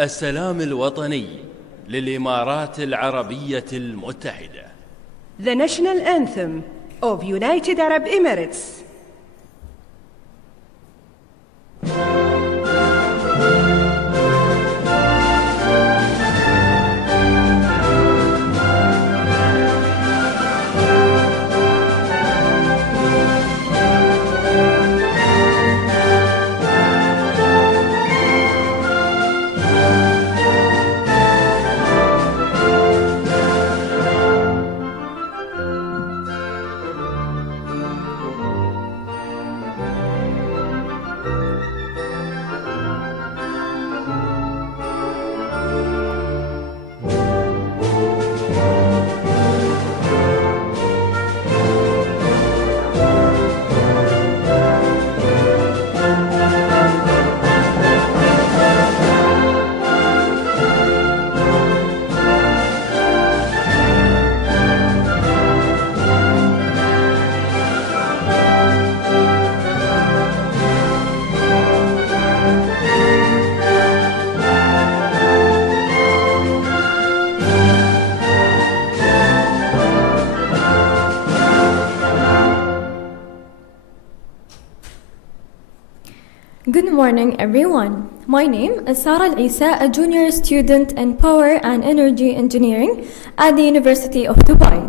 السلام الوطني للإمارات العربية المتحدة. The national anthem of United Arab Emirates. Good morning, everyone. My name is Sarah Al-Isa, a junior student in Power and Energy Engineering at the University of Dubai.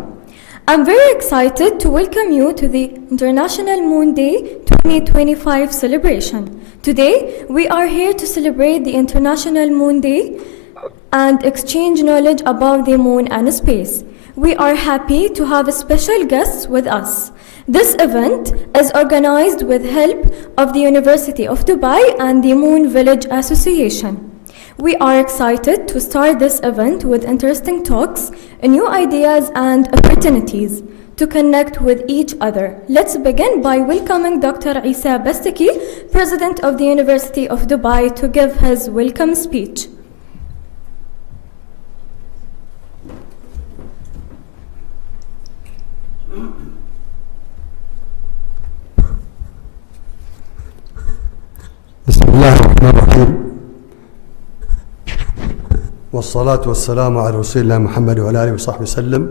I'm very excited to welcome you to the International Moon Day 2025 celebration. Today, we are here to celebrate the International Moon Day and exchange knowledge about the moon and space. We are happy to have special guests with us. This event is organized with help of the University of Dubai and the Moon Village Association. We are excited to start this event with interesting talks, new ideas and opportunities to connect with each other. Let's begin by welcoming Dr. Isa Bastaki, President of the University of Dubai, to give his welcome speech. بسم الله الرحمن الرحيم والصلاة والسلام على رسول الله محمد وعلى آله وصحبه وسلم.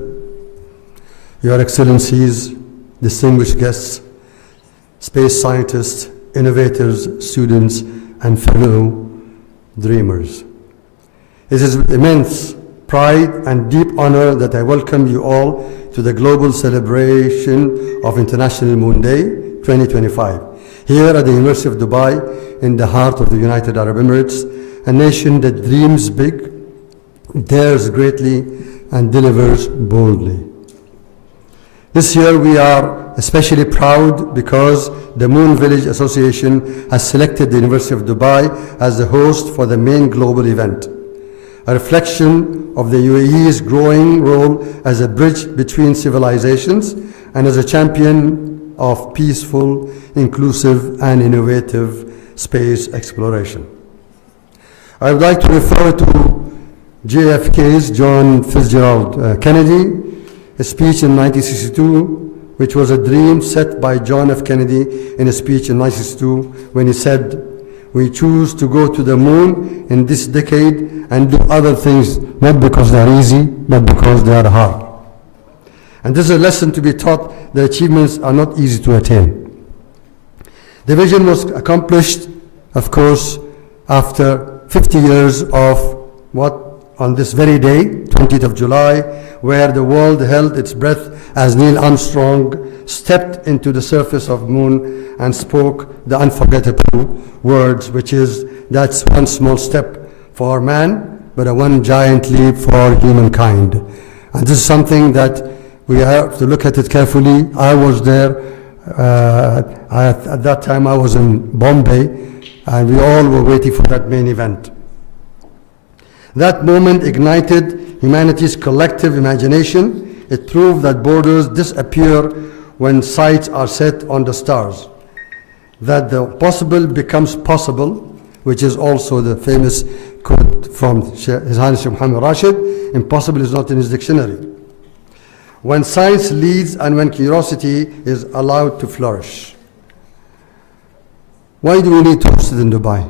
Your Excellencies, distinguished guests, space scientists, innovators, students, and fellow dreamers. It is with immense pride and deep honor that I welcome you all to the global celebration of International Moon Day 2025. Here at the University of Dubai, in the heart of the United Arab Emirates, a nation that dreams big, dares greatly, and delivers boldly. This year we are especially proud because the Moon Village Association has selected the University of Dubai as the host for the main global event, a reflection of the UAE's growing role as a bridge between civilizations and as a champion of peaceful, inclusive, and innovative space exploration. I would like to refer to JFK's, John Fitzgerald Kennedy, a speech in 1962, which was a dream set by John F. Kennedy in a speech in 1962 when he said, "We choose to go to the moon in this decade and do other things, not because they are easy, but because they are hard." And this is a lesson to be taught that achievements are not easy to attain. The vision was accomplished, of course, after 50 years of what, on this very day, 20th of July, where the world held its breath as Neil Armstrong stepped into the surface of the moon and spoke the unforgettable words, which is, "That's one small step for man, but a one giant leap for humankind." And this is something that we have to look at it carefully. I was there. At that time I was in Bombay, and we all were waiting for that main event. That moment ignited humanity's collective imagination. It proved that borders disappear when sights are set on the stars, that the possible becomes possible, which is also the famous quote from His Highness Muhammad Rashid, "Impossible is not in his dictionary." When science leads and when curiosity is allowed to flourish. Why do we need to host it in Dubai?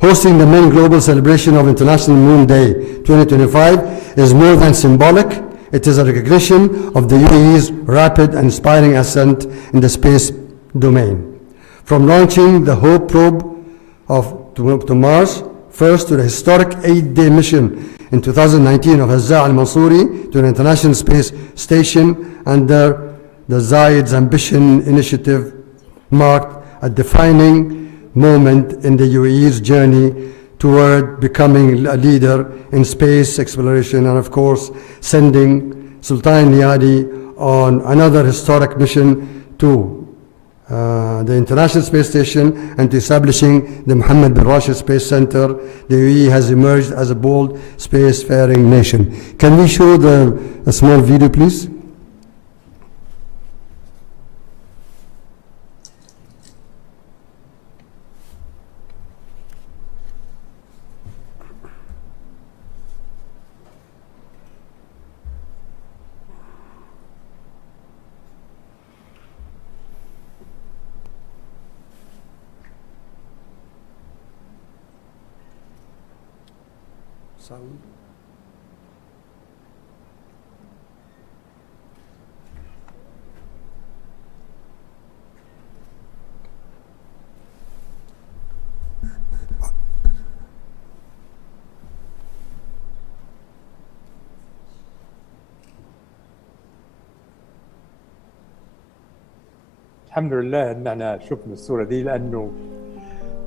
Hosting the main global celebration of International Moon Day 2025 is more than symbolic. It is a recognition of the UAE's rapid and inspiring ascent in the space domain. From launching the Hope probe to Mars, first to the historic 8-day mission in 2019 of Hazza al-Mansouri to the International Space Station under the Zayed's Ambition Initiative, marked a defining moment in the UAE's journey toward becoming a leader in space exploration, and of course sending Sultan Niadi on another historic mission to the International Space Station and to establishing the Mohammed bin Rashid Space Center. The UAE has emerged as a bold spacefaring nation. Can we show a small video, please? Sound. الحمد لله ان احنا شفنا الصورة دي لانه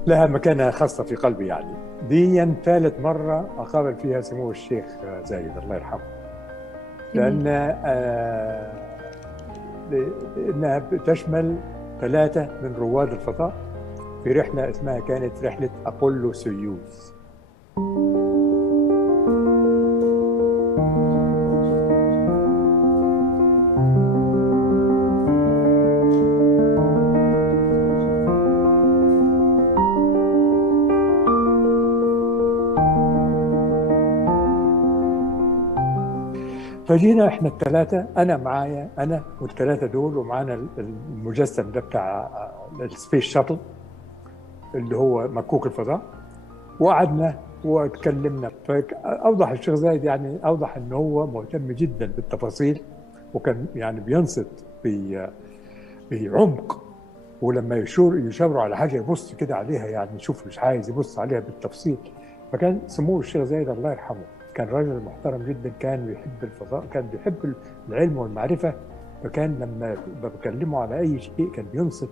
لها مكانة خاصة في قلبي. يعني دي ثالث مرة أقابل فيها سمو الشيخ زايد الله يرحمه، لأنها بتشمل 3 من رواد الفضاء في رحلة اسمها كانت رحلة أبولو سويوز. فجينا احنا الثلاثة، أنا والثلاثة دول، ومعانا المجسم ده بتاع السبيس شاتل اللي هو مكوك الفضاء، وقعدنا واتكلمنا. فأوضح الشيخ زايد، يعني أوضح إن هو مهتم جدا بالتفاصيل، وكان يعني بينصت بعمق، ولما يشاوروا على حاجة يبص كده عليها، يعني يشوف مش عايز يبص عليها بالتفصيل. فكان سمو الشيخ زايد الله يرحمه كان راجل محترم جدا، كان بيحب الفضاء، كان بيحب العلم والمعرفة. فكان لما بكلمه على أي شيء كان بينصت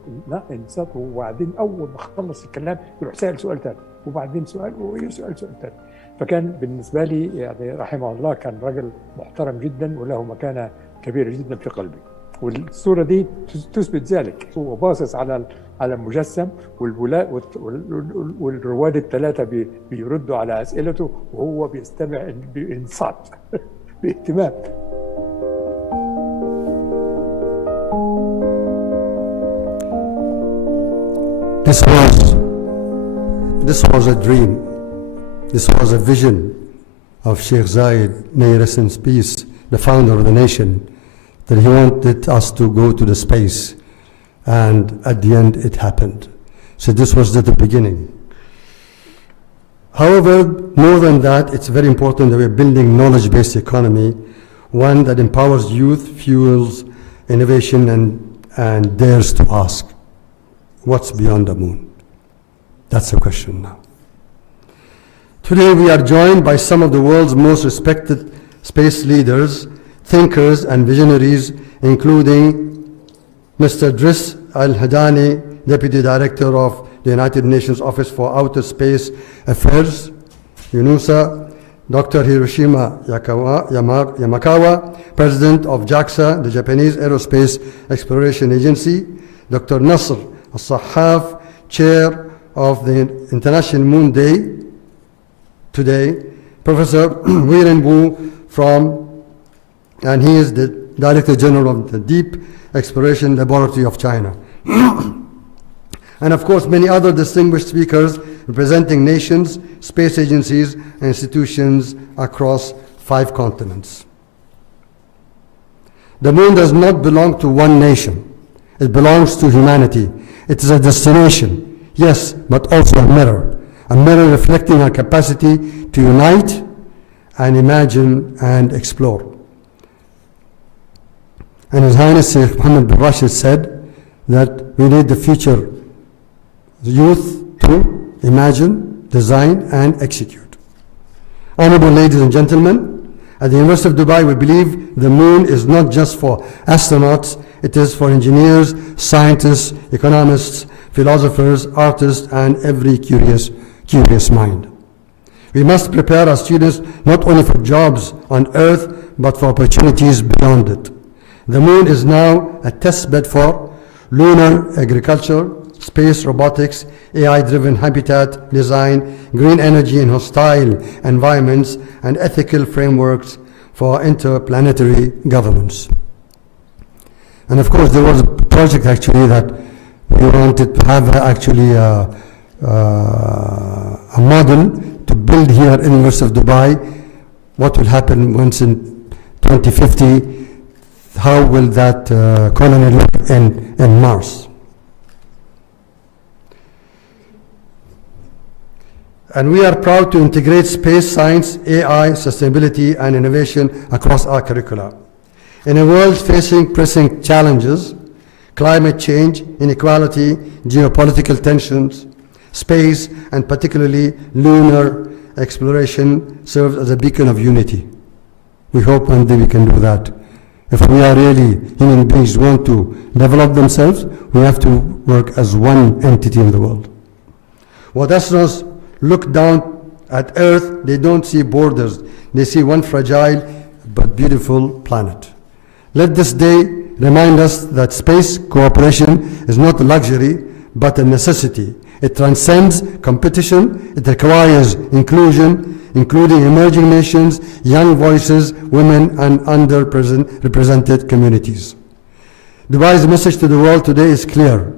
وبعدين أول ما خلص الكلام يروح سأل سؤال تاني، وبعدين سؤال ويسأل سؤال تاني. فكان بالنسبة لي يعني رحمه الله كان راجل محترم جدا وله مكانة كبيرة جدا في قلبي. والصورة دي تثبت ذلك. هو باصص على المجسم، والرواد الثلاثة بيردوا على أسئلته، وهو بيستمع بإنصات باهتمام. This was a dream. This was a vision of Sheikh Zayed, may he rest in peace, the founder of the nation, that he wanted us to go to the space, and at the end it happened. So this was at the beginning. However, more than that, it's very important that we're building knowledge-based economy, one that empowers youth, fuels innovation, and dares to ask, what's beyond the moon? That's the question now. Today we are joined by some of the world's most respected space leaders, thinkers and visionaries, including Mr. Driss Al-Hadani, Deputy Director of the United Nations Office for Outer Space Affairs, UNOSA, Dr. Hiroshima Yamakawa, President of JAXA, the Japanese Aerospace Exploration Agency, Dr. Nasr Al-Sahaf, Chair of the International Moon Day today, Professor Weiren Wu and he is the Director General of the Deep Exploration Laboratory of China. And of course, many other distinguished speakers representing nations, space agencies, and institutions across 5 continents. The moon does not belong to one nation. It belongs to humanity. It is a destination, yes, but also a mirror, a mirror reflecting our capacity to unite and imagine and explore. And His Highness Sheikh Mohammed bin Rashid said that we need the future youth to imagine, design, and execute. Honorable ladies and gentlemen, at the University of Dubai, we believe the moon is not just for astronauts, it is for engineers, scientists, economists, philosophers, artists, and every curious mind. We must prepare our students not only for jobs on Earth, but for opportunities beyond it. The moon is now a test bed for lunar agriculture, space robotics, AI-driven habitat design, green energy in hostile environments, and ethical frameworks for interplanetary governments. And of course, there was a project actually that we wanted to have actually a model to build here in the University of Dubai. What will happen once in 2050? How will that colony look in Mars? And we are proud to integrate space science, AI, sustainability, and innovation across our curricula. In a world facing pressing challenges, climate change, inequality, geopolitical tensions, space, and particularly lunar exploration serves as a beacon of unity. We hope one day we can do that. If we are really human beings who want to develop themselves, we have to work as one entity in the world. What astronauts look down at Earth, they don't see borders. They see one fragile but beautiful planet. Let this day remind us that space cooperation is not a luxury, but a necessity. It transcends competition. It requires inclusion, including emerging nations, young voices, women, and underrepresented communities. Dubai's message to the world today is clear.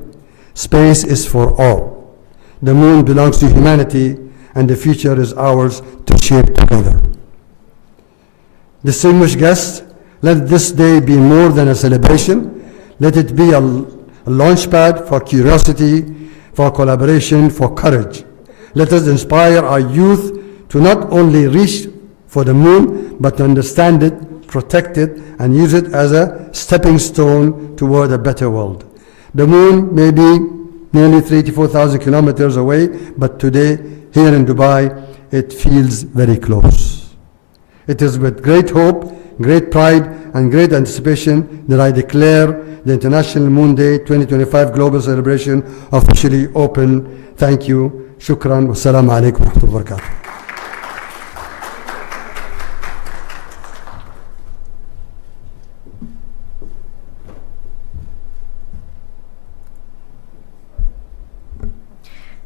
Space is for all. The moon belongs to humanity, and the future is ours to shape together. Distinguished guests, let this day be more than a celebration. Let it be a launchpad for curiosity, for collaboration, for courage. Let us inspire our youth to not only reach for the moon, but to understand it, protect it, and use it as a stepping stone toward a better world. The moon may be nearly 34,000 kilometers away, but today, here in Dubai, it feels very close. It is with great hope, great pride, and great anticipation that I declare the International Moon Day 2025 Global Celebration officially open. Thank you. Shukran. Wassalamu alaikum wa rahmatullahi wa barakatuh.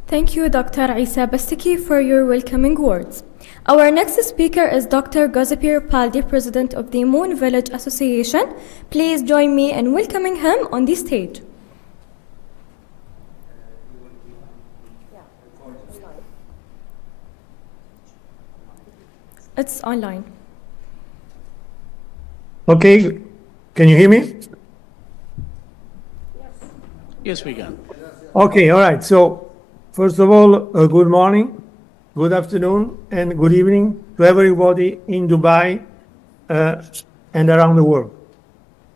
Thank you, Dr. Isa Bastaki, for your welcoming words. Our next speaker is Dr. Gazipir Paldi, President of the Moon Village Association. Please join me in welcoming him on the stage. It's online. Okay, can you hear me? Yes, we can. Okay, all right. So, first of all, good morning, good afternoon, and good evening to everybody in Dubai and around the world.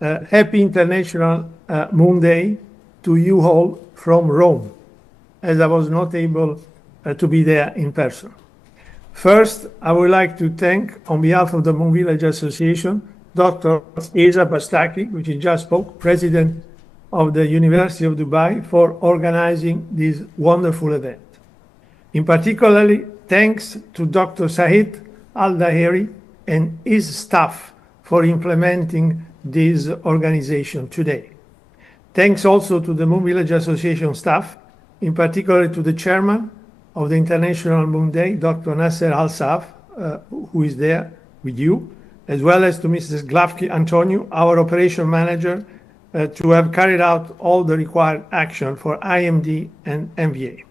Happy International Moon Day to you all from Rome, as I was not able to be there in person. First, I would like to thank, on behalf of the Moon Village Association, Dr. Isa Bastaki, which he just spoke, President of the University of Dubai, for organizing this wonderful event. In particular, thanks to Dr. Said Al-Dahiri and his staff for implementing this organization today. Thanks also to the Moon Village Association staff, in particular to the chairman of the International Moon Day, Dr. Nasser Al-Saf, who is there with you, as well as to Mrs. Glavki Antonio, our operation manager, to have carried out all the required action for IMD and MVA.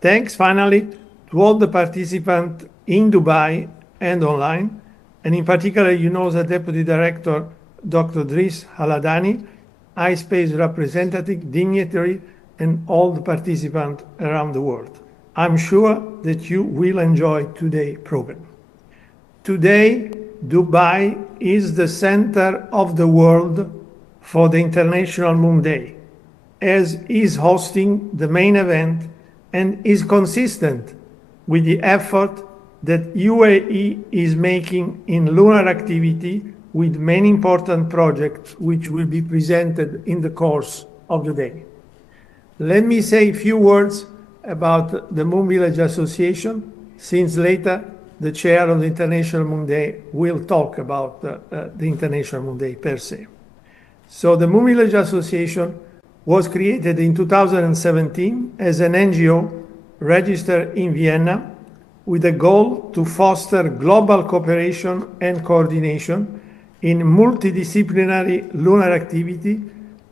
Thanks finally to all the participants in Dubai and online, and in particular UNOSA Deputy Director Dr. Dris Haladani, iSpace representative, dignitary, and all the participants around the world. I'm sure that you will enjoy today's program. Today, Dubai is the center of the world for the International Moon Day, as is hosting the main event and is consistent with the effort that UAE is making in lunar activity with many important projects which will be presented in the course of the day. Let me say a few words about the Moon Village Association, since later the chair of the International Moon Day will talk about the International Moon Day per se. So the Moon Village Association was created in 2017 as an NGO registered in Vienna with a goal to foster global cooperation and coordination in multidisciplinary lunar activity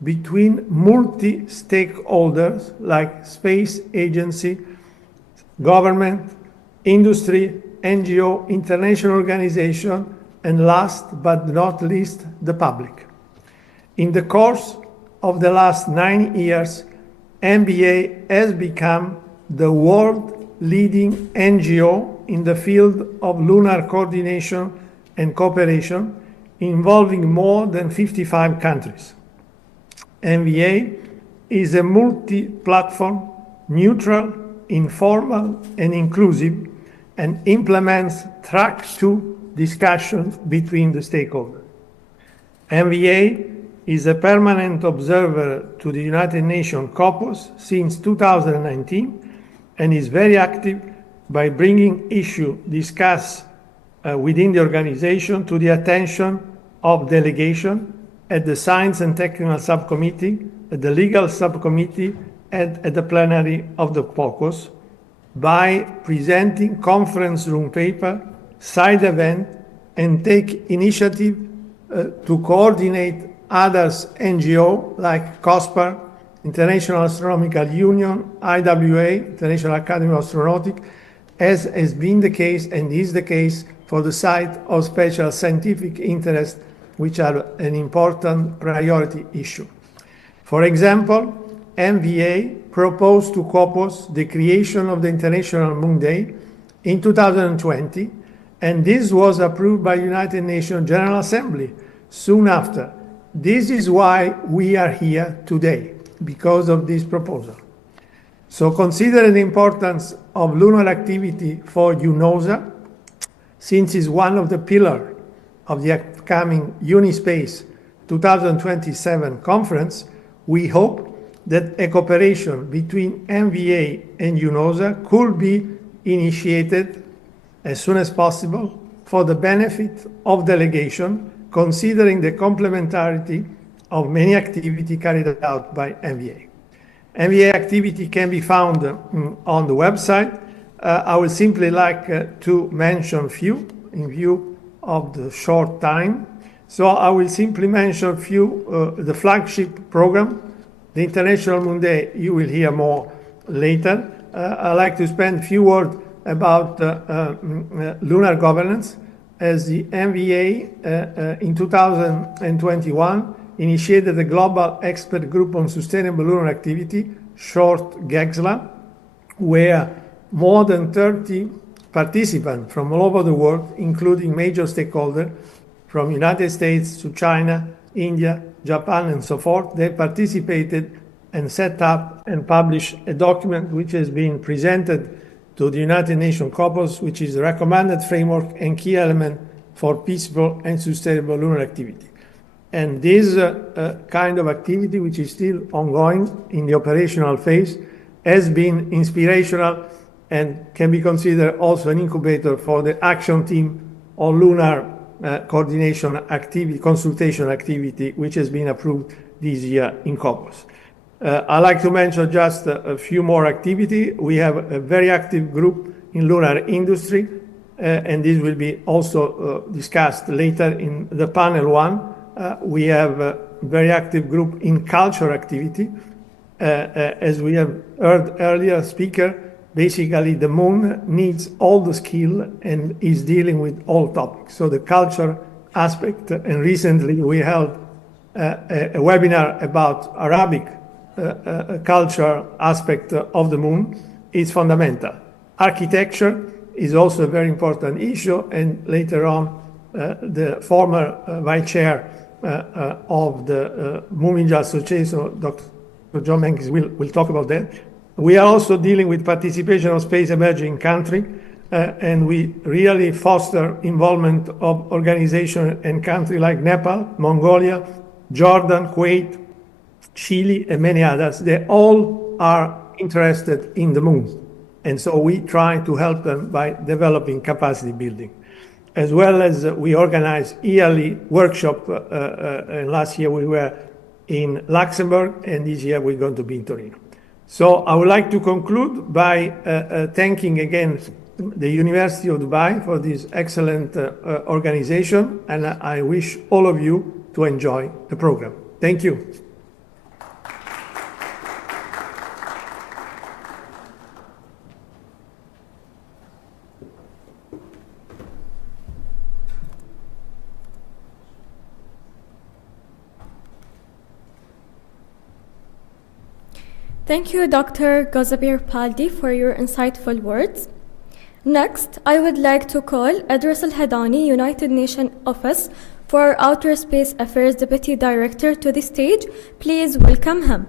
between multi-stakeholders like space agency, government, industry, NGO, international organization, and last but not least, the public. In the course of the last 9 years, MVA has become the world leading NGO in the field of lunar coordination and cooperation, involving more than 55 countries. MVA is a multi-platform, neutral, informal, and inclusive, and implements track 2 discussions between the stakeholders. MVA is a permanent observer to the United Nations COPOS since 2019 and is very active by bringing issues discussed within the organization to the attention of delegation at the Science and Technical Subcommittee, at the Legal Subcommittee, and at the plenary of the COPOS by presenting conference room paper, side event, and take initiative to coordinate others NGO like COSPAR, International Astronomical Union, IWA, International Academy of Astronautics, as has been the case and is the case for the site of special scientific interest, which are an important priority issue. For example, MVA proposed to COPOS the creation of the International Moon Day in 2020, and this was approved by United Nations General Assembly soon after. This is why we are here today, because of this proposal. So considering the importance of lunar activity for UNOSA, since it's one of the pillars of the upcoming Unispace 2027 conference, we hope that a cooperation between MVA and UNOSA could be initiated as soon as possible for the benefit of delegation, considering the complementarity of many activities carried out by MVA. MVA activity can be found on the website. I would simply like to mention few in view of the short time. So I will simply mention few, the flagship program, the International Moon Day. You will hear more later. I'd like to spend a few words about lunar governance, as the MVA in 2021 initiated a global expert group on sustainable lunar activity, short GEXLA, where more than 30 participants from all over the world, including major stakeholders from United States to China, India, Japan, and so forth, they participated and set up and published a document which has been presented to the United Nations COPOS, which is a recommended framework and key element for peaceful and sustainable lunar activity. And this kind of activity, which is still ongoing in the operational phase, has been inspirational and can be considered also an incubator for the action team on lunar coordination activity, consultation activity, which has been approved this year in COPOS. I'd like to mention just a few more activity. We have a very active group in lunar industry, and this will be also discussed later in the panel 1. We have a very active group in culture activity. As we have heard earlier speaker, basically the moon needs all the skill and is dealing with all topics. So the culture aspect, and recently we held a webinar about Arabic culture aspect of the moon, is fundamental. Architecture is also a very important issue, and later on, the former vice chair of the Moving Jazz Association, Dr. John Menkes, will talk about that. We are also dealing with participation of space emerging country, and we really foster involvement of organizations and countries like Nepal, Mongolia, Jordan, Kuwait, Chile, and many others. They all are interested in the moon. And so we try to help them by developing capacity building. As well as we organize yearly workshop. Last year we were in Luxembourg, and this year we're going to be in Torino. So I would like to conclude by thanking again the University of Dubai for this excellent organization, and I wish all of you to enjoy the program. Thank you. Thank you, Dr. Gazabir Paldi, for your insightful words. Next, I would like to call Idris Al-Hadani, United Nations Office for Outer Space Affairs Deputy Director, to the stage. Please welcome him.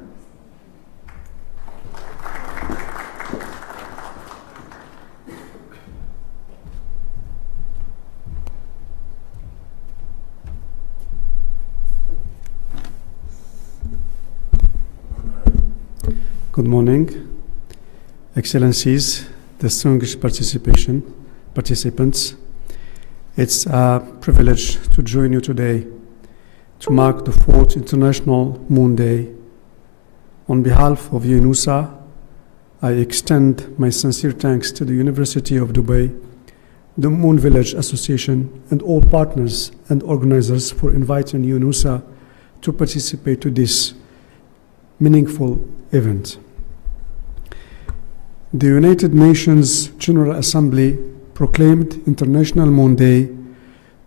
Good morning, Excellencies, distinguished participants. It's a privilege to join you today to mark the 4th International Moon Day. On behalf of UNOSA, I extend my sincere thanks to the University of Dubai, the Moon Village Association, and all partners and organizers for inviting UNOSA to participate to this meaningful event. The United Nations General Assembly proclaimed International Moon Day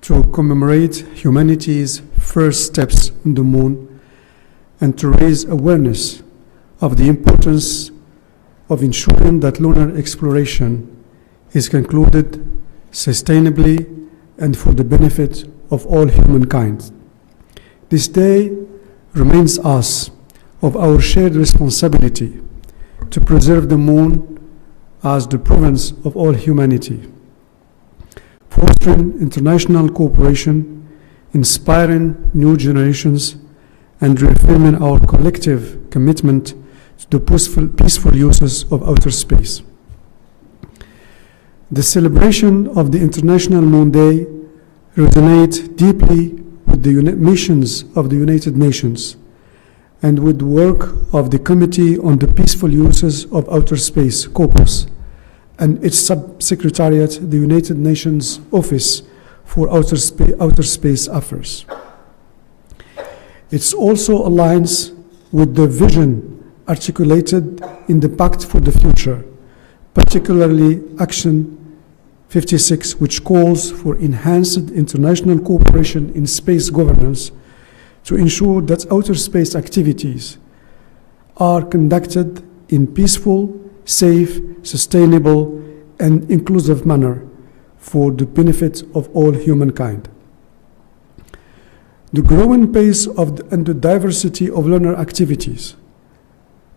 to commemorate humanity's first steps on the moon and to raise awareness of the importance of ensuring that lunar exploration is concluded sustainably and for the benefit of all humankind. This day reminds us of our shared responsibility to preserve the moon as the province of all humanity, fostering international cooperation, inspiring new generations, and reaffirming our collective commitment to the peaceful uses of outer space. The celebration of the International Moon Day resonates deeply with the missions of the United Nations and with the work of the Committee on the Peaceful Uses of Outer Space, COPUS, and its Sub-Secretariat, the United Nations Office for Outer Space Affairs. It also aligns with the vision articulated in the Pact for the Future, particularly Action 56, which calls for enhanced international cooperation in space governance to ensure that outer space activities are conducted in peaceful, safe, sustainable, and inclusive manner for the benefit of all humankind. The growing pace and the diversity of lunar activities.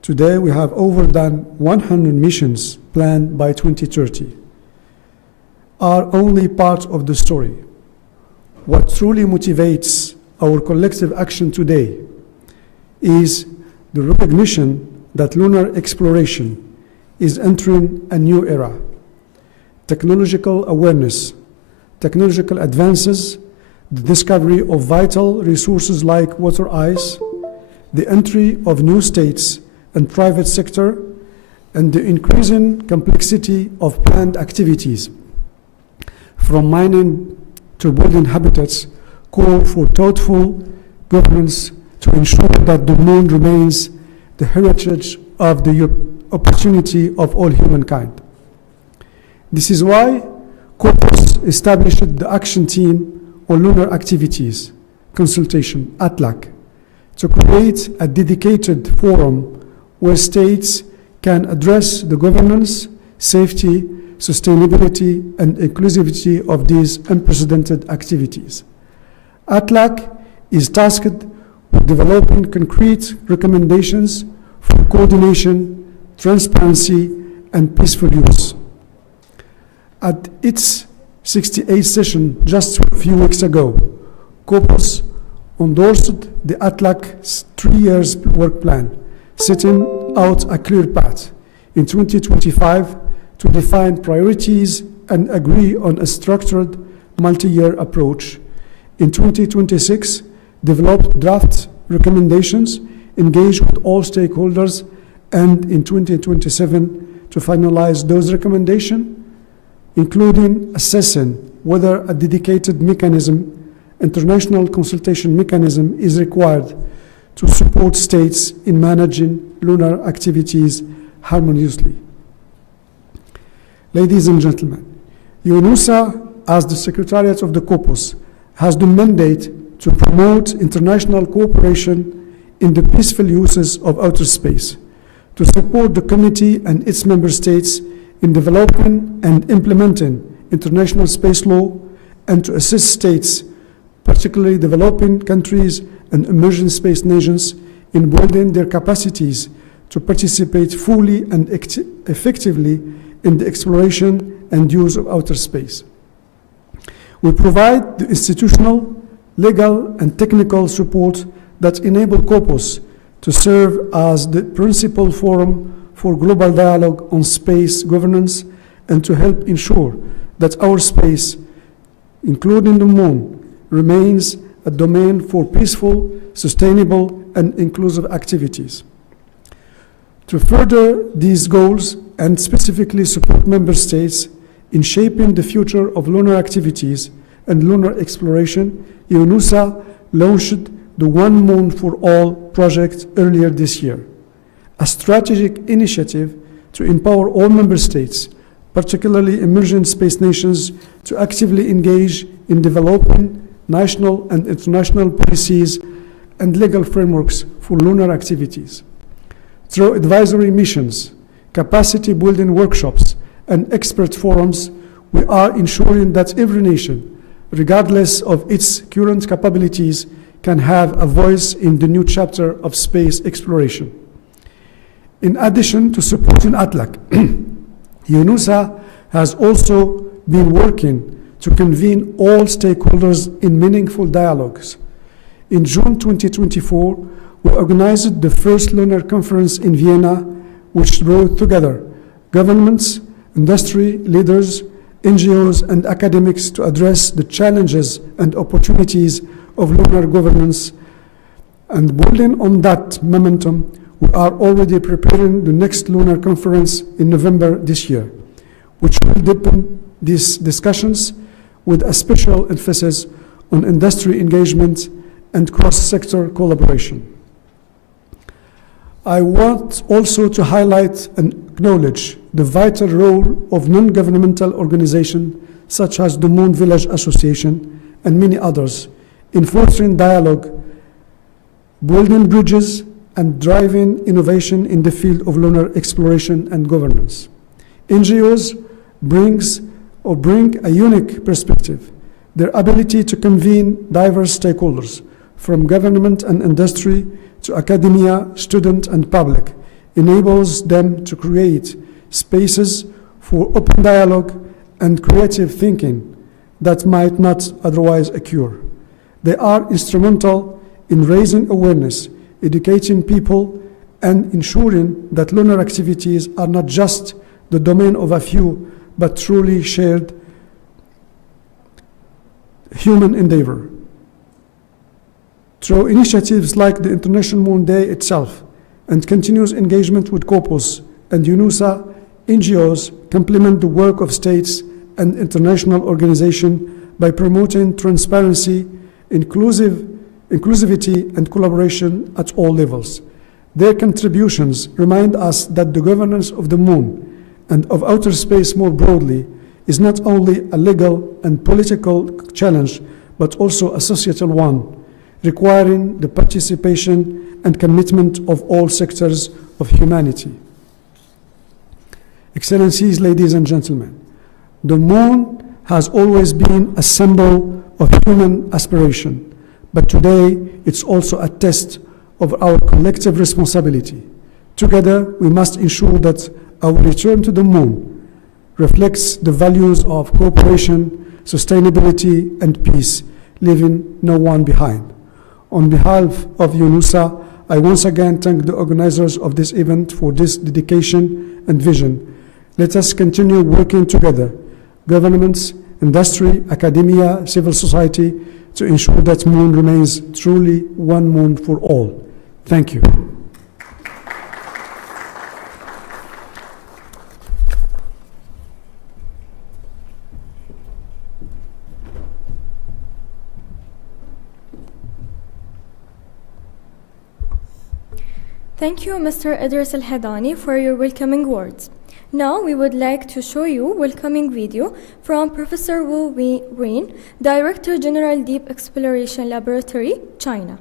Today we have over than 100 missions planned by 2030 are only part of the story. What truly motivates our collective action today is the recognition that lunar exploration is entering a new era. Technological awareness, technological advances, the discovery of vital resources like water ice, the entry of new states and private sector, and the increasing complexity of planned activities, from mining to building habitats, call for thoughtful governance to ensure that the moon remains the heritage of the opportunity of all humankind. This is why COPUS established the Action Team on Lunar Activities Consultation, ATLAC, to create a dedicated forum where states can address the governance, safety, sustainability, and inclusivity of these unprecedented activities. ATLAC is tasked with developing concrete recommendations for coordination, transparency, and peaceful use. At its 68th session just a few weeks ago, COPOS endorsed the ATLAC's 3 years work plan, setting out a clear path in 2025 to define priorities and agree on a structured multi-year approach. In 2026, develop draft recommendations, engage with all stakeholders, and in 2027 to finalize those recommendations, including assessing whether a dedicated mechanism, international consultation mechanism, is required to support states in managing lunar activities harmoniously. Ladies and gentlemen, UNOSA, as the Secretariat of the COPOS, has the mandate to promote international cooperation in the peaceful uses of outer space, to support the committee and its member states in developing and implementing international space law, and to assist states, particularly developing countries and emerging space nations, in building their capacities to participate fully and effectively in the exploration and use of outer space. We provide the institutional, legal, and technical support that enable COPOS to serve as the principal forum for global dialogue on space governance and to help ensure that our space, including the moon, remains a domain for peaceful, sustainable, and inclusive activities. To further these goals and specifically support member states in shaping the future of lunar activities and lunar exploration, UNOSA launched the One Moon for All project earlier this year, a strategic initiative to empower all member states, particularly emerging space nations, to actively engage in developing national and international policies and legal frameworks for lunar activities. Through advisory missions, capacity building workshops, and expert forums, we are ensuring that every nation, regardless of its current capabilities, can have a voice in the new chapter of space exploration. In addition to supporting ATLAC, UNOSA has also been working to convene all stakeholders in meaningful dialogues. In June 2024, we organized the first lunar conference in Vienna, which brought together governments, industry leaders, NGOs, and academics to address the challenges and opportunities of lunar governance. And building on that momentum, we are already preparing the next lunar conference in November this year, which will deepen these discussions with a special emphasis on industry engagement and cross-sector collaboration. I want also to highlight and acknowledge the vital role of non-governmental organizations such as the Moon Village Association and many others in fostering dialogue, building bridges, and driving innovation in the field of lunar exploration and governance. NGOs bring a unique perspective. Their ability to convene diverse stakeholders, from government and industry to academia, student, and public, enables them to create spaces for open dialogue and creative thinking that might not otherwise occur. They are instrumental in raising awareness, educating people, and ensuring that lunar activities are not just the domain of a few, but truly shared human endeavor. Through initiatives like the International Moon Day itself and continuous engagement with COPOS and UNOSA, NGOs complement the work of states and international organizations by promoting transparency, inclusivity, and collaboration at all levels. Their contributions remind us that the governance of the moon and of outer space more broadly is not only a legal and political challenge, but also a societal one, requiring the participation and commitment of all sectors of humanity. Excellencies, ladies and gentlemen, the moon has always been a symbol of human aspiration, but today it's also a test of our collective responsibility. Together, we must ensure that our return to the moon reflects the values of cooperation, sustainability, and peace, leaving no one behind. On behalf of UNOSA, I once again thank the organizers of this event for this dedication and vision. Let us continue working together, governments, industry, academia, civil society, to ensure that moon remains truly one moon for all. Thank you. Thank you, Mr. Idris Al-Hadani, for your welcoming words. Now we would like to show you a welcoming video from Professor Wu Wen, Director General Deep Exploration Laboratory, China.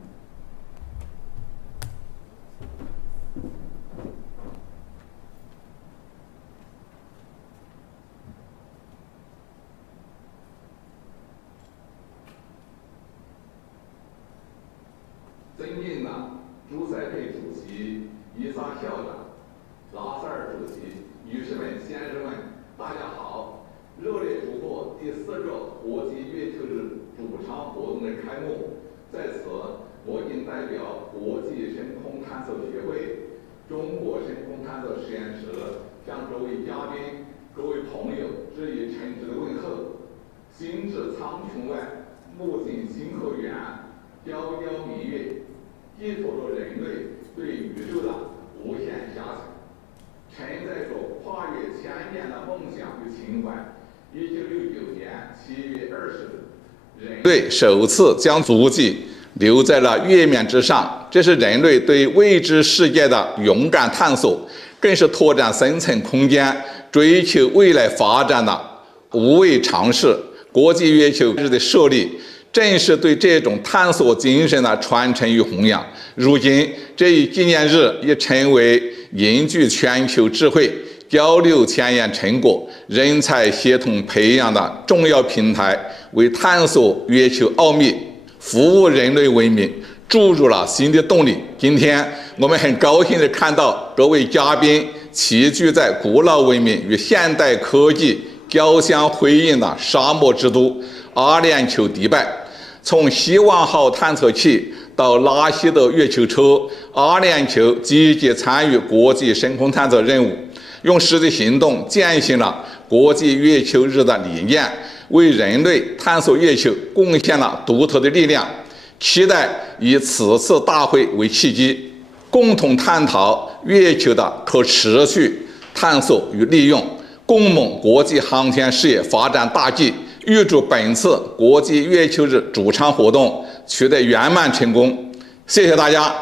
队首次将足迹留在了月面之上，这是人类对未知世界的勇敢探索，更是拓展深层空间、追求未来发展的无畏尝试。国际月球日的设立，正是对这种探索精神的传承与弘扬。如今，这一纪念日已成为凝聚全球智慧、交流前沿成果、人才协同培养的重要平台，为探索月球奥秘、服务人类文明注入了新的动力。今天，我们很高兴地看到各位嘉宾齐聚在古老文明与现代科技交相辉映的沙漠之都阿联酋迪拜。从希望号探测器到拉希德月球车，阿联酋积极参与国际深空探测任务，用实际行动践行了国际月球日的理念，为人类探索月球贡献了独特的力量。期待以此次大会为契机，共同探讨月球的可持续探索与利用，共谋国际航天事业发展大计。预祝本次国际月球日主场活动取得圆满成功。谢谢大家。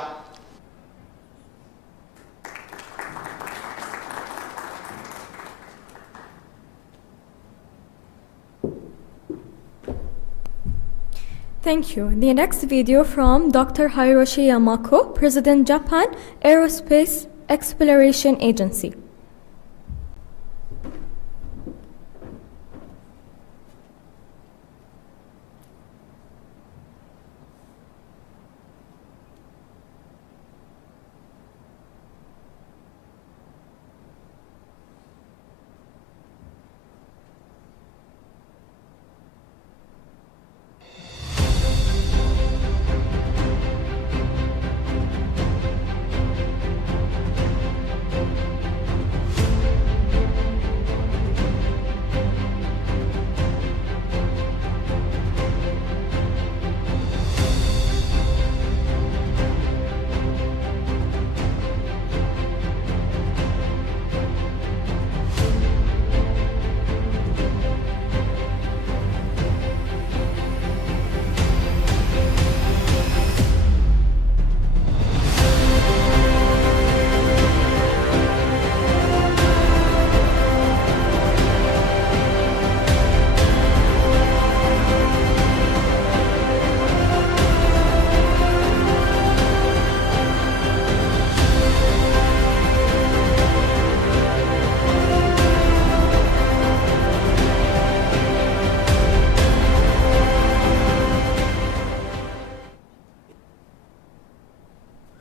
Thank you. The next video from Dr. Hiroshi Yamako, President Japan Aerospace Exploration Agency.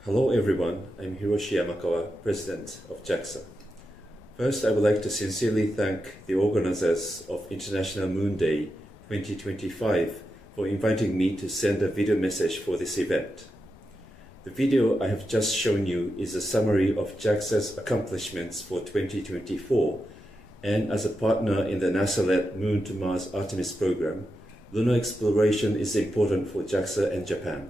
Hello everyone, I'm Hiroshi Yamakawa, President of JAXA. First, I would like to sincerely thank the organizers of International Moon Day 2025 for inviting me to send a video message for this event. The video I have just shown you is a summary of JAXA's accomplishments for 2024, and as a partner in the NASA-led Moon to Mars Artemis program, lunar exploration is important for JAXA and Japan.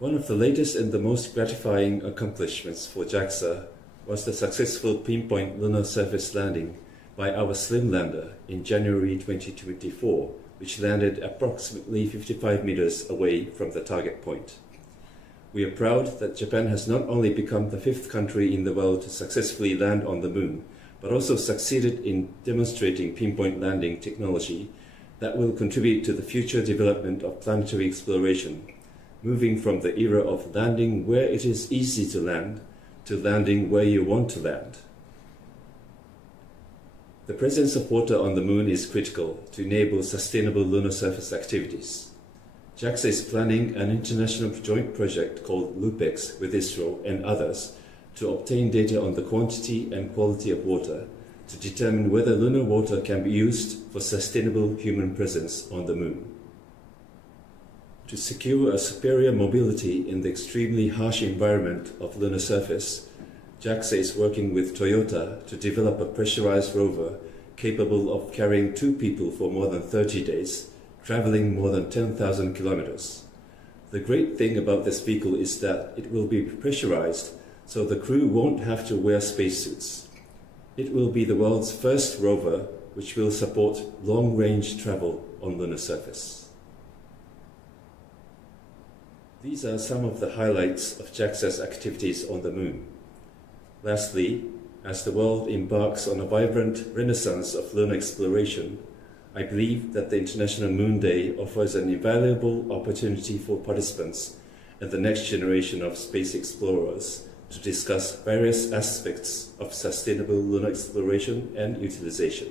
One of the latest and the most gratifying accomplishments for JAXA was the successful pinpoint lunar surface landing by our SLIM lander in January 2024, which landed approximately 55 meters away from the target point. We are proud that Japan has not only become the 5th country in the world to successfully land on the moon, but also succeeded in demonstrating pinpoint landing technology that will contribute to the future development of planetary exploration, moving from the era of landing where it is easy to land to landing where you want to land. The presence of water on the moon is critical to enable sustainable lunar surface activities. JAXA is planning an international joint project called LUPEX with ISRO and others to obtain data on the quantity and quality of water to determine whether lunar water can be used for sustainable human presence on the moon. To secure a superior mobility in the extremely harsh environment of lunar surface, JAXA is working with Toyota to develop a pressurized rover capable of carrying 2 people for more than 30 days, traveling more than 10,000 kilometers. The great thing about this vehicle is that it will be pressurized, so the crew won't have to wear spacesuits. It will be the world's first rover which will support long-range travel on lunar surface. These are some of the highlights of JAXA's activities on the moon. Lastly, as the world embarks on a vibrant renaissance of lunar exploration, I believe that the International Moon Day offers an invaluable opportunity for participants and the next generation of space explorers to discuss various aspects of sustainable lunar exploration and utilization.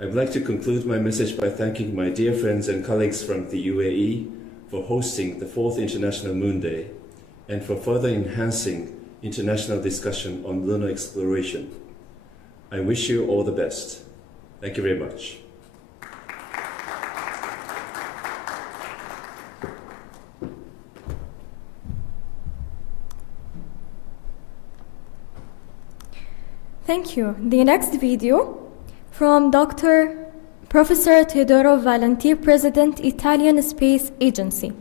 I would like to conclude my message by thanking my dear friends and colleagues from the UAE for hosting the 4th International Moon Day and for further enhancing international discussion on lunar exploration. I wish you all the best. Thank you very much. Thank you. The next video from Professor Teodoro Valenti, President, Italian Space Agency.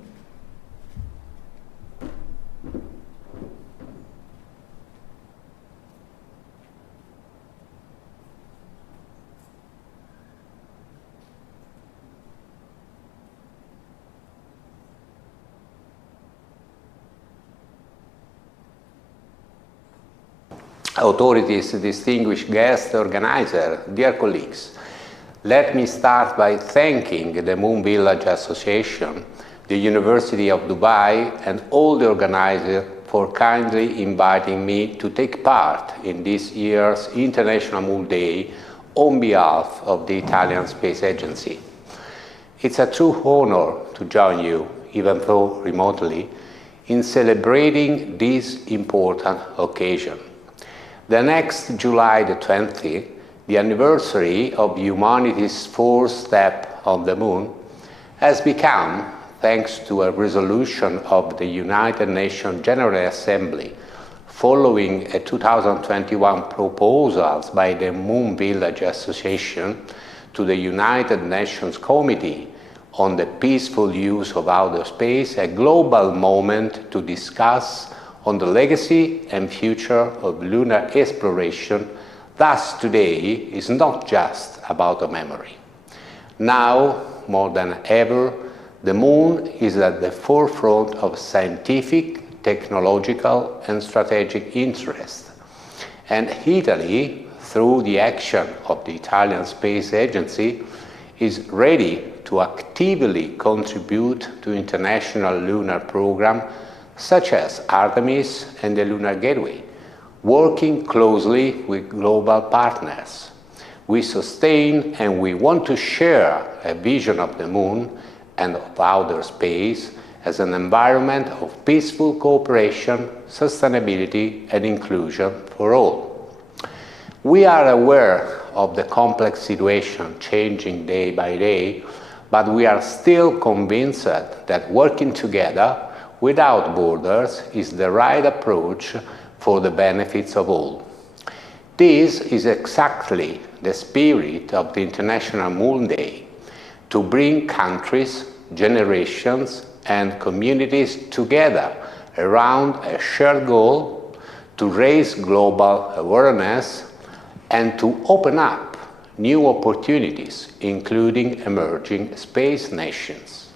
Authorities, distinguished guests, organizer, dear colleagues, let me start by thanking the Moon Village Association, the University of Dubai, and all the organizers for kindly inviting me to take part in this year's International Moon Day on behalf of the Italian Space Agency. It's a true honor to join you, even though remotely, in celebrating this important occasion. The next July the 20th, the anniversary of humanity's 4th step on the moon, has become, thanks to a resolution of the United Nations General Assembly, following a 2021 proposals by the Moon Village Association to the United Nations Committee on the Peaceful Use of Outer Space, a global moment to discuss on the legacy and future of lunar exploration. Thus, today is not just about a memory. Now, more than ever, the moon is at the forefront of scientific, technological, and strategic interest. And Italy, through the action of the Italian Space Agency, is ready to actively contribute to international lunar program such as Artemis and the Lunar Gateway, working closely with global partners. We sustain and we want to share a vision of the moon and of outer space as an environment of peaceful cooperation, sustainability, and inclusion for all. We are aware of the complex situation changing day by day, but we are still convinced that working together without borders is the right approach for the benefits of all. This is exactly the spirit of the International Moon Day, to bring countries, generations, and communities together around a shared goal to raise global awareness and to open up new opportunities, including emerging space nations.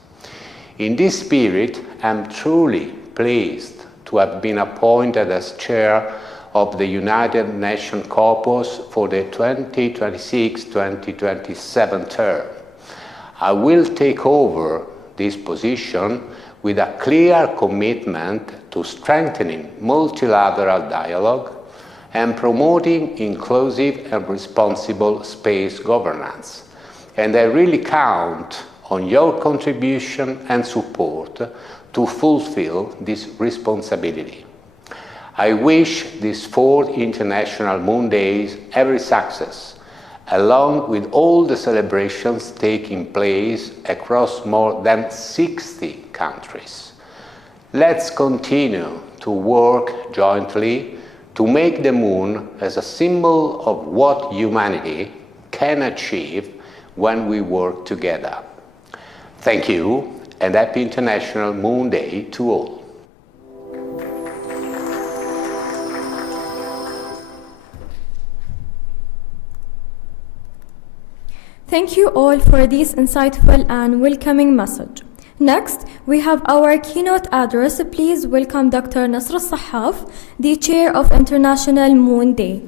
In this spirit, I'm truly pleased to have been appointed as chair of the United Nations Caucus for the 2026-2027 term. I will take over this position with a clear commitment to strengthening multilateral dialogue and promoting inclusive and responsible space governance. And I really count on your contribution and support to fulfill this responsibility. I wish these 4 International Moon Days every success, along with all the celebrations taking place across more than 60 countries. Let's continue to work jointly to make the moon as a symbol of what humanity can achieve when we work together. Thank you, and happy International Moon Day to all. Thank you all for this insightful and welcoming message. Next, we have our keynote address. Please welcome Dr. Nasr Al-Sahaf, the Chair of International Moon Day.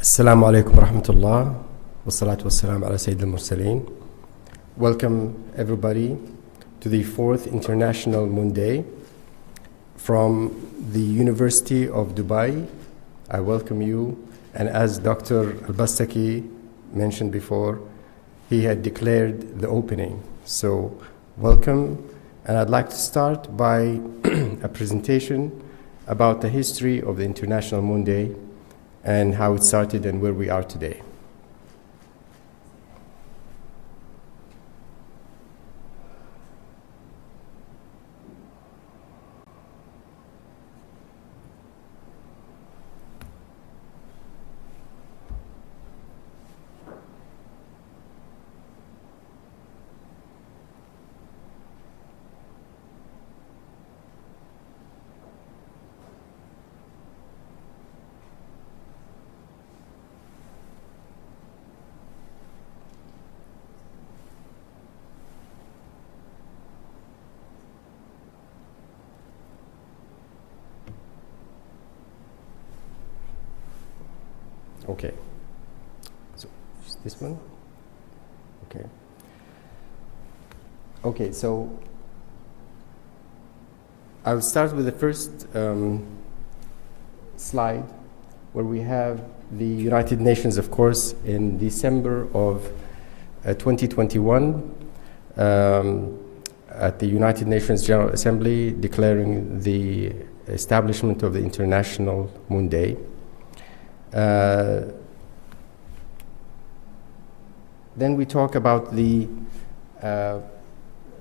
Assalamu alaikum wa rahmatullah wa salatu wa salam ala Sayyid al-Mursaleen. Welcome everybody to the 4th International Moon Day. From the University of Dubai, I welcome you, and as Dr. Al-Bastaki mentioned before, he had declared the opening. So welcome, and I'd like to start by a presentation about the history of the International Moon Day and how it started and where we are today. Okay, so this one, okay, so I'll start with the first slide, where we have the United Nations, of course, in December of 2021 at the United Nations General Assembly declaring the establishment of the International Moon Day. Then we talk about the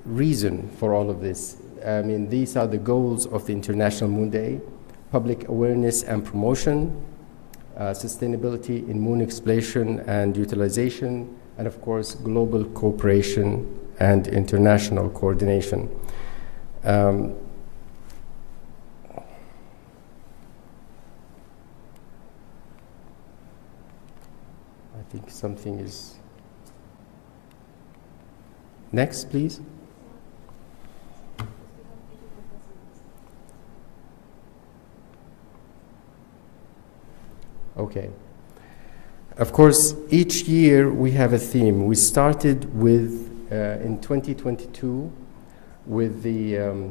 reason for all of this. I mean, these are the goals of the International Moon Day: public awareness and promotion, sustainability in moon exploration and utilization, and of course, global cooperation and international coordination. I think something is... Next, please. Okay. Of course, each year we have a theme. We started with, in 2022, with the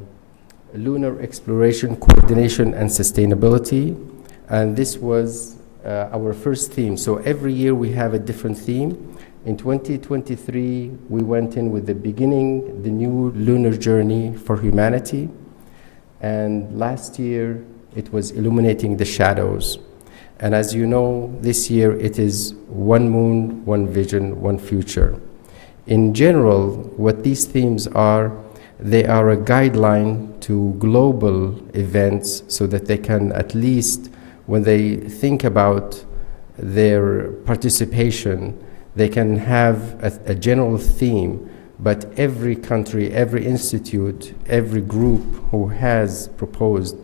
Lunar Exploration, Coordination and Sustainability, and this was our first theme. So every year we have a different theme. In 2023, we went in with the beginning, the new lunar journey for humanity, and last year it was illuminating the shadows. And as you know, this year it is one moon, one vision, one future. In general, what these themes are, they are a guideline to global events so that they can at least, when they think about their participation, they can have a general theme, but every country, every institute, every group who has proposed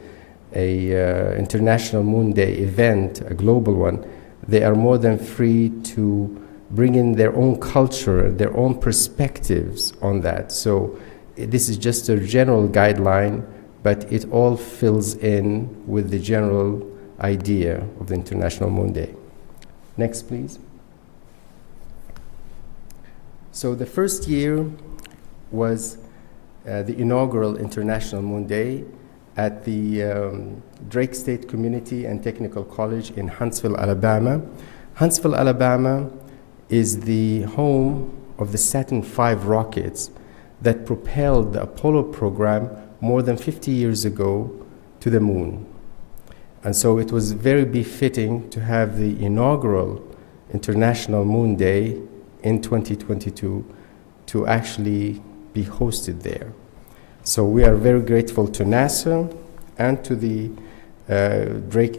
a International Moon Day event, a global one, they are more than free to bring in their own culture, their own perspectives on that. So this is just a general guideline, but it all fills in with the general idea of the International Moon Day. Next, please. So the first year was the inaugural International Moon Day at the Drake State Community and Technical College in Huntsville, Alabama. Huntsville, Alabama is the home of the Saturn V rockets that propelled the Apollo program more than 50 years ago to the moon. And so it was very befitting to have the inaugural International Moon Day in 2022 to actually be hosted there. So we are very grateful to NASA and to the Drake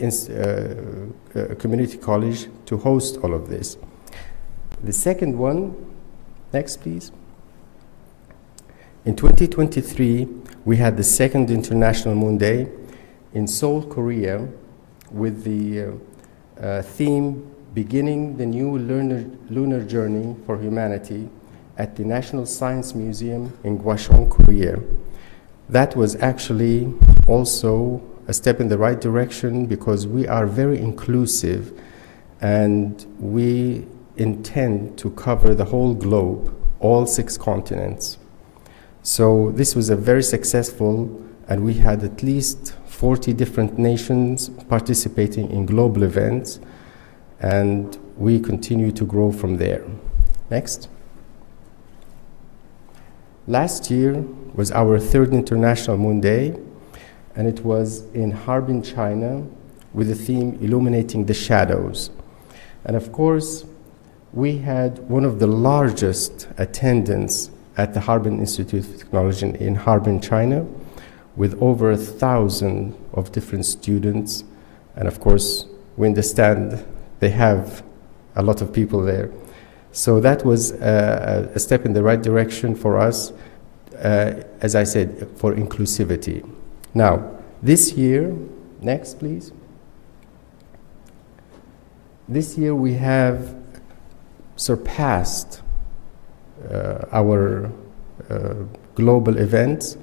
Community College to host all of this. The second one, next please. In 2023, we had the second International Moon Day in Seoul, Korea, with the theme beginning the new lunar journey for humanity at the National Science Museum in Gwacheon, Korea. That was actually also a step in the right direction because we are very inclusive and we intend to cover the whole globe, all 6 continents. So this was a very successful, and we had at least 40 different nations participating in global events, and we continue to grow from there. Next. Last year was our third International Moon Day, and it was in Harbin, China, with the theme Illuminating the Shadows. And of course, we had one of the largest attendance at the Harbin Institute of Technology in Harbin, China, with over 1,000 of different students. And of course, we understand they have a lot of people there. So that was a step in the right direction for us, as I said, for inclusivity. Now, this year, next please. This year we have surpassed our global events.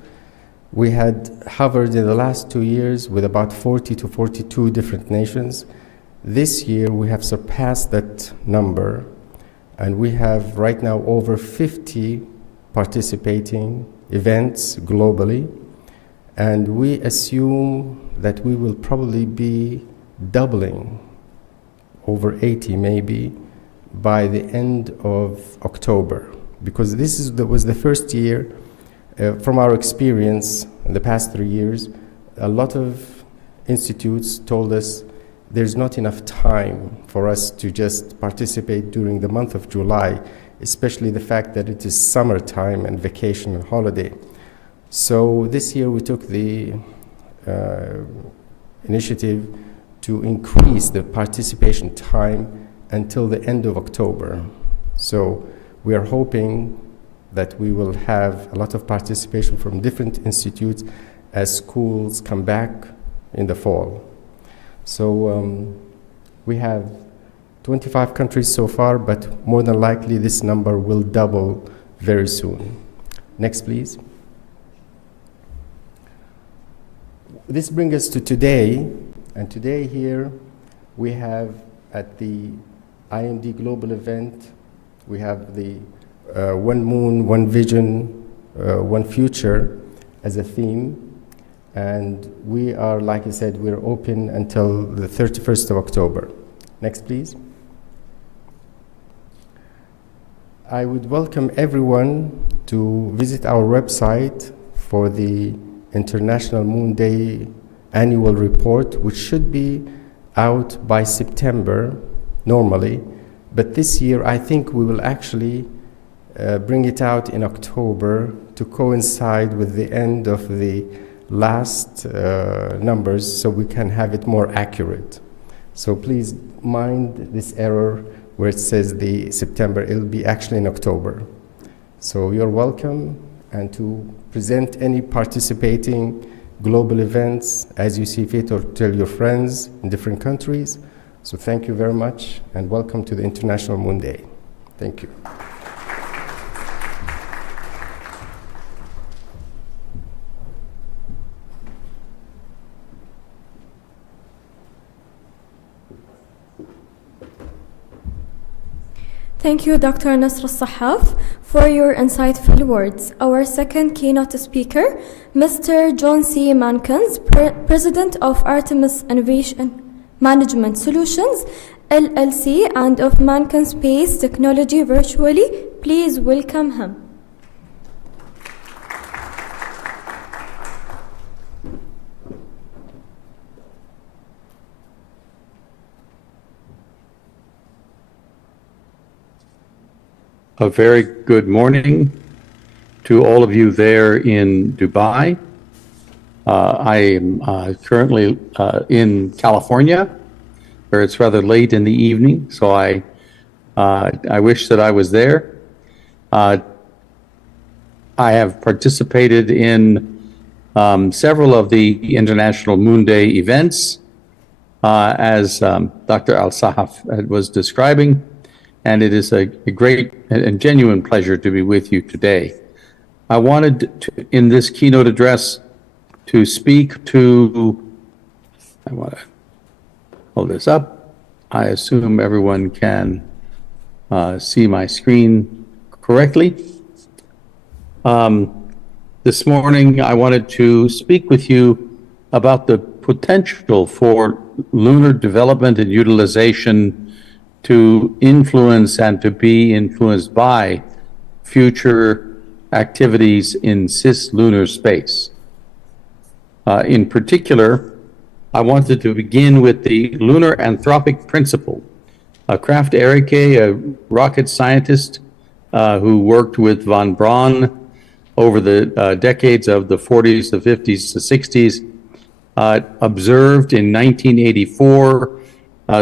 We had hovered in the last 2 years with about 40 to 42 different nations. This year we have surpassed that number, and we have right now over 50 participating events globally, and we assume that we will probably be doubling, over 80 maybe, by the end of October, because this was the first year, from our experience in the past 3 years, a lot of institutes told us there's not enough time for us to just participate during the month of July, especially the fact that it is summertime and vacation and holiday. So this year we took the initiative to increase the participation time until the end of October. So we are hoping that we will have a lot of participation from different institutes as schools come back in the fall. So we have 25 countries so far, but more than likely this number will double very soon. Next, please. This brings us to today, and today here we have at the IMD Global event. We have the One Moon, One Vision, One Future as a theme. And we are, like I said, we're open until the 31st of October. Next, please. I would welcome everyone to visit our website for the International Moon Day annual report, which should be out by September normally, but this year I think we will actually bring it out in October to coincide with the end of the last numbers, so we can have it more accurate. So please mind this error where it says the September. It'll be actually in October. So you're welcome, and to present any participating global events as you see fit, or tell your friends in different countries. So thank you very much, and welcome to the International Moon Day. Thank you. Thank you, Dr. Nasr al-Sahaf, for your insightful words. Our second keynote speaker, Mr. John C. Mankins, President of Artemis Innovation Management Solutions, LLC, and of Mankins Space Technology virtually. Please welcome him. A very good morning to all of you there in Dubai. I am currently in California, where it's rather late in the evening, so I wish that I was there. I have participated in several of the International Moon Day events, as Dr. Al-Sahaf was describing. And it is a great and genuine pleasure to be with you today. I wanted to, in this keynote address, to speak to, I want to hold this up. I assume everyone can see my screen correctly. This morning, I wanted to speak with you about the potential for lunar development and utilization to influence and to be influenced by future activities in cislunar space. In particular, I wanted to begin with the lunar anthropic principle. Krafft Ehricke, a rocket scientist who worked with von Braun over the decades of the 40s, the 50s, the 60s, observed in 1984,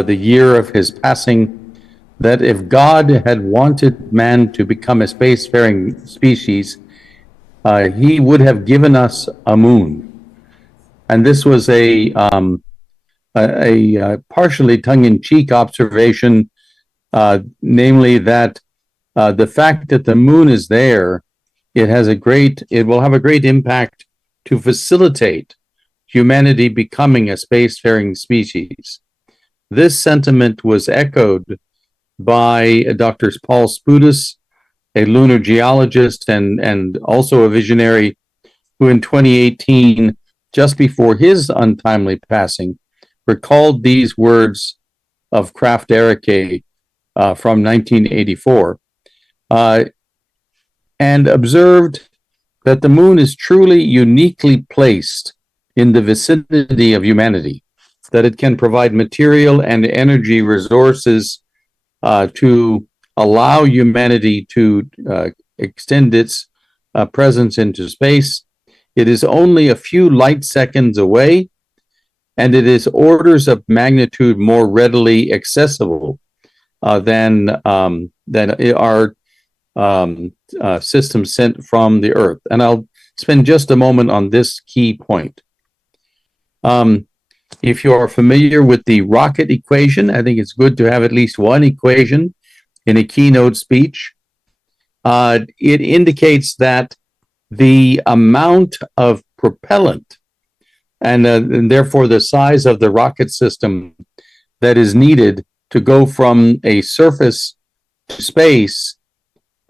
the year of his passing, that if God had wanted man to become a spacefaring species, he would have given us a moon. And this was a partially tongue-in-cheek observation, namely that the fact that the moon is there, it will have a great impact to facilitate humanity becoming a spacefaring species. This sentiment was echoed by Dr. Paul Spudis, a lunar geologist and also a visionary, who in 2018, just before his untimely passing, recalled these words of Krafft Ehricke from 1984, and observed that the moon is truly uniquely placed in the vicinity of humanity, that it can provide material and energy resources to allow humanity to extend its presence into space. It is only a few light seconds away, and it is orders of magnitude more readily accessible than our system sent from the Earth. And I'll spend just a moment on this key point. If you are familiar with the rocket equation, I think it's good to have at least one equation in a keynote speech. It indicates that the amount of propellant and therefore the size of the rocket system that is needed to go from a surface to space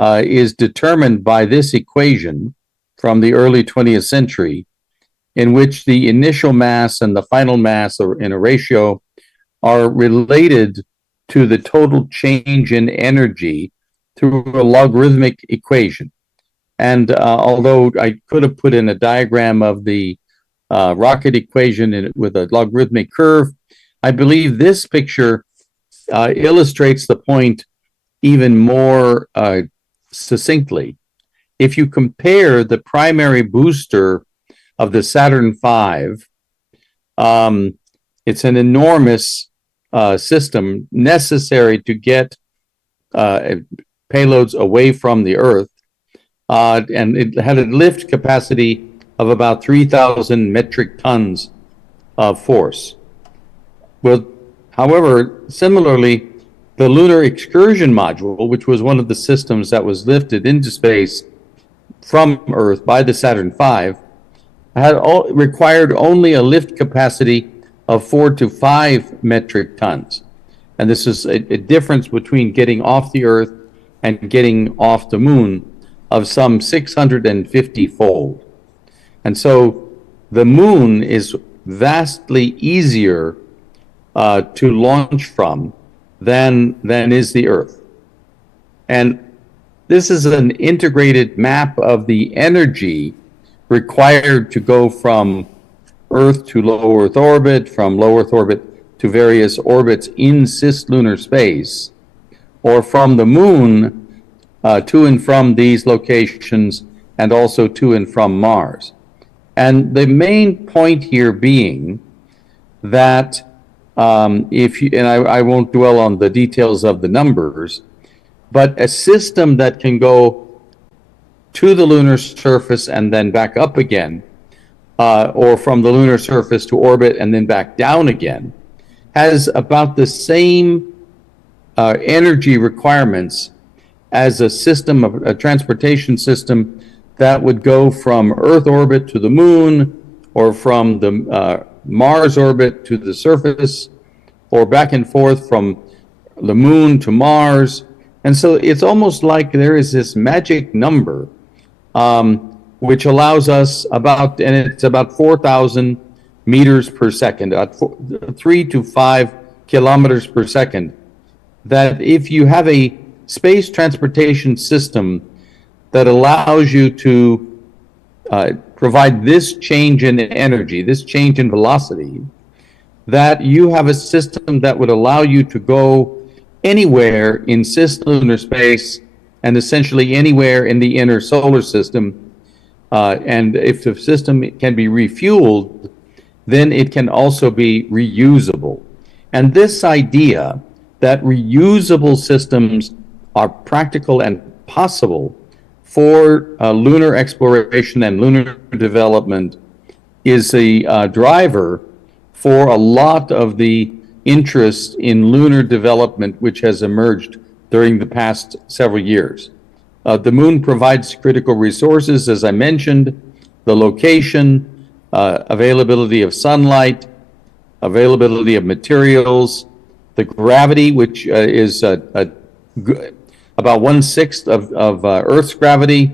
is determined by this equation from the early 20th century, in which the initial mass and the final mass are in a ratio are related to the total change in energy through a logarithmic equation. And although I could have put in a diagram of the rocket equation with a logarithmic curve, I believe this picture illustrates the point even more succinctly. If you compare the primary booster of the Saturn V, it's an enormous system necessary to get payloads away from the Earth, and it had a lift capacity of about 3,000 metric tons of force. Well, however, similarly, the Lunar Excursion Module, which was one of the systems that was lifted into space from Earth by the Saturn V, required only a lift capacity of 4 to 5 metric tons. And this is a difference between getting off the Earth and getting off the Moon of some 650-fold. And so the Moon is vastly easier to launch from than is the Earth. And this is an integrated map of the energy required to go from Earth to low Earth orbit, from low Earth orbit to various orbits in cislunar space, or from the Moon to and from these locations, and also to and from Mars. And the main point here being that I won't dwell on the details of the numbers, but a system that can go to the lunar surface and then back up again, or from the lunar surface to orbit and then back down again, has about the same energy requirements as a transportation system that would go from Earth orbit to the Moon, or from the Mars orbit to the surface, or back and forth from the Moon to Mars. And so it's almost like there is this magic number which allows us and it's about 4,000 meters per second, 3 to 5 kilometers per second, that if you have a space transportation system that allows you to provide this change in energy, this change in velocity, that you have a system that would allow you to go anywhere in cislunar space and essentially anywhere in the inner solar system. And if the system can be refueled, then it can also be reusable. And this idea that reusable systems are practical and possible for lunar exploration and lunar development is a driver for a lot of the interest in lunar development which has emerged during the past several years. The Moon provides critical resources, as I mentioned, the location, availability of sunlight, availability of materials, the gravity, which is about 1/6 of Earth's gravity,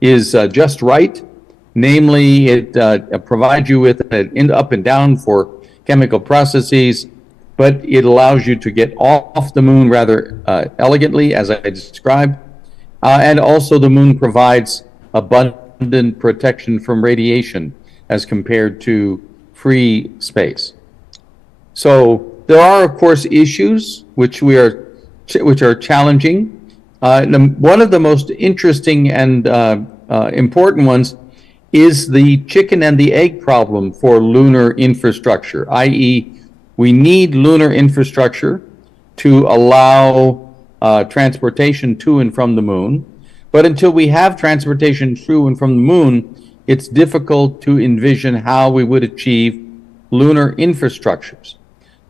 is just right. Namely, it provides you with an up and down for chemical processes, but it allows you to get off the Moon rather elegantly, as I described. And also the Moon provides abundant protection from radiation as compared to free space. So there are, of course, issues which are challenging. One of the most interesting and important ones is the chicken and the egg problem for lunar infrastructure, i.e., we need lunar infrastructure to allow transportation to and from the Moon. But until we have transportation to and from the Moon, it's difficult to envision how we would achieve lunar infrastructures.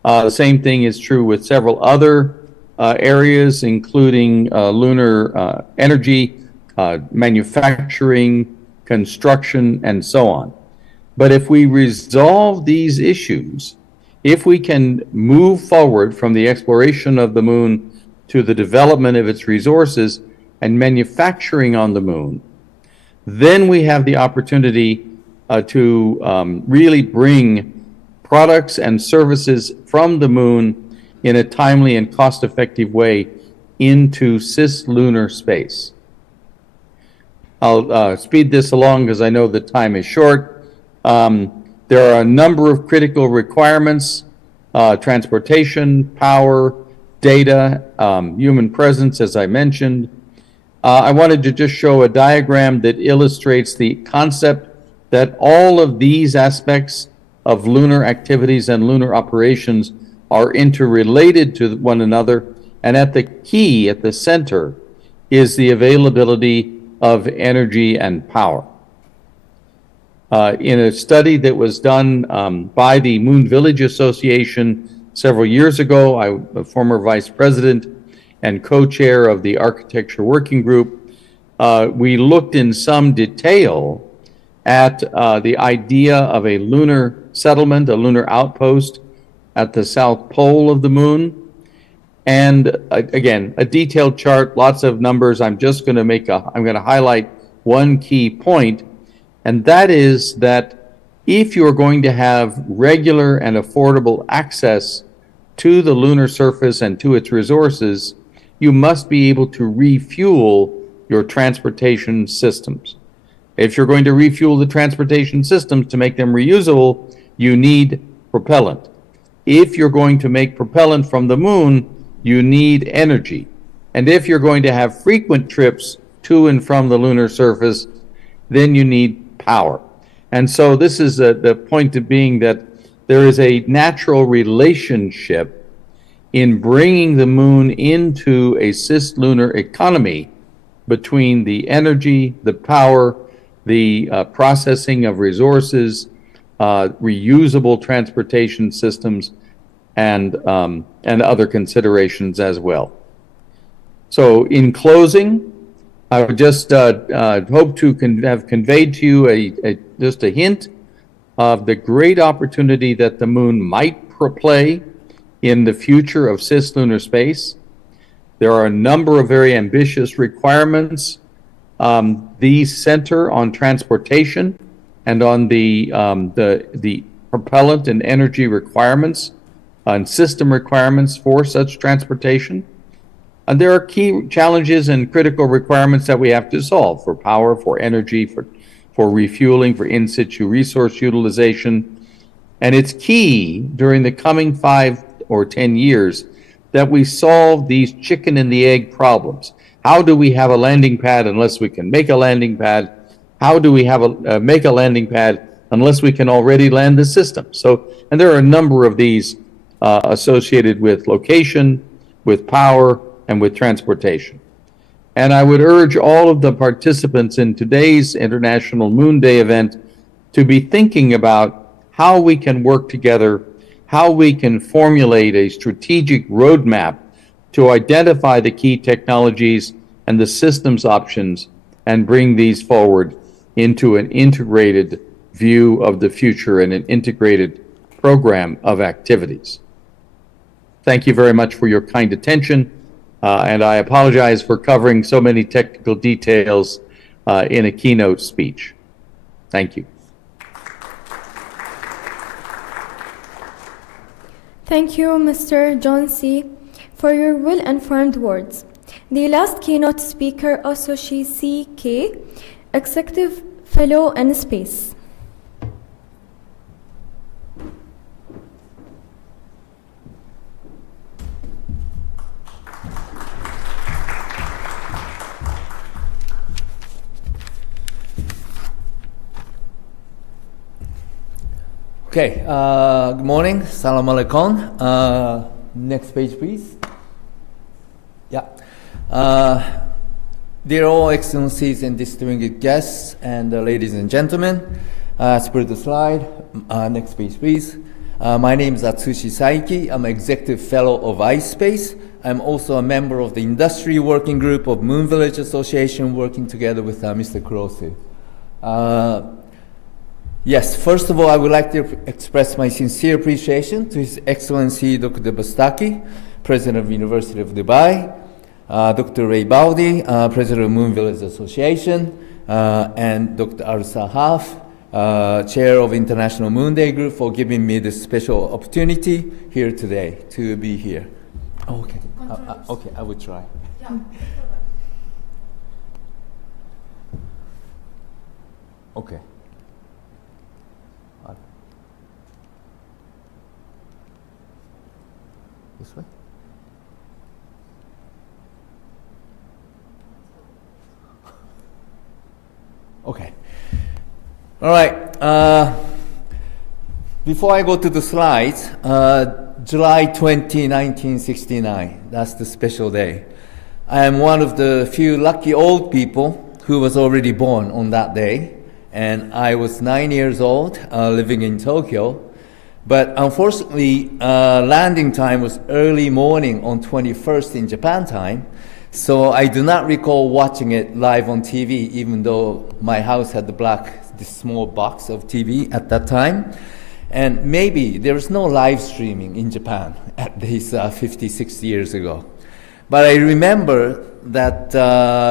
The same thing is true with several other areas, including lunar energy, manufacturing, construction, and so on. But if we resolve these issues, if we can move forward from the exploration of the moon to the development of its resources and manufacturing on the moon, then we have the opportunity to really bring products and services from the moon in a timely and cost-effective way into cislunar space. I'll speed this along because I know the time is short. There are a number of critical requirements: transportation, power, data, human presence, as I mentioned. I wanted to just show a diagram that illustrates the concept that all of these aspects of lunar activities and lunar operations are interrelated to one another, and at the center is the availability of energy and power. In a study that was done by the Moon Village Association several years ago, I'm a former vice president and co-chair of the architecture working group. We looked in some detail at the idea of a lunar settlement, a lunar outpost at the south pole of the moon. And again, a detailed chart, lots of numbers. I'm going to highlight one key point, and that is that if you're going to have regular and affordable access to the lunar surface and to its resources, you must be able to refuel your transportation systems. If you're going to refuel the transportation systems to make them reusable, you need propellant. If you're going to make propellant from the moon, you need energy. And if you're going to have frequent trips to and from the lunar surface, then you need power. And so this is the point of being that there is a natural relationship in bringing the moon into a cislunar economy between the energy, the power, the processing of resources, reusable transportation systems, and other considerations as well. So in closing, I would just hope to have conveyed to you just a hint of the great opportunity that the moon might play in the future of cislunar space. There are a number of very ambitious requirements. These center on transportation and on the propellant and energy requirements and system requirements for such transportation. And there are key challenges and critical requirements that we have to solve for power, for energy, for refueling, for in situ resource utilization. And it's key during the coming 5 or 10 years that we solve these chicken and the egg problems. How do we have a landing pad unless we can make a landing pad? How do we have make a landing pad unless we can already land the system? So, and there are a number of these associated with location, with power, and with transportation. And I would urge all of the participants in today's International Moon Day event to be thinking about how we can work together, how we can formulate a strategic roadmap to identify the key technologies and the systems options and bring these forward into an integrated view of the future and an integrated program of activities. Thank you very much for your kind attention. And I apologize for covering so many technical details in a keynote speech. Thank you. Thank you, Mr. John C., for your well-informed words. The last keynote speaker, Ososhi C.K., Executive Fellow in Space. Okay, good morning. Salam alaikum. Next page, please. Yeah. Dear all excellencies and distinguished guests and ladies and gentlemen, spread the slide. Next page, please. My name is Atsushi Saiki. I'm Executive Fellow of iSpace. I'm also a member of the Industry Working Group of Moon Village Association, working together with Mr. Kurose. Yes, first of all, I would like to express my sincere appreciation to His Excellency Dr. Bastaki, President of University of Dubai, Dr. Ray Baudi, President of Moon Village Association, and Dr. Arsa Haf, Chair of International Moon Day Group, for giving me this special opportunity here today to be here. Oh, okay. Okay, I will try. Yeah. Okay. This way? Okay. All right. Before I go to the slides, July 20, 1969, that's the special day. I am one of the few lucky old people who was already born on that day, and I was 9 years old, living in Tokyo. But unfortunately, landing time was early morning on 21st in Japan time, so I do not recall watching it live on TV, even though my house had this small box of TV at that time. And maybe there was no live streaming in Japan at least 56 years ago. But I remember that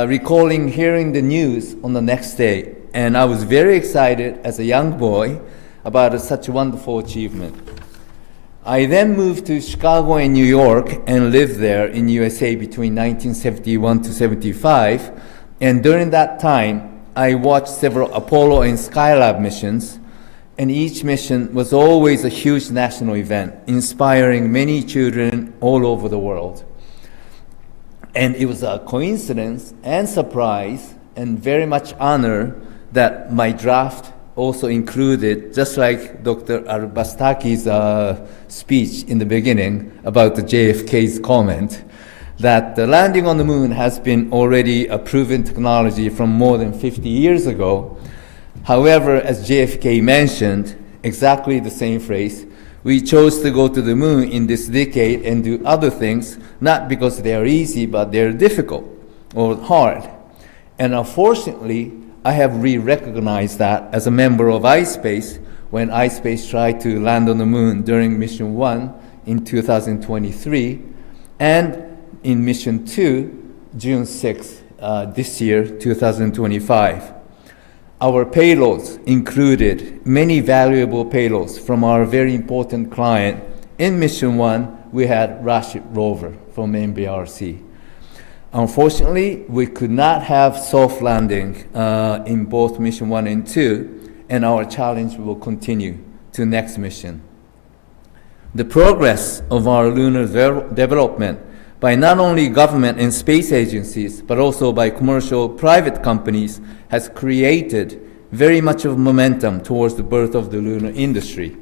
recalling hearing the news on the next day, and I was very excited as a young boy about such a wonderful achievement. I then moved to Chicago and New York and lived there in USA between 1971 to 75. And during that time, I watched several Apollo and Skylab missions, and each mission was always a huge national event, inspiring many children all over the world. And it was a coincidence and surprise and very much honor that my draft also included, just like Dr. Bastaki's speech in the beginning about the JFK's comment, that the landing on the moon has been already a proven technology from more than 50 years ago. However, as JFK mentioned, exactly the same phrase, we chose to go to the moon in this decade and do other things, not because they are easy, but they're difficult or hard. And unfortunately, I have re-recognized that as a member of iSpace when iSpace tried to land on the moon during Mission 1 in 2023, and in Mission 2, June 6, this year, 2025. Our payloads included many valuable payloads from our very important client. In Mission 1, we had Rashid rover from MBRC. Unfortunately, we could not have soft landing in both Mission 1 and 2, and our challenge will continue to next mission. The progress of our lunar development by not only government and space agencies, but also by commercial private companies has created very much of momentum towards the birth of the lunar industry.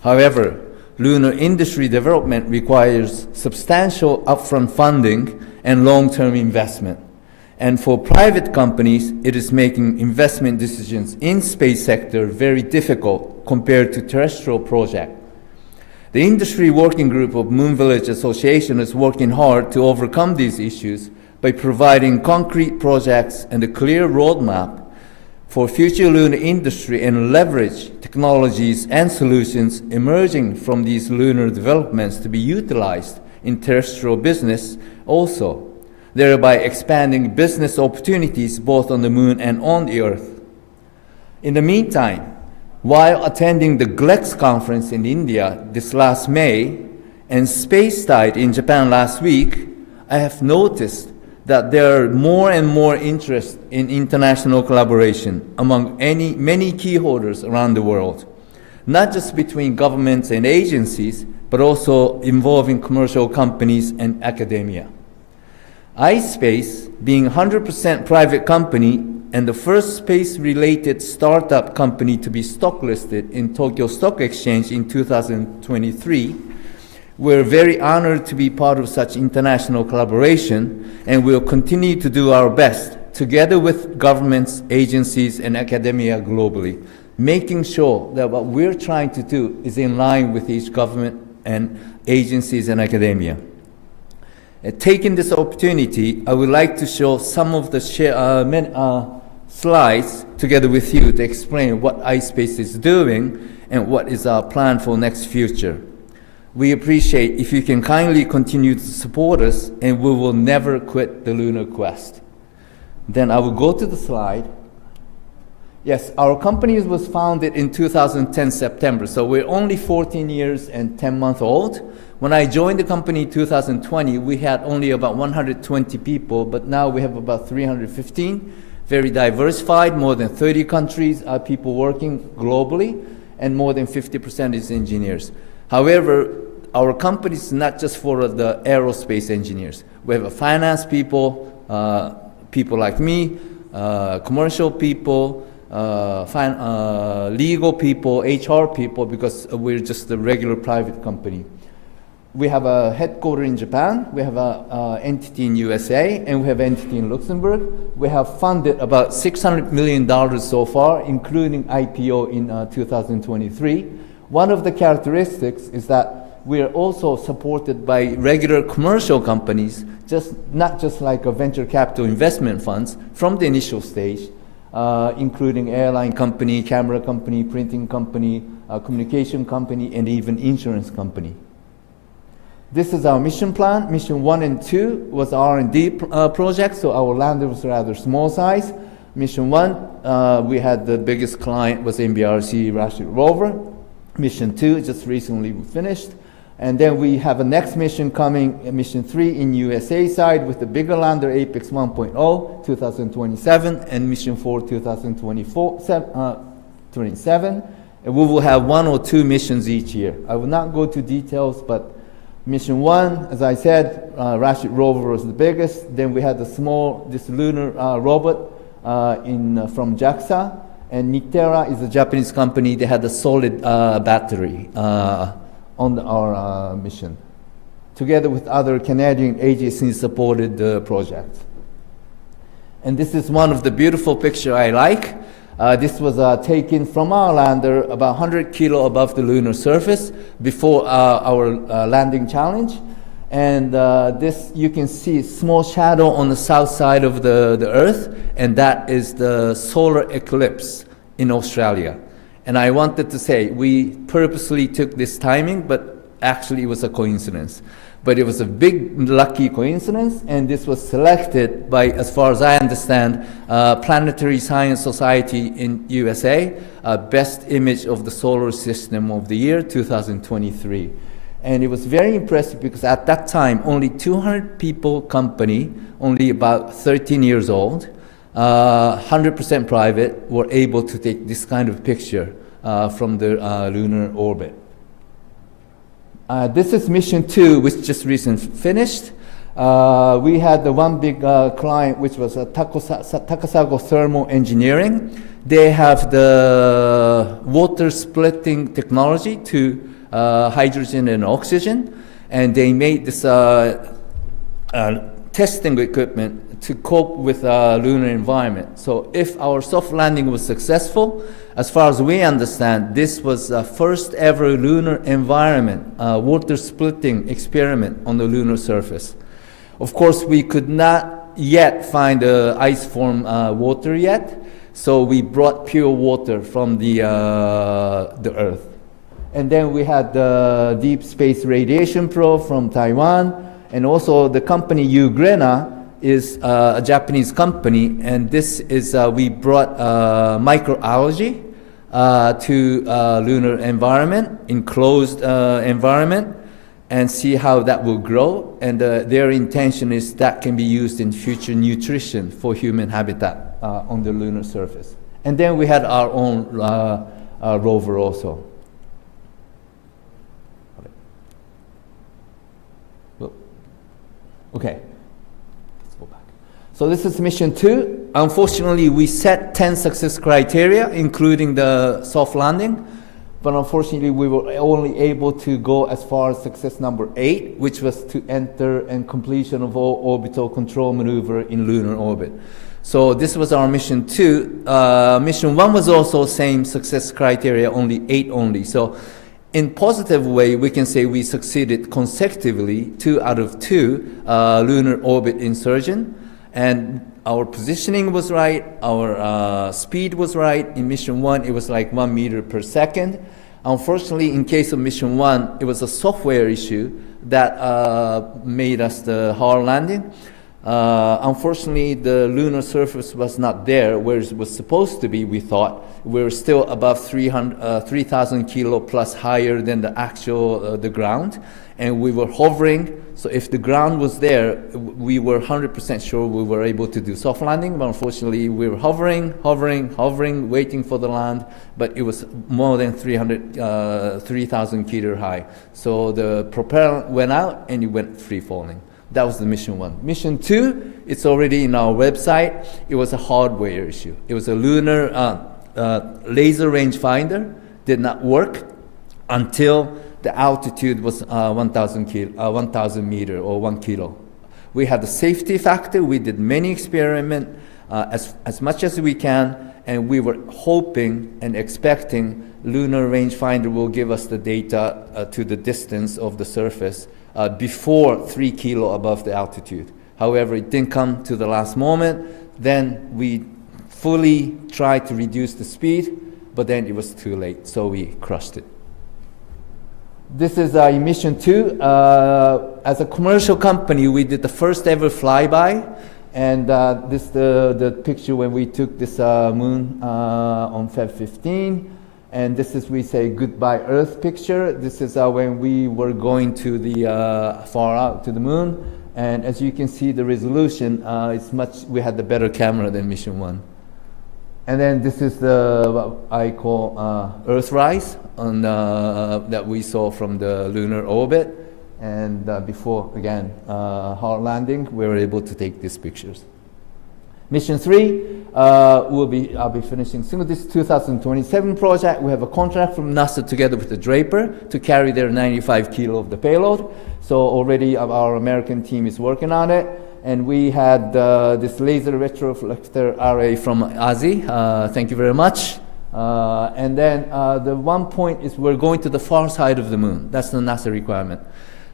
However, lunar industry development requires substantial upfront funding and long-term investment. And for private companies, it is making investment decisions in space sector very difficult compared to terrestrial projects. The industry working group of Moon Village Association is working hard to overcome these issues by providing concrete projects and a clear roadmap for future lunar industry and leverage technologies and solutions emerging from these lunar developments to be utilized in terrestrial business also, thereby expanding business opportunities both on the moon and on the Earth. In the meantime, while attending the GLEX conference in India this last May and SpaceTide in Japan last week, I have noticed that there are more and more interest in international collaboration among many key holders around the world, not just between governments and agencies, but also involving commercial companies and academia. iSpace, being 100% private company and the first space-related startup company to be stock listed in Tokyo Stock Exchange in 2023, we're very honored to be part of such international collaboration, and we'll continue to do our best together with governments, agencies, and academia globally, making sure that what we're trying to do is in line with each government and agencies and academia. Taking this opportunity, I would like to show some of the slides together with you to explain what iSpace is doing and what is our plan for next future. We appreciate if you can kindly continue to support us, and we will never quit the lunar quest. Then I will go to the slide. Yes, our company was founded in 2010 September, so we're only 14 years and 10 months old. When I joined the company in 2020, we had only about 120 people, but now we have about 315, very diversified, more than 30 countries, people working globally, and more than 50% is engineers. However, our company is not just for the aerospace engineers. We have finance people, people like me, commercial people, legal people, HR people, because we're just a regular private company. We have a headquarters in Japan, we have an entity in USA, and we have an entity in Luxembourg. We have funded about $600 million so far, including IPO in 2023. One of the characteristics is that we are also supported by regular commercial companies, not just like a venture capital investment funds from the initial stage, including airline company, camera company, printing company, communication company, and even insurance company. This is our mission plan. Mission 1 and 2 was R&D project, so our lander was rather small size. Mission 1, we had the biggest client was MBRC Rashid Rover. Mission 2 just recently finished. And then we have a next mission coming, Mission 3 in USA side with the bigger lander, Apex 1.0, 2027, and Mission 4, 2027. And we will have 1 or 2 missions each year. I will not go to details, but Mission 1, as I said, Rashid Rover was the biggest. Then we had this lunar robot from JAXA. And Nitera is a Japanese company. They had a solid battery on our mission. Together with other Canadian agencies supported the project. And this is one of the beautiful pictures I like. This was taken from our lander about 100 kilo above the lunar surface before our landing challenge. And this, you can see a small shadow on the south side of the Earth, and that is the solar eclipse in Australia. And I wanted to say, we purposely took this timing, but actually it was a coincidence. But it was a big lucky coincidence, and this was selected by, as far as I understand, Planetary Science Society in USA, Best Image of the Solar System of the Year 2023. And it was very impressive because at that time, only 200 people company, only about 13 years old, 100% private, were able to take this kind of picture from the lunar orbit. This is Mission 2, which just recently finished. We had the one big client, which was Takasago Thermal Engineering. They have the water splitting technology to hydrogen and oxygen, and they made this testing equipment to cope with lunar environment. So if our soft landing was successful, as far as we understand, this was the first ever lunar environment, water splitting experiment on the lunar surface. Of course, we could not yet find ice form water yet, so we brought pure water from the Earth. And then we had the Deep Space Radiation Probe from Taiwan, and also the company Ugrena is a Japanese company, and this is, we brought microalgae to lunar environment, enclosed environment, and see how that will grow. And their intention is that can be used in future nutrition for human habitat on the lunar surface. And then we had our own rover also. Okay, let's go back. So this is Mission 2. Unfortunately, we set 10 success criteria, including the soft landing. But unfortunately, we were only able to go as far as success number 8, which was to enter and completion of all orbital control maneuver in lunar orbit. So this was our Mission 2. Mission 1 was also same success criteria, only 8 only. So in positive way, we can say we succeeded consecutively 2 out of 2 lunar orbit insertion. And our positioning was right, our speed was right. In mission 1, it was like 1 meter per second. Unfortunately, in case of mission 1, it was a software issue that made us the hard landing. Unfortunately, the lunar surface was not there where it was supposed to be, we thought. We were still above 3,000 kilo plus higher than the actual, the ground. And we were hovering, so if the ground was there, we were 100% sure we were able to do soft landing, but unfortunately we were hovering, waiting for the land, but it was more than 3,000 kilo high. So the propellant went out and it went free falling. That was the mission 1. Mission 2, it's already in our website. It was a hardware issue. It was a lunar laser rangefinder, did not work until the altitude was 1,000 meter or 1 kilo. We had the safety factor. We did many experiments as much as we can, and we were hoping and expecting lunar rangefinder will give us the data to the distance of the surface before 3 kilo above the altitude. However, it didn't come to the last moment. Then we fully tried to reduce the speed, but then it was too late, so we crushed it. This is in mission 2. As a commercial company, we did the first ever flyby, and this is the picture when we took this moon on Feb 15. And this is, we say, goodbye Earth picture. This is when we were going to the far out to the moon. And as you can see, the resolution is much. We had the better camera than mission 1. And then this is the what I call Earthrise on that we saw from the lunar orbit. And before again hard landing, we were able to take these pictures. Mission 3 I'll be finishing soon. This 2027 project. We have a contract from NASA together with the Draper to carry their 95 kilo of the payload. So already our American team is working on it. And we had this laser retroreflector array from ASI. Thank you very much. And then the one point is we're going to the far side of the moon. That's the NASA requirement.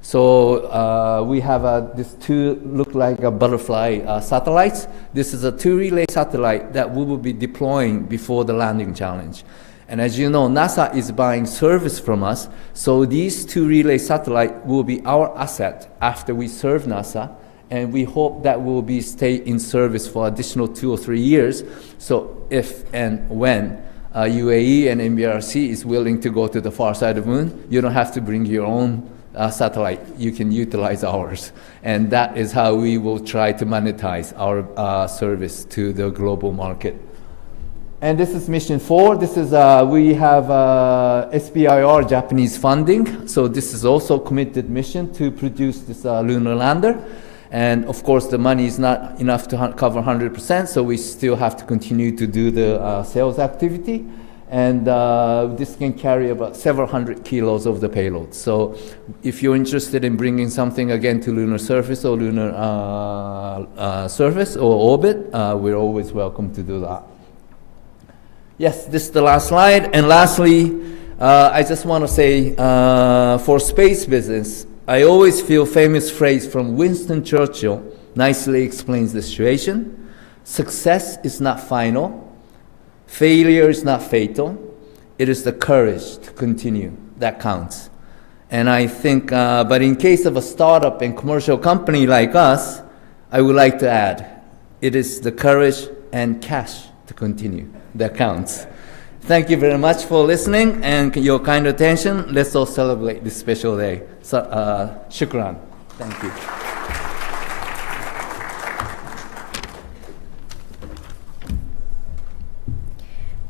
So we have these 2 look like a butterfly satellites. This is a 2 relay satellite that we will be deploying before the landing challenge. And as you know, NASA is buying service from us. So these 2 relay satellites will be our asset after we serve NASA. And we hope that will be stay in service for additional 2 or 3 years. So if and when UAE and MBRC is willing to go to the far side of the moon, you don't have to bring your own satellite. You can utilize ours. And that is how we will try to monetize our service to the global market. And this is mission 4. This is, we have SBIR Japanese funding. So this is also a committed mission to produce this lunar lander. And of course, the money is not enough to cover 100%, so we still have to continue to do the sales activity. And this can carry about several hundred kilos of the payload. So if you're interested in bringing something again to lunar surface or lunar surface or orbit, we're always welcome to do that. Yes, this is the last slide. And lastly, I just want to say for space business, I always feel famous phrase from Winston Churchill nicely explains the situation. Success is not final. Failure is not fatal. It is the courage to continue that counts. And I think, but in case of a startup and commercial company like us, I would like to add, it is the courage and cash to continue that counts. Thank you very much for listening and your kind attention. Let's all celebrate this special day. So, shukran. Thank you.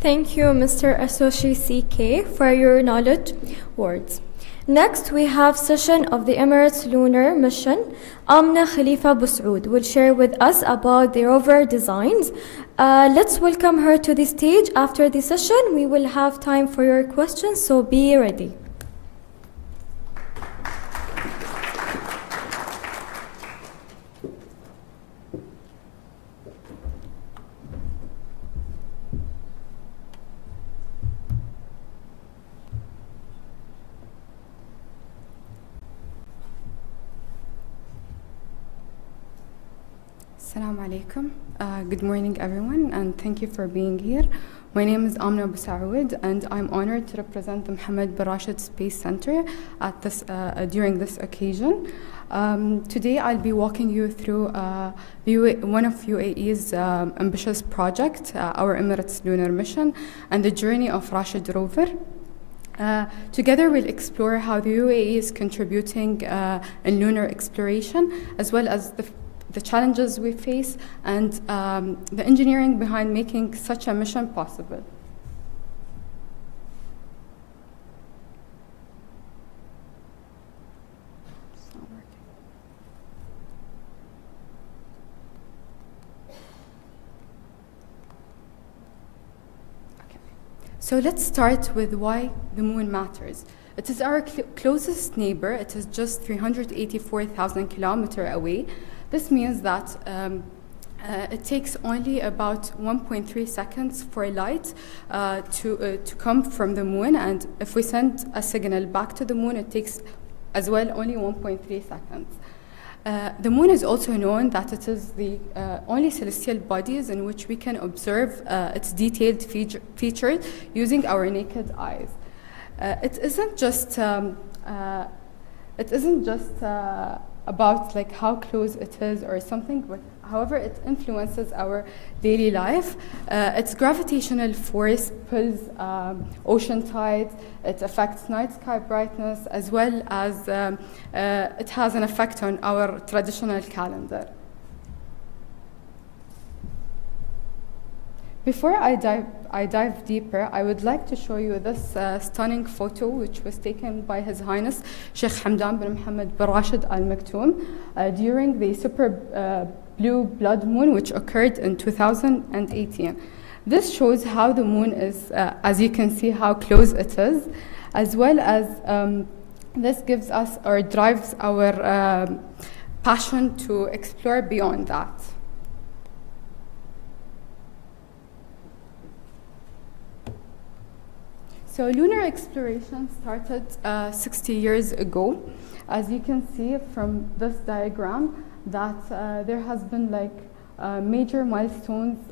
Thank you, Mr. Asoshi CK, for your knowledge words. Next, we have session of the Emirates Lunar Mission. Amna Khalifa Boussoud will share with us about the rover designs. Let's welcome her to the stage. After the session, we will have time for your questions, so be ready. Assalamu alaikum. Good morning, everyone, and thank you for being here. My name is Amna Abu Saoud, and I'm honored to represent the Mohammed bin Rashid Space Center at during this occasion. Today, I'll be walking you through one of UAE's ambitious project, our Emirates Lunar mission, and the journey of Rashid rover. Together, we'll explore how the UAE is contributing in lunar exploration, as well as the challenges we face and the engineering behind making such a mission possible. So let's start with why the moon matters. It is our closest neighbor. It is just 384,000 kilometers away. This means that it takes only about 1.3 seconds for light to come from the moon, and if we send a signal back to the moon, it takes as well only 1.3 seconds. The moon is also known that it is the only celestial bodies in which we can observe its detailed features using our naked eyes. It isn't just about like how close it is or something, but however it influences our daily life. Its gravitational force pulls ocean tides, it affects night sky brightness, as well as it has an effect on our traditional calendar. Before I dive deeper, I would like to show you this stunning photo, which was taken by His Highness Sheikh Hamdan bin Mohammed bin Rashid Al Maktoum during the super blue blood moon, which occurred in 2018. This shows how the moon is, as you can see, how close it is, as well as this gives us or drives our passion to explore beyond that. So lunar exploration started 60 years ago. As you can see from this diagram, that there has been like major milestones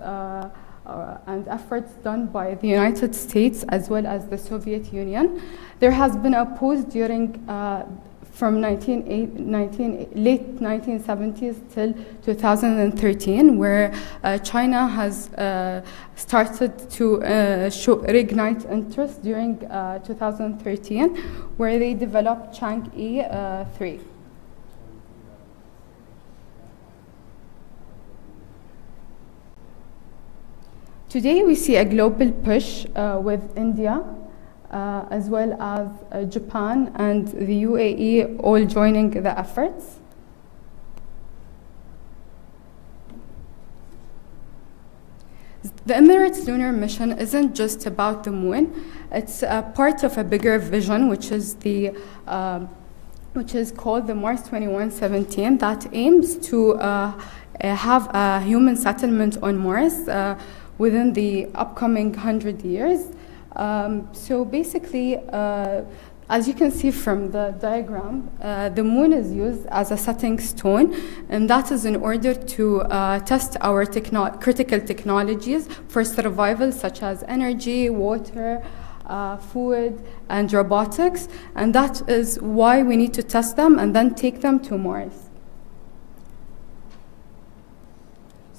and efforts done by the United States as well as the Soviet Union. There has been a pause during from late 1970s till 2013, where China has started to reignite interest during 2013, where they developed Chang'e 3. Today we see a global push with India, as well as Japan and the UAE all joining the efforts. The Emirates lunar mission isn't just about the moon. It's a part of a bigger vision, which is called the Mars 2117, that aims to have a human settlement on Mars within the upcoming 100 years. So basically, as you can see from the diagram, the moon is used as a setting stone, and that is in order to test our critical technologies for survival, such as energy, water, food, and robotics, and that is why we need to test them and then take them to Mars.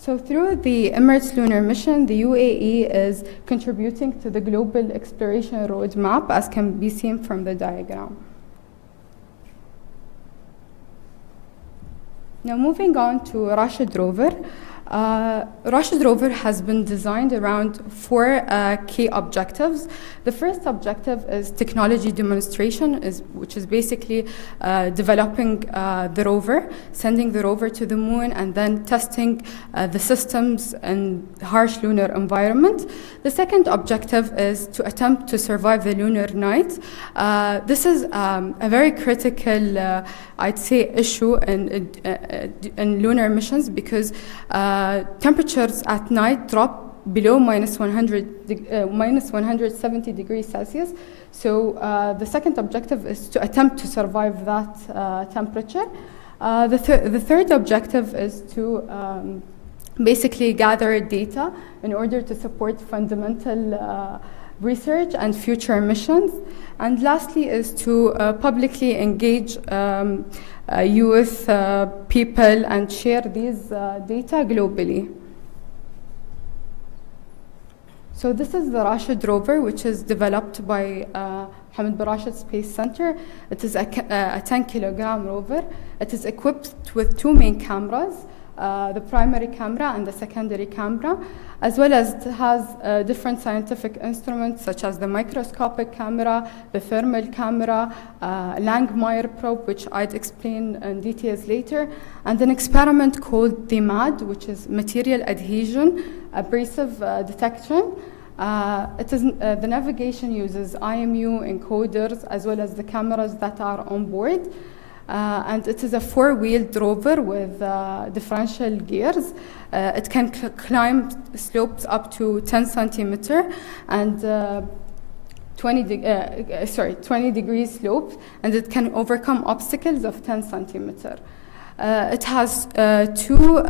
So through the Emirates Lunar Mission, the UAE is contributing to the global exploration roadmap, as can be seen from the diagram. Now moving on to Rashid rover. Rashid rover has been designed around 4 key objectives. The first objective is technology demonstration, which is basically developing the rover, sending the rover to the moon, and then testing the systems in harsh lunar environment. The second objective is to attempt to survive the lunar night. This is a very critical, I'd say, issue in lunar missions, because temperatures at night drop below minus 170 degrees Celsius. So the second objective is to attempt to survive that temperature. The third objective is to basically gather data in order to support fundamental research and future missions. And lastly is to publicly engage youth, people, and share these data globally. So this is the Rashid rover, which is developed by Mohammed bin Rashid Space Center. It is a 10-kilogram rover. It is equipped with two main cameras, the primary camera and the secondary camera, as well as it has different scientific instruments such as the microscopic camera, the thermal camera, Langmuir probe, which I'd explain in details later, and an experiment called the MAD, which is material adhesion abrasive detection. The navigation uses IMU encoders as well as the cameras that are on board. And it is a four-wheeled rover with differential gears. It can climb slopes up to 10 centimeter and 20 degrees slopes, and it can overcome obstacles of 10 centimeter. It has two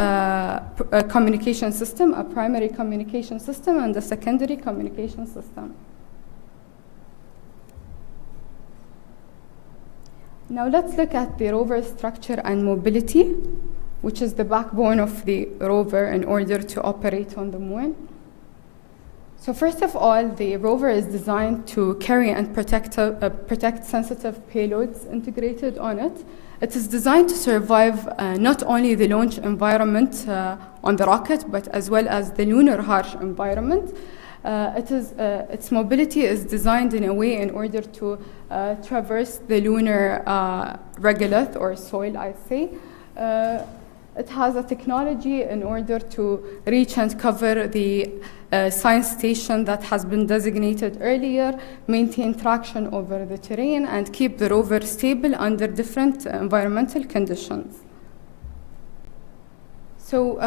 communication systems, a primary communication system and a secondary communication system. Now let's look at the rover structure and mobility, which is the backbone of the rover in order to operate on the moon. So first of all, the rover is designed to carry and protect sensitive payloads integrated on it. It is designed to survive not only the launch environment on the rocket, but as well as the lunar harsh environment. Its mobility is designed in a way in order to traverse the lunar regolith or soil, I'd say. It has a technology in order to reach and cover the science station that has been designated earlier, maintain traction over the terrain, and keep the rover stable under different environmental conditions. So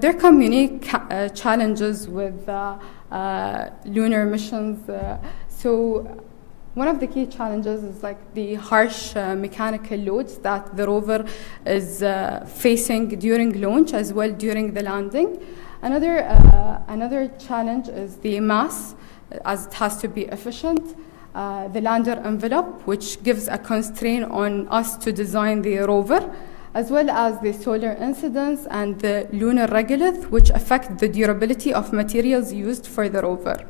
there come unique challenges with lunar missions. So one of the key challenges is like the harsh mechanical loads that the rover is facing during launch as well during the landing. Another challenge is the mass, as it has to be efficient. The lander envelope, which gives a constraint on us to design the rover, as well as the solar incidence and the lunar regolith, which affect the durability of materials used for the rover.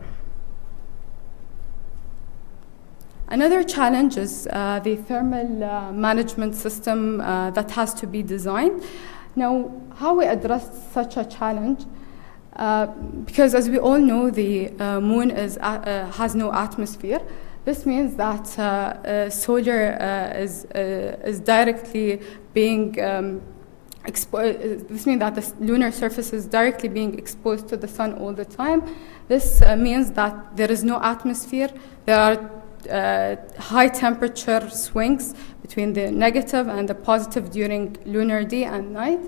Another challenge is the thermal management system that has to be designed. Now, how we address such a challenge? Because as we all know, the moon has no atmosphere. This means that solar is directly being exposed. This means that the lunar surface is directly being exposed to the sun all the time. This means that there is no atmosphere. There are high temperature swings between the negative and the positive during lunar day and night.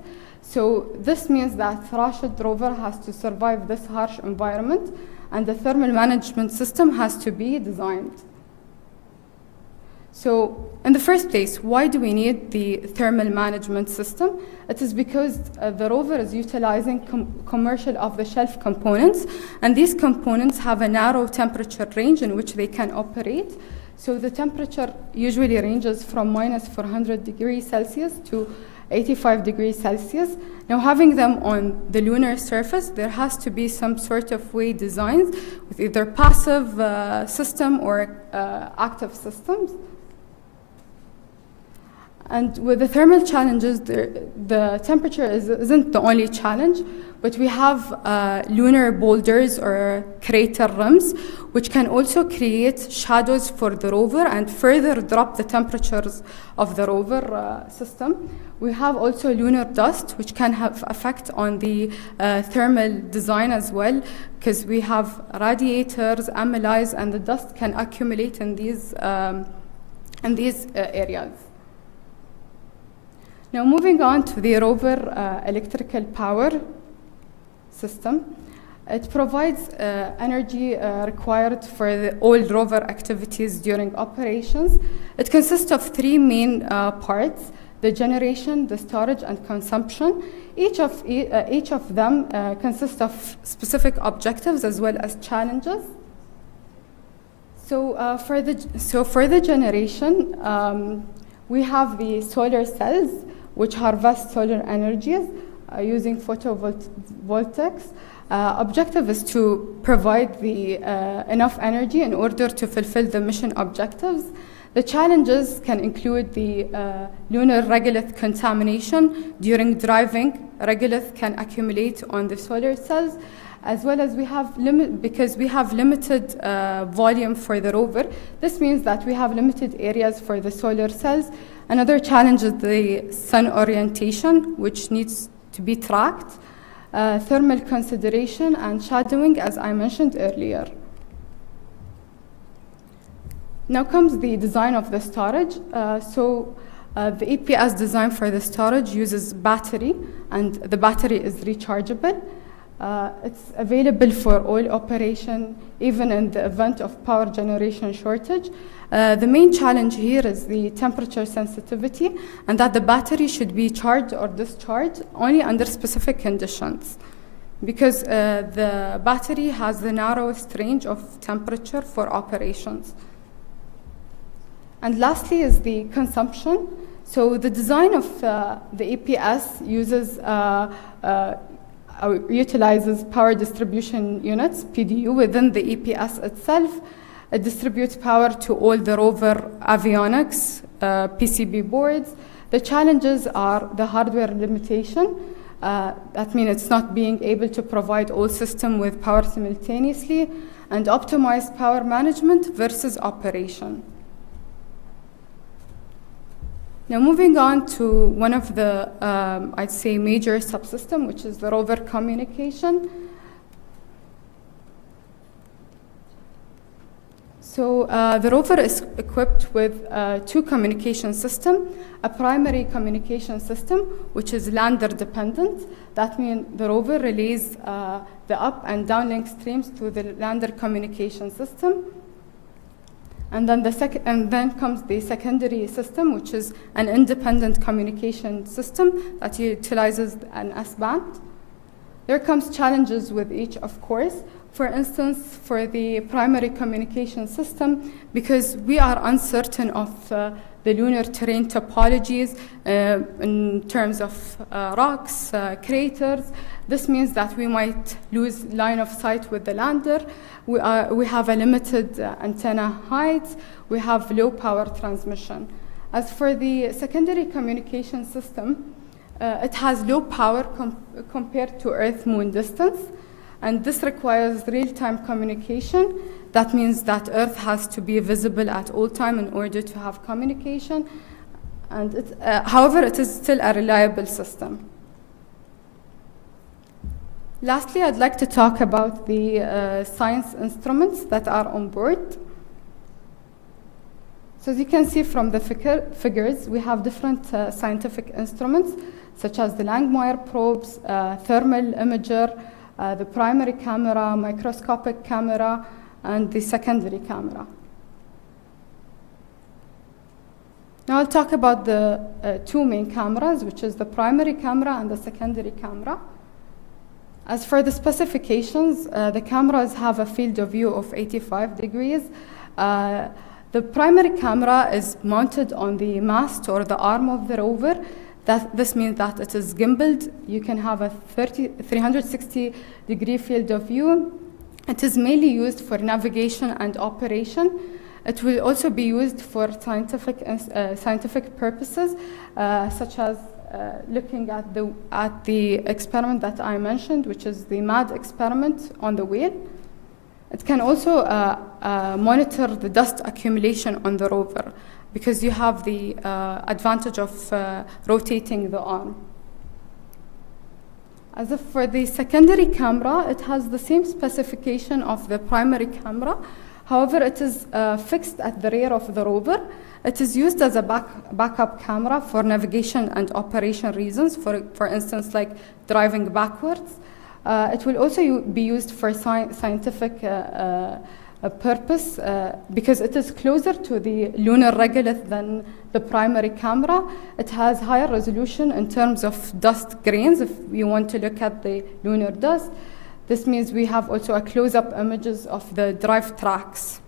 So this means that Rashid rover has to survive this harsh environment, and the thermal management system has to be designed. So in the first place, why do we need the thermal management system? It is because the rover is utilizing commercial off-the-shelf components, and these components have a narrow temperature range in which they can operate. So the temperature usually ranges from minus 400 degrees Celsius to 85 degrees Celsius. Now, having them on the lunar surface, there has to be some sort of way designed with either passive system or active systems. And with the thermal challenges, the temperature isn't the only challenge, but we have lunar boulders or crater rims, which can also create shadows for the rover and further drop the temperatures of the rover system. We have also lunar dust, which can have effect on the thermal design as well, because we have radiators, amylase, and the dust can accumulate in these areas. Now, moving on to the rover electrical power system. It provides energy required for all rover activities during operations. It consists of three main parts: the generation, the storage, and consumption. Each of them consists of specific objectives as well as challenges. So for the generation, we have the solar cells, which harvest solar energies using photovoltaics. Objective is to provide the enough energy in order to fulfill the mission objectives. The challenges can include the lunar regolith contamination. During driving, regolith can accumulate on the solar cells, as well as because we have limited volume for the rover. This means that we have limited areas for the solar cells. Another challenge is the sun orientation, which needs to be tracked. Thermal consideration and shadowing, as I mentioned earlier. Now comes the design of the storage. The EPS design for the storage uses battery, and the battery is rechargeable. It's available for all operation, even in the event of power generation shortage. The main challenge here is the temperature sensitivity, and that the battery should be charged or discharged only under specific conditions, because the battery has the narrowest range of temperature for operations. And lastly is the consumption. So the design of the EPS utilizes power distribution units, PDU, within the EPS itself. It distributes power to all the rover avionics, PCB boards. The challenges are the hardware limitation. That means it's not being able to provide all systems with power simultaneously, and optimized power management versus operation. Now moving on to one of the, I'd say, major subsystem, which is the rover communication. So the rover is equipped with two communication systems, a primary communication system, which is lander dependent. That means the rover relays the up and downlink streams to the lander communication system. And then comes the secondary system, which is an independent communication system that utilizes an S-band. There comes challenges with each, of course. For instance, for the primary communication system, because we are uncertain of the lunar terrain topologies in terms of rocks, craters. This means that we might lose line of sight with the lander. We have a limited antenna height. We have low power transmission. As for the secondary communication system, it has low power compared to Earth-Moon distance, and this requires real-time communication. That means that Earth has to be visible at all time in order to have communication. And however, it is still a reliable system. Lastly, I'd like to talk about the science instruments that are on board. So as you can see from the figures, we have different scientific instruments, such as the Langmuir probes, thermal imager, the primary camera, microscopic camera, and the secondary camera. Now I'll talk about the two main cameras, which is the primary camera and the secondary camera. As for the specifications, the cameras have a field of view of 85 degrees. The primary camera is mounted on the mast or the arm of the rover. This means that it is gimbaled. You can have a 360-degree field of view. It is mainly used for navigation and operation. It will also be used for scientific purposes, such as looking at the experiment that I mentioned, which is the MAD experiment on the whale. It can also monitor the dust accumulation on the rover, because you have the advantage of rotating the arm. As for the secondary camera, it has the same specification of the primary camera. However, it is fixed at the rear of the rover. It is used as a backup camera for navigation and operation reasons, for instance, like driving backwards. It will also be used for scientific purpose, because it is closer to the lunar regolith than the primary camera. It has higher resolution in terms of dust grains. If you want to look at the lunar dust, this means we have also a close-up images of the drive tracks.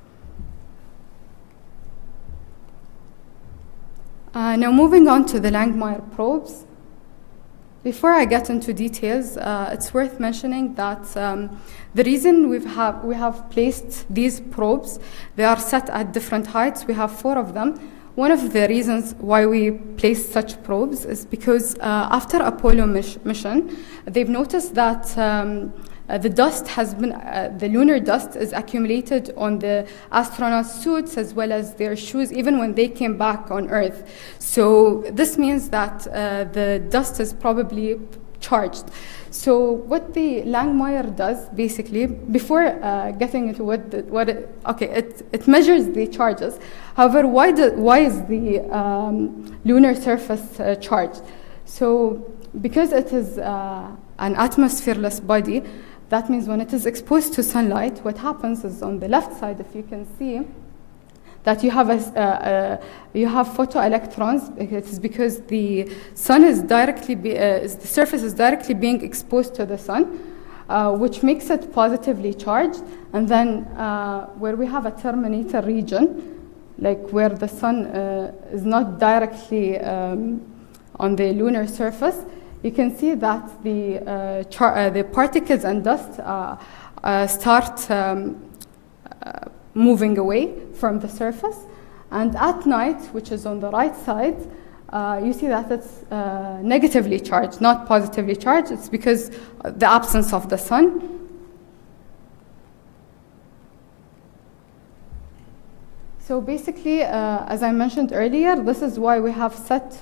Now moving on to the Langmuir probes. Before I get into details, it's worth mentioning that the reason we have placed these probes, they are set at different heights. We have 4 of them. One of the reasons why we placed such probes is because after Apollo mission, they've noticed that the dust has been, the lunar dust is accumulated on the astronaut suits as well as their shoes, even when they came back on Earth. So this means that the dust is probably charged. So what the Langmuir does, basically, before getting into it measures the charges. However, why is the lunar surface charged? So because it is an atmosphereless body, that means when it is exposed to sunlight, what happens is on the left side, if you can see, that you have photoelectrons. It is because the sun is the surface is directly being exposed to the sun, which makes it positively charged. And then where we have a terminator region, like where the sun is not directly on the lunar surface, you can see that the particles and dust start moving away from the surface. And at night, which is on the right side, you see that it's negatively charged, not positively charged. It's because of the absence of the sun. So basically, as I mentioned earlier, this is why we have set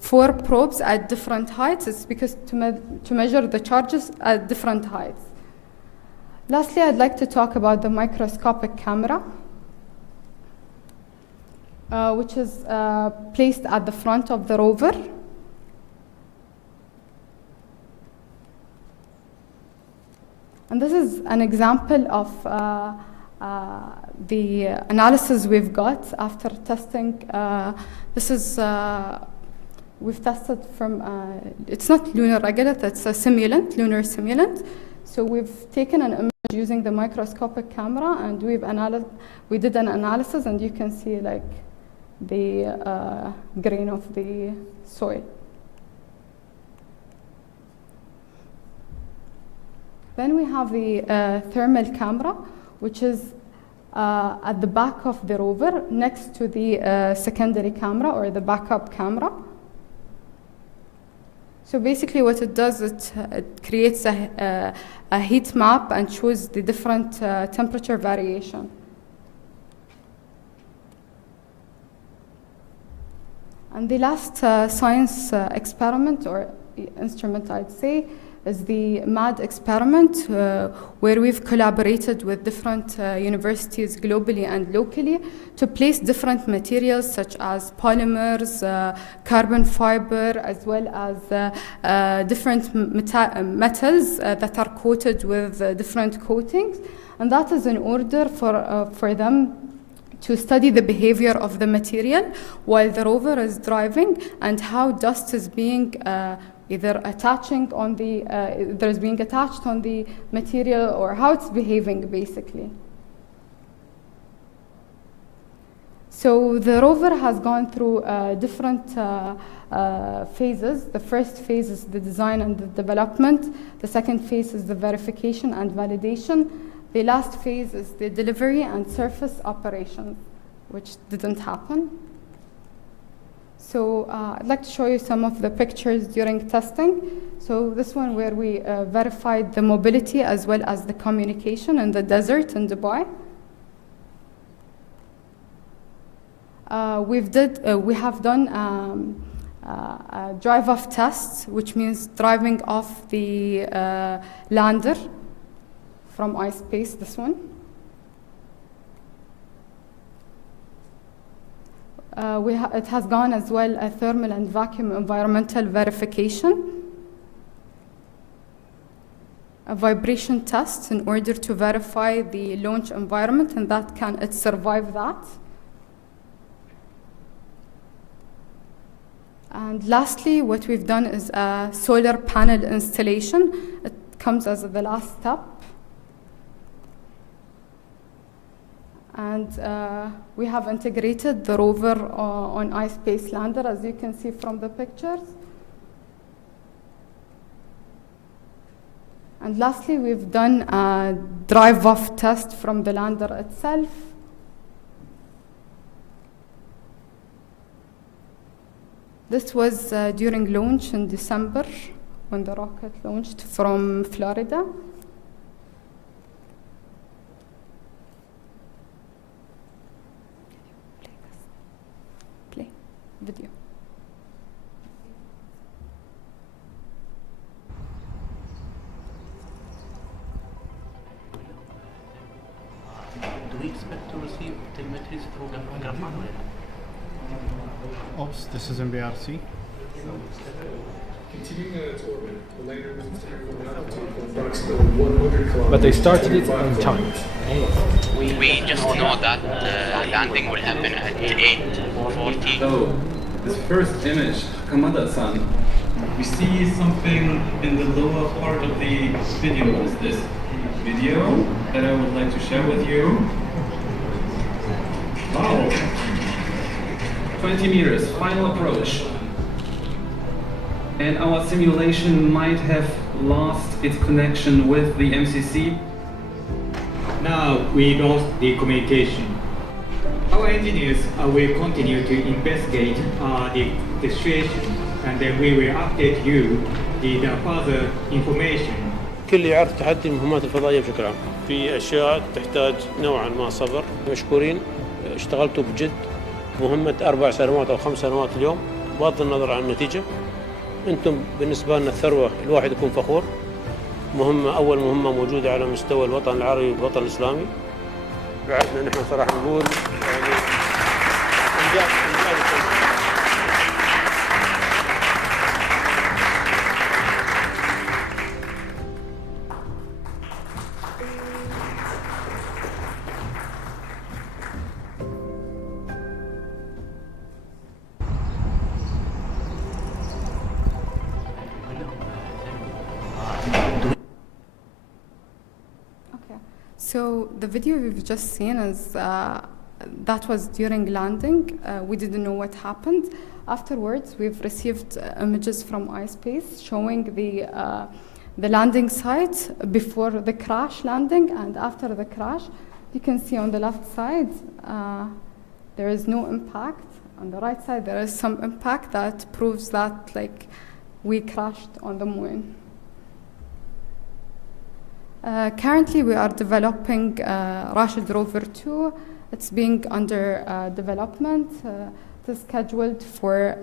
4 probes at different heights. It's because to measure the charges at different heights. Lastly, I'd like to talk about the microscopic camera, which is placed at the front of the rover. And this is an example of the analysis we've got after testing. This is, we've tested from, it's not lunar regolith, it's a simulant, lunar simulant. So we've taken an image using the microscopic camera, and we did an analysis, and you can see like the grain of the soil. Then we have the thermal camera, which is at the back of the rover next to the secondary camera or the backup camera. So basically what it does, it creates a heat map and shows the different temperature variation. And the last science experiment or instrument, I'd say, is the MAD experiment, where we've collaborated with different universities globally and locally to place different materials such as polymers, carbon fiber, as well as different metals that are coated with different coatings. And that is in order for them to study the behavior of the material while the rover is driving, and how dust is being either attaching on the, there's being attached on the material, or how it's behaving basically. So the rover has gone through different phases. The first phase is the design and the development. The second phase is the verification and validation. The last phase is the delivery and surface operations, which didn't happen. So I'd like to show you some of the pictures during testing. So this one where we verified the mobility as well as the communication in the desert in Dubai. We have done a drive-off test, which means driving off the lander from iSpace, this one. It has gone as well a thermal and vacuum environmental verification. a vibration test in order to verify the launch environment and that it survive that. And lastly, what we've done is a solar panel installation. It comes as the last step. And we have integrated the rover on iSpace lander, as you can see from the pictures. And lastly, we've done a drive-off test from the lander itself. This was during launch in December, when the rocket launched from Florida. Play video. Do we expect to receive telemetries through hackathon? Oops, this is MBRC. Continuing its orbit, the lander was extended from altitude for approximately 100 kilometers. But they started it on time. We just know that landing will happen at 8:40. So, this first image, Kamada-san, we see something in the lower part of the video. Is this video that I would like to share with you? Wow! 20 meters, final approach. And our simulation might have lost its connection with the MCC. Now we lost the communication. Our engineers will continue to investigate the situation, and then we will update you the further information. كل يعرف تحدي المهمات الفضائية بشكل عام. في أشياء تحتاج نوعا ما صبر. مشكورين، اشتغلتوا بجد. مهمة 4 سنوات أو 5 سنوات اليوم، بغض النظر عن النتيجة. أنتم بالنسبة لنا الثروة، الواحد يكون فخور. أول مهمة موجودة على مستوى الوطن العربي والوطن الإسلامي. بعدنا نحن صراحة نقول يعني إنجاز. So the video we've just seen is that was during landing. We didn't know what happened. Afterwards, we've received images from iSpace showing the landing site before the crash landing and after the crash. You can see on the left side there is no impact. On the right side there is some impact that proves that we crashed on the moon. Currently, we are developing Rashid Rover 2. It's being under development. It's scheduled for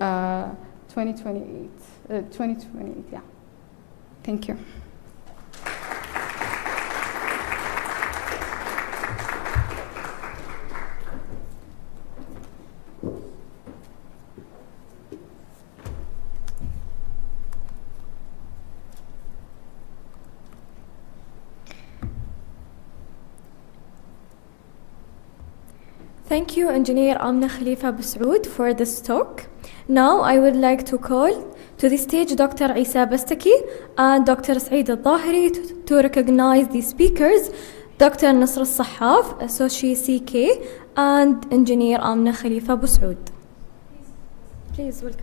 2028. 2028, yeah. Thank you. Thank you, Engineer Amna Khalifa Boussaoud, for this talk. Now I would like to call to the stage Dr. Isa Bastaki and Dr. Saeed Al-Dhahiri to recognize the speakers, Dr. Nasr Al-Sahaf, Associate CK, and Engineer Amna Khalifa Boussaoud. Please welcome.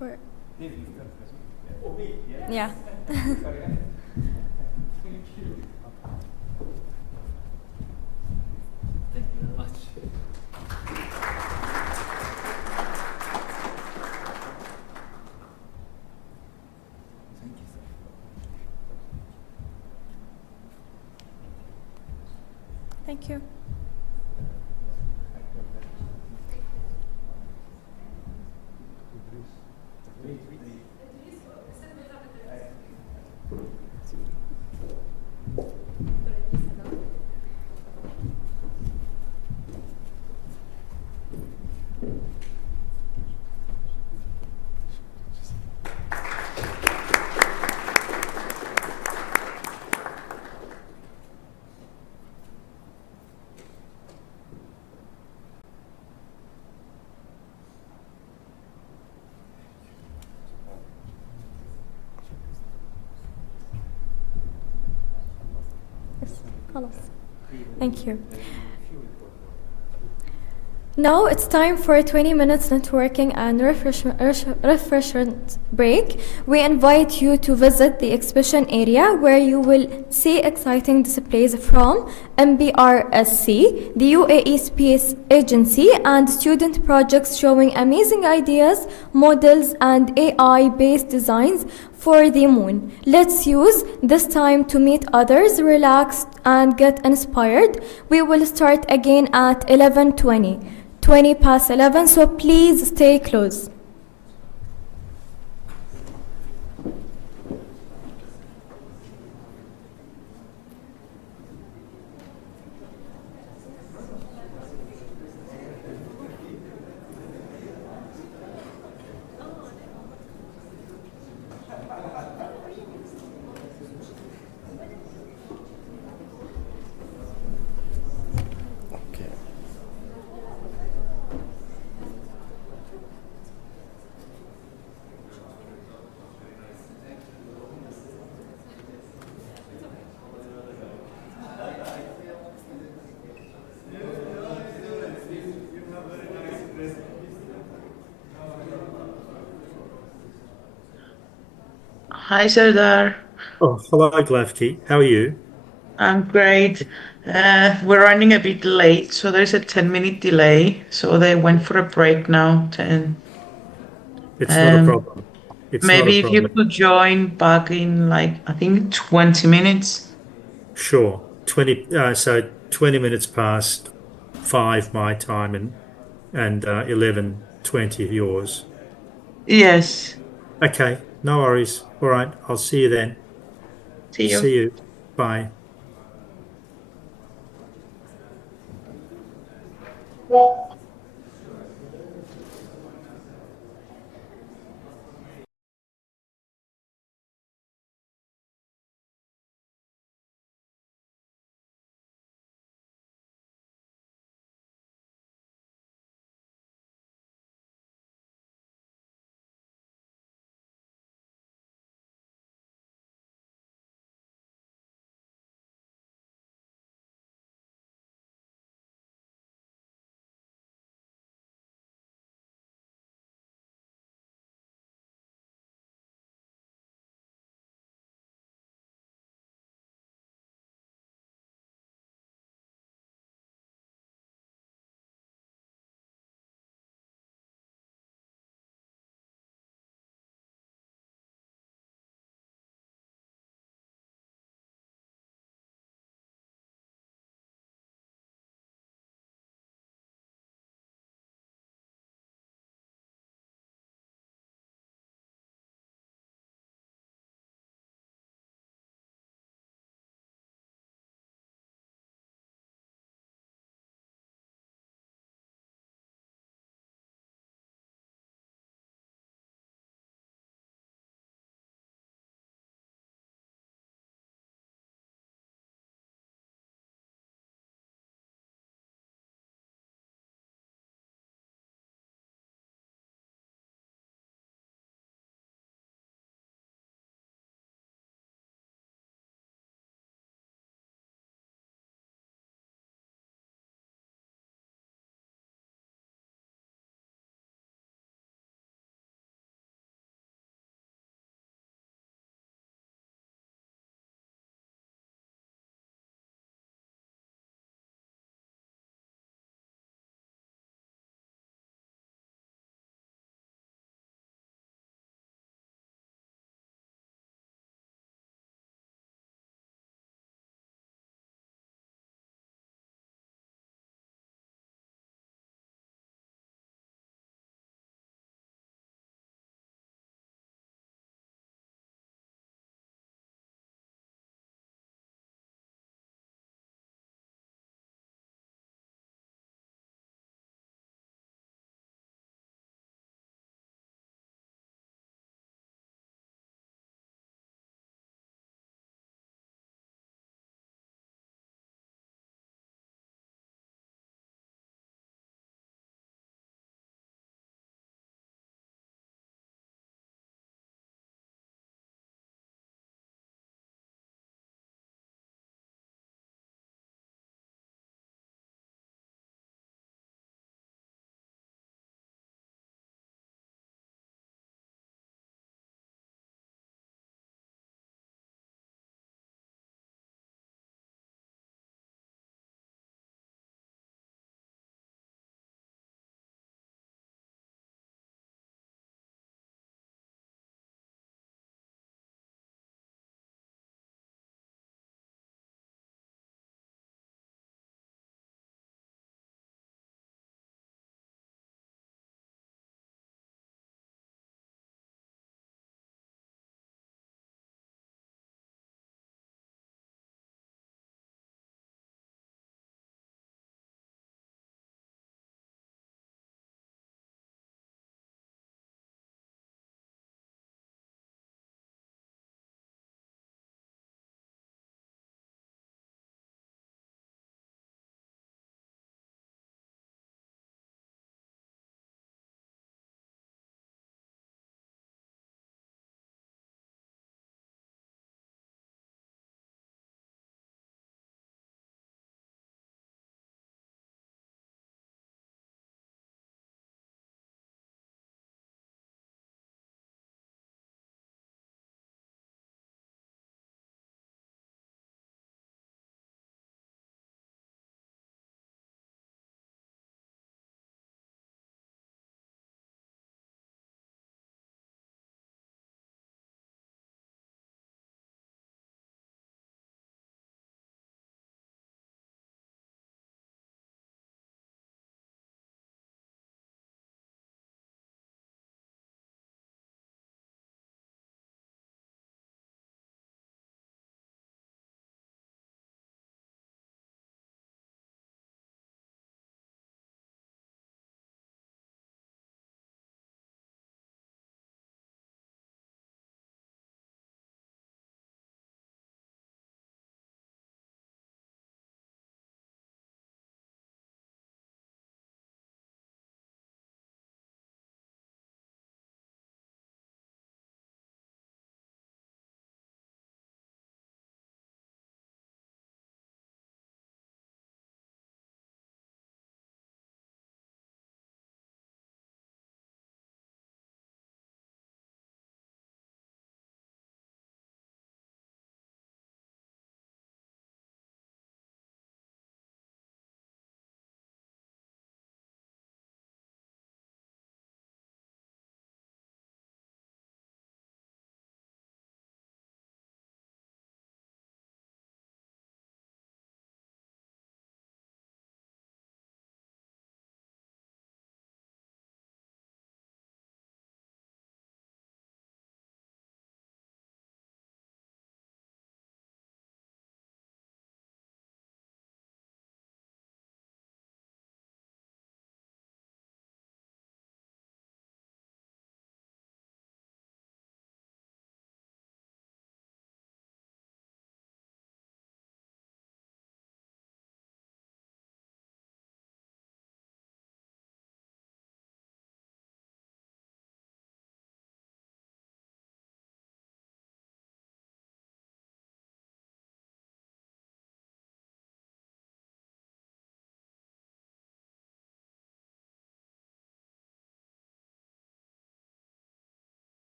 for. Yeah. Thank you very much. Thank you. خلاص. Thank you. Now it's time for a 20 minutes networking and refreshment break. We invite you to visit the exhibition area where you will see exciting displays from MBRSC, the UAE Space Agency, and student projects showing amazing ideas, models, and AI-based designs for the moon. Let's use this time to meet others, relax, and get inspired. We will start again at 11:20. 20 past 11, so please stay close. Hi, Sardar. Oh, hello, Glafki. How are you? I'm great. We're running a bit late, so there's a 10-minute delay. So they went for a break now. It's not a problem. It's not a Maybe if you problem. could join back in like, I think 20 minutes. Sure. 20 minutes past 5 my time and 11:20 yours. Yes. Okay, no worries. All right, I'll see you then. See you. See you. Bye.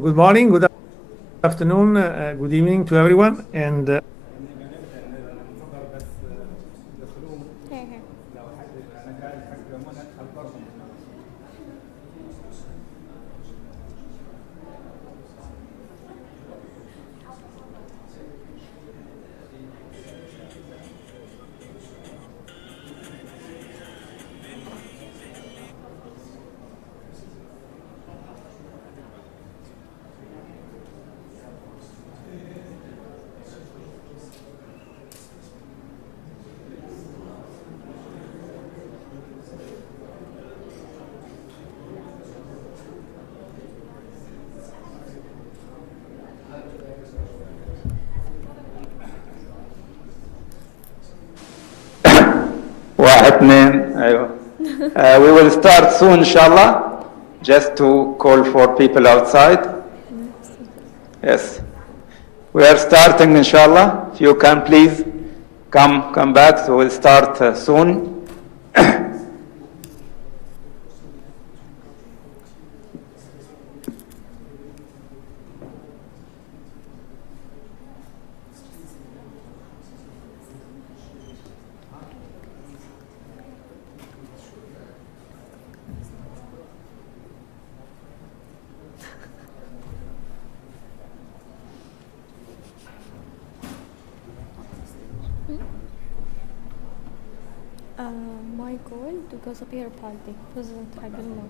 Good morning, good afternoon, good evening to everyone, and واحد اثنين ايوه. We will start soon inshallah. Just to call for people outside. Yes. We are starting inshallah. If you can please come back, so we'll start soon. My goal to Gazapir Party, President Habillah.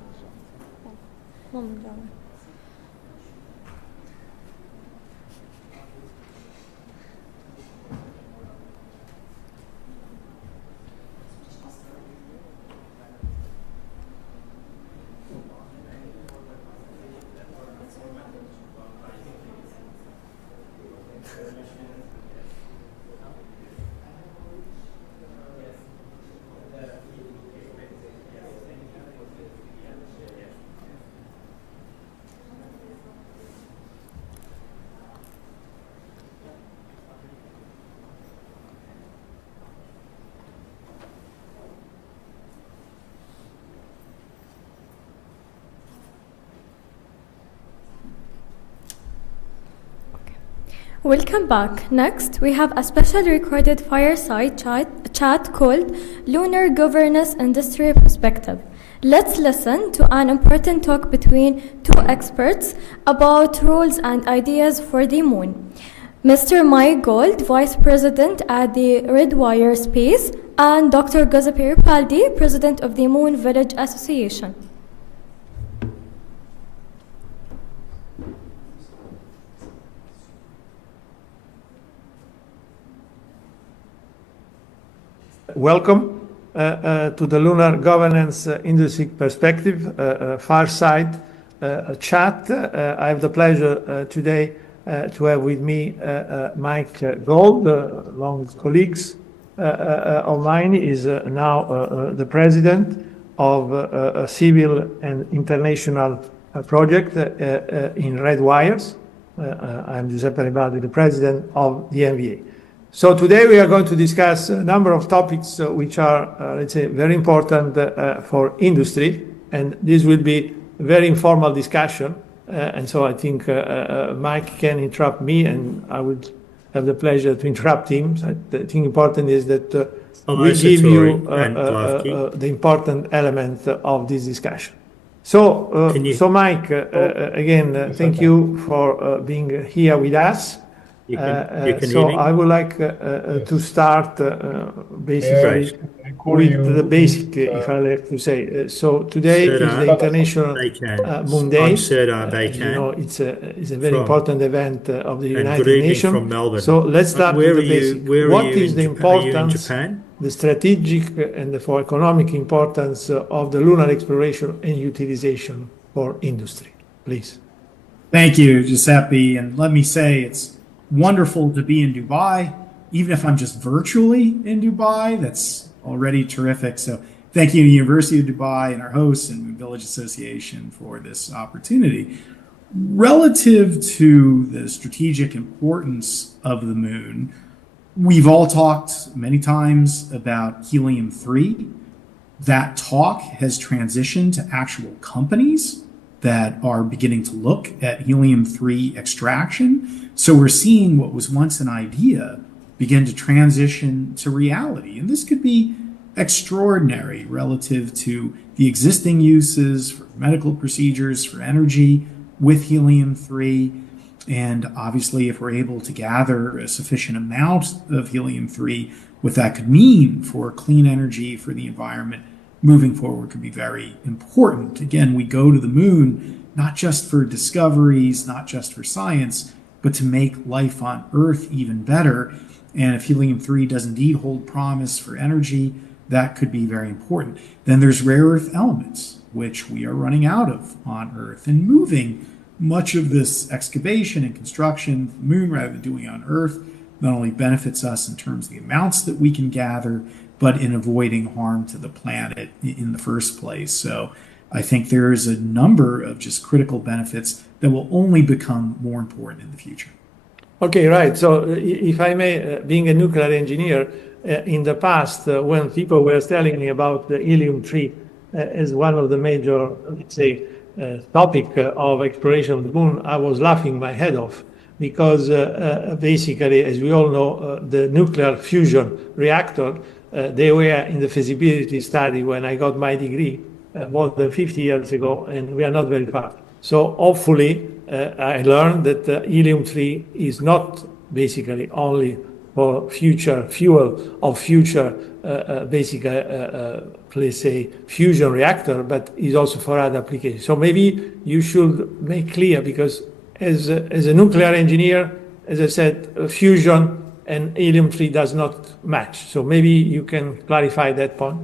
Welcome back. Next, we have a special recorded fireside chat called Lunar Governance Industry Perspective. Let's listen to an important talk between two experts about rules and ideas for the moon. Mr. Mike Gold, Vice President at the Redwire Space, and Dr. Gazapir Paldi, President of the Moon Village Association. welcome to the Lunar Governance Industry Perspective Fireside chat. I have the pleasure today to have with me Mike Gold, along with colleagues of mine, is now the president of a civil and international project in Redwires. I'm Giuseppe Ribaldi, the president of the MVA. So today we are going to discuss a number of topics which are, let's say, very important for industry, and this will be a very informal discussion. And so I think Mike can interrupt me, and I would have the pleasure to interrupt him. So I think important is that we give you the important element of this discussion. So, Mike, again, thank you for being here with us. So I would like to start basically with the basic, if I like to say. So today is the International Moon Day. You know, it's a very important event of the United Nations. So let's start with the basic. What is the importance, the strategic and the economic importance of the lunar exploration and utilization for industry? Please. Thank you, Giuseppe. And let me say it's wonderful to be in Dubai, even if I'm just virtually in Dubai. That's already terrific. So thank you to the University of Dubai and our hosts and Moon Village Association for this opportunity. Relative to the strategic importance of the moon, we've all talked many times about helium-3. That talk has transitioned to actual companies that are beginning to look at helium-3 extraction. So we're seeing what was once an idea begin to transition to reality. And this could be extraordinary relative to the existing uses for medical procedures, for energy with helium-3. And obviously, if we're able to gather a sufficient amount of helium-3, what that could mean for clean energy, for the environment, moving forward could be very important. Again, we go to the moon not just for discoveries, not just for science, but to make life on Earth even better. And if helium-3 does indeed hold promise for energy, that could be very important. Then there's rare earth elements, which we are running out of on Earth, and moving much of this excavation and construction of the moon rather than doing it on Earth not only benefits us in terms of the amounts that we can gather, but in avoiding harm to the planet in the first place. So I think there is a number of just critical benefits that will only become more important in the future. Okay, right. So if I may, being a nuclear engineer, in the past, when people were telling me about the helium-3 as one of the major, let's say, topic of exploration of the moon, I was laughing my head off because basically, as we all know, the nuclear fusion reactor, they were in the feasibility study when I got my degree more than 50 years ago, and we are not very far. So hopefully, I learned that helium-3 is not basically only for future fuel of future let's say, fusion reactor, but is also for other applications. So maybe you should make clear, because as a nuclear engineer, as I said, fusion and helium-3 does not match. So maybe you can clarify that point,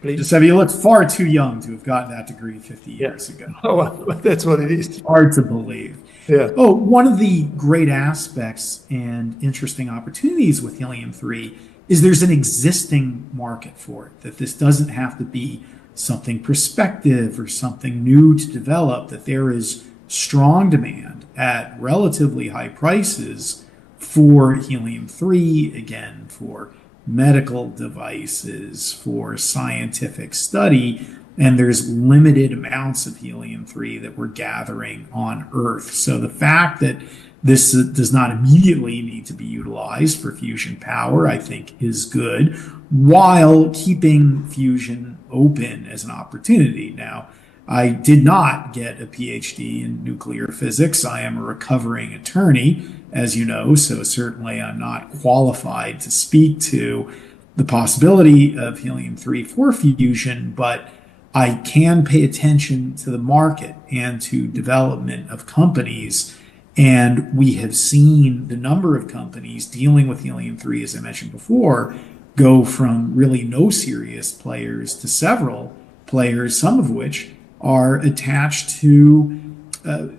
please. Giuseppe, you look far too young to have gotten that degree 50 years ago. Oh, well, that's what it is. Hard to believe. Yeah. Oh, one of the great aspects and interesting opportunities with helium-3 is there's an existing market for it, that this doesn't have to be something prospective or something new to develop, that there is strong demand at relatively high prices for helium-3, again, for medical devices, for scientific study, and there's limited amounts of helium-3 that we're gathering on Earth. So the fact that this does not immediately need to be utilized for fusion power, I think, is good, while keeping fusion open as an opportunity. Now, I did not get a PhD in nuclear physics. I am a recovering attorney, as you know, so certainly I'm not qualified to speak to the possibility of helium-3 for fusion, but I can pay attention to the market and to development of companies. And we have seen the number of companies dealing with helium-3, as I mentioned before, go from really no serious players to several players, some of which are attached to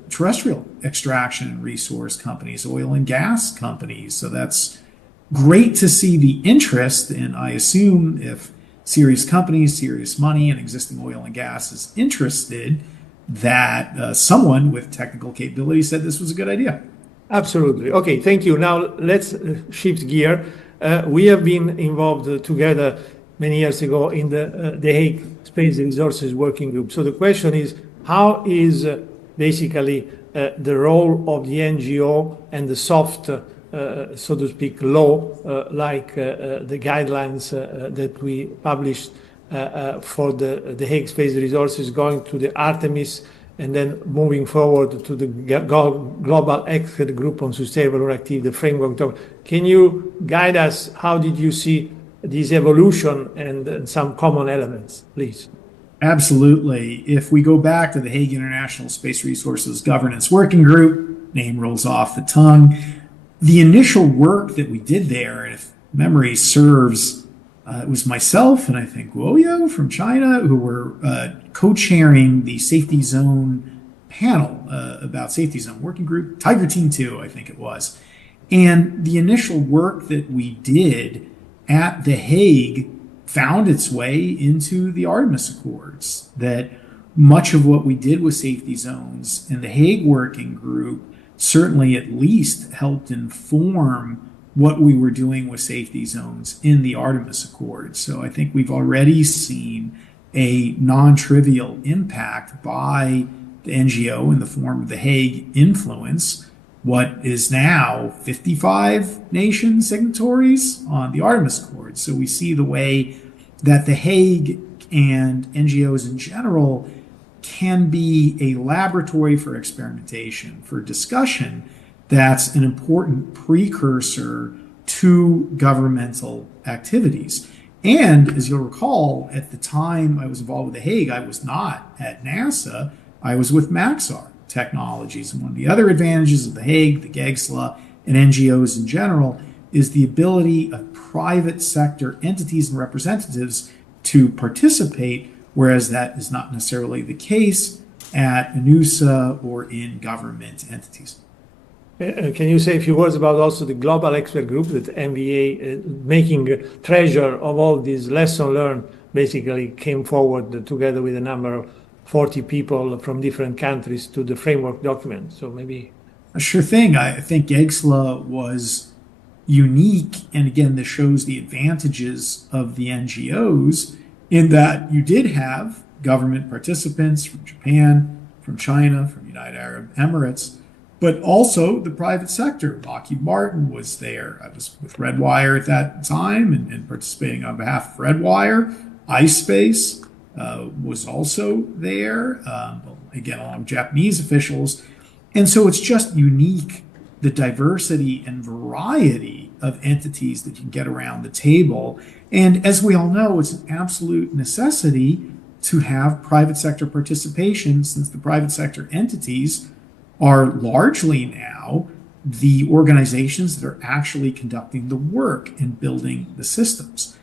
terrestrial extraction and resource companies, oil and gas companies. So that's great to see the interest. And I assume if serious companies, serious money, and existing oil and gas is interested, that someone with technical capability said this was a good idea. Absolutely. Okay, thank you. Now let's shift gear. We have been involved together many years ago in the Hague Space Resources Working Group. So the question is, how is basically the role of the NGO and the soft, so to speak, law, like the guidelines that we published for the Hague Space Resources, going to the Artemis, and then moving forward to the Global Expert Group on Sustainable Lunar Activity, the framework. Can you guide us? How did you see this evolution and some common elements, please? Absolutely. If we go back to the Hague International Space Resources Governance Working Group, name rolls off the tongue, the initial work that we did there, and if memory serves, it was myself and I think Guoyo from China who were co-chairing the safety zone panel about safety zone working group, Tiger Team 2, I think it was. And the initial work that we did at The Hague found its way into the Artemis Accords, that much of what we did with safety zones in the Hague Working Group certainly at least helped inform what we were doing with safety zones in the Artemis Accords. So I think we've already seen a non-trivial impact by the NGO in the form of the Hague influence what is now 55 nation signatories on the Artemis Accord. So we see the way that the Hague and NGOs in general can be a laboratory for experimentation, for discussion, that's an important precursor to governmental activities. And as you'll recall, at the time I was involved with the Hague, I was not at NASA, I was with Maxar Technologies. And one of the other advantages of the Hague, the GEGSLA, and NGOs in general is the ability of private sector entities and representatives to participate, whereas that is not necessarily the case at UNOSA or in government entities. Can you say a few words about also the global expert group that MVA, making a treasure of all these lessons learned, basically came forward together with a number of 40 people from different countries to the framework document? So maybe. Sure thing. I think GEGSLA was unique. And again, this shows the advantages of the NGOs in that you did have government participants from Japan, from China, from United Arab Emirates, but also the private sector. Lockheed Martin was there. I was with Redwire at that time and participating on behalf of Redwire. iSpace was also there, again, along with Japanese officials. And so it's just unique, the diversity and variety of entities that you can get around the table. And as we all know, it's an absolute necessity to have private sector participation, since the private sector entities are largely now the organizations that are actually conducting the work and building the systems.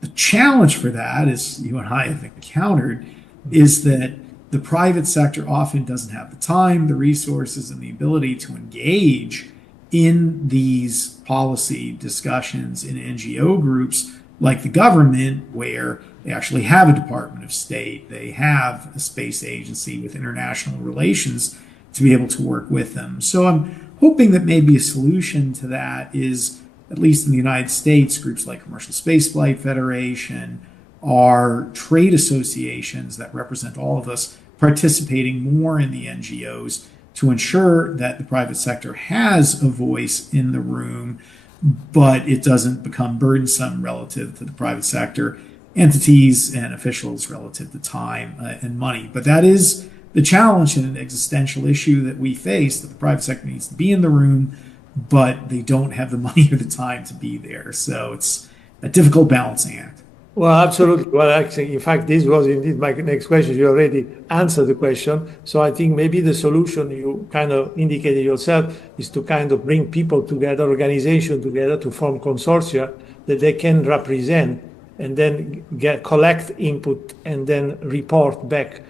The challenge for that, as you and I have encountered, is that the private sector often doesn't have the time, the resources, and the ability to engage in these policy discussions in NGO groups like the government, where they actually have a Department of State, they have a space agency with international relations to be able to work with them. So I'm hoping that maybe a solution to that is, at least in the United States, groups like Commercial Spaceflight Federation are trade associations that represent all of us participating more in the NGOs to ensure that the private sector has a voice in the room, but it doesn't become burdensome relative to the private sector entities and officials relative to time and money. But that is the challenge and an existential issue that we face, that the private sector needs to be in the room, but they don't have the money or the time to be there. So it's a difficult balancing act. Well, absolutely. Well, actually, in fact, this was indeed my next question. You already answered the question. So I think maybe the solution you kind of indicated yourself is to kind of bring people together, organizations together, to form consortia that they can represent and then collect input and then report back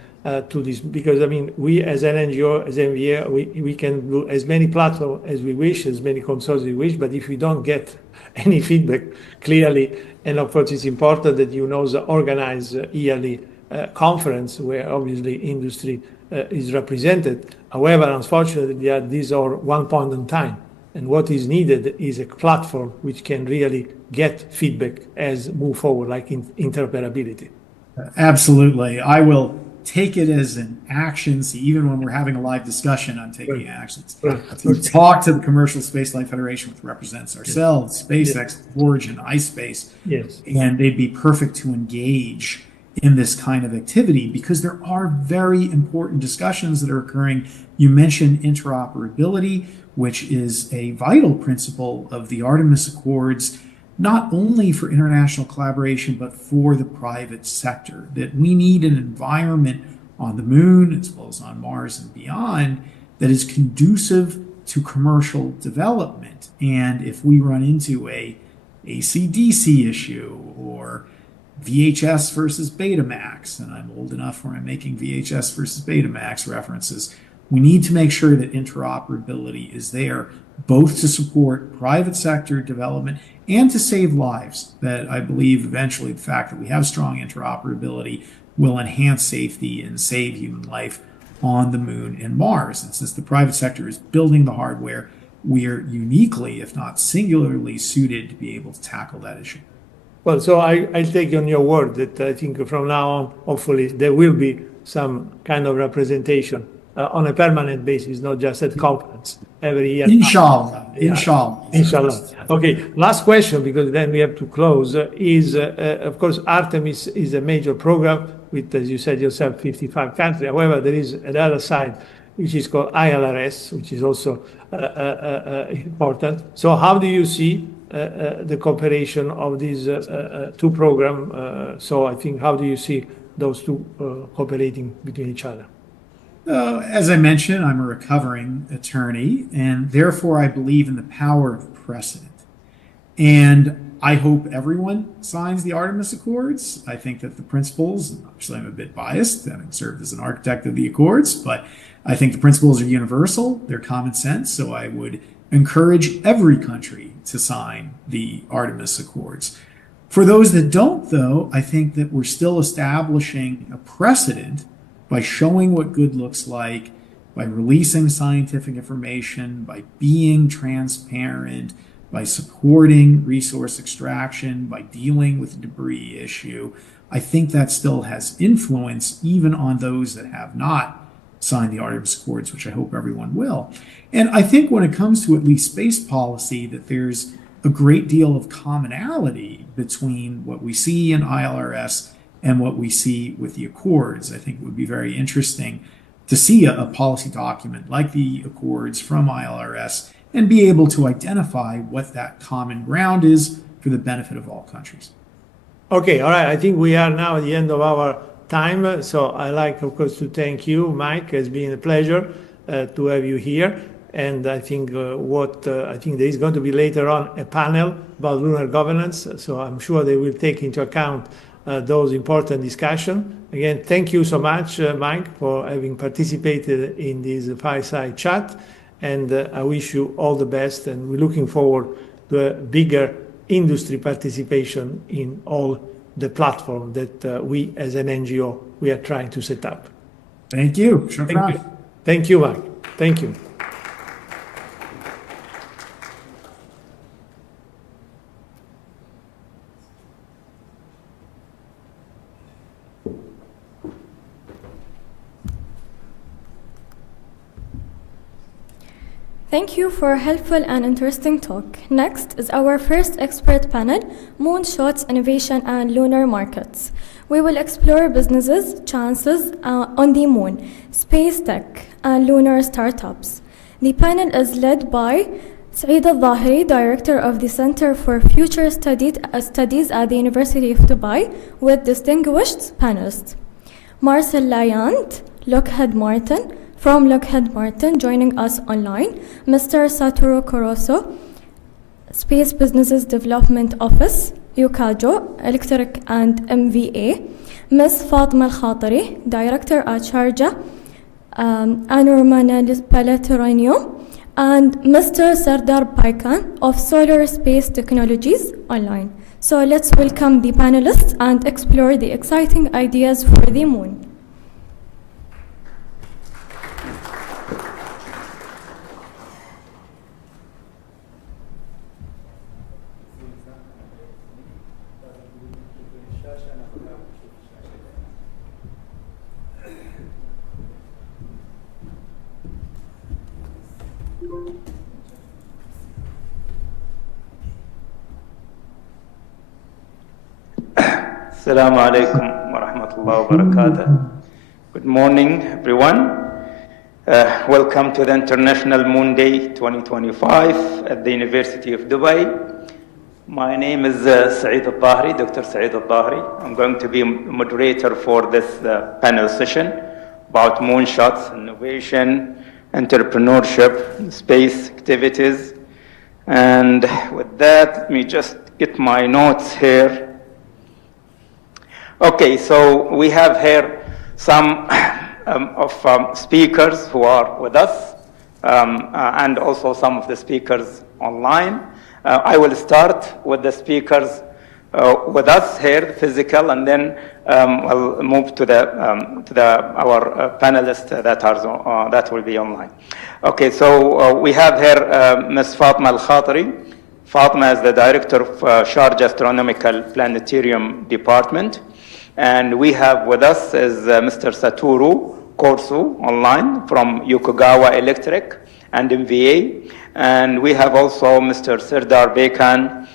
to this. Because, I mean, we as an NGO, as MVA, we can do as many platforms as we wish, as many consortia as we wish, but if we don't get any feedback clearly, and of course, it's important that UNOSA organize yearly conference where obviously industry is represented. However, unfortunately, these are one point in time. And what is needed is a platform which can really get feedback as move forward, like interoperability. Absolutely. I will take it as an action. See, even when we're having a live discussion, I'm taking actions. To talk to the Commercial Spaceflight Federation, which represents ourselves, SpaceX, Origin, iSpace, and they'd be perfect to engage in this kind of activity because there are very important discussions that are occurring. You mentioned interoperability, which is a vital principle of the Artemis Accords, not only for international collaboration, but for the private sector, that we need an environment on the moon, as well as on Mars and beyond, that is conducive to commercial development. And if we run into a AC/DC issue or VHS versus Betamax, and I'm old enough where I'm making VHS versus Betamax references, we need to make sure that interoperability is there, both to support private sector development and to save lives. That I believe eventually the fact that we have strong interoperability will enhance safety and save human life on the moon and Mars. And since the private sector is building the hardware, we are uniquely, if not singularly, suited to be able to tackle that issue. Well, so I take on your word that I think from now on, hopefully, there will be some kind of representation on a permanent basis, not just at conference every year. Inshallah. Yeah. Inshallah. Inshallah. Okay, last question, because then we have to close, is, of course, Artemis is a major program with, as you said yourself, 55 countries. However, there is another side, which is called ILRS, which is also important. So how do you see the cooperation of these two programs? So I think, how do you see those two cooperating between each other? As I mentioned, I'm a recovering attorney, and therefore I believe in the power of precedent. And I hope everyone signs the Artemis Accords. I think that the principles, actually I'm a bit biased, having served as an architect of the Accords, but I think the principles are universal, they're common sense, so I would encourage every country to sign the Artemis Accords. For those that don't, though, I think that we're still establishing a precedent by showing what good looks like, by releasing scientific information, by being transparent, by supporting resource extraction, by dealing with the debris issue. I think that still has influence even on those that have not signed the Artemis Accords, which I hope everyone will. And I think when it comes to at least space policy, that there's a great deal of commonality between what we see in ILRS and what we see with the Accords. I think it would be very interesting to see a policy document like the Accords from ILRS and be able to identify what that common ground is for the benefit of all countries. Okay, all right. I think we are now at the end of our time. So I like, of course, to thank you, Mike. It's been a pleasure to have you here. And I think I think there is going to be later on a panel about lunar governance. So I'm sure they will take into account those important discussions. Again, thank you so much, Mike, for having participated in this fireside chat. And I wish you all the best. And we're looking forward to a bigger industry participation in all the platform that we as an NGO, we are trying to set up. Thank you. Thank you. Thank you, Mike. Thank you. Thank you for a helpful and interesting talk. Next is our first expert panel, Moonshots, Innovation and Lunar Markets. We will explore businesses, chances on the moon, space tech, and lunar startups. The panel is led by Saeed Al-Dhahri, Director of the Center for Future Studies at the University of Dubai, with distinguished panelists. Marcel Lyand, Lockheed Martin, from Lockheed Martin, joining us online, Mr. Satoru Kuroso, Space Businesses Development Office, UCAJO, Electric and MVA, Ms. Fatima Al-Khatari, Director at Sharjah, Anorman Palateranium, and Mr. Sardar Paikan of Solar Space Technologies online. So let's welcome the panelists and explore the exciting ideas for the moon. Assalamu alaikum wa rahmatullahi wa barakatuh. Good morning, everyone. Welcome to the International Moon Day 2025 at the University of Dubai. My name is Saeed Al-Dhahri, Dr. Saeed Al-Dhahri. I'm going to be a moderator for this panel session about moonshots, innovation, entrepreneurship, space activities. And with that, let me just get my notes here. Okay, so we have here some speakers who are with us, and also some of the speakers online. I will start with the speakers with us here, physical, and then I'll move to our panelists that will be online. Okay, so we have here Ms. Fatima Al-Khatari. Fatima is the director of Sharjah Astronomical Planetarium Department. And we have with us is Mr. Satoru Korsu online from Yokogawa Electric and MVA. And we have also Mr. Serdar Bekan,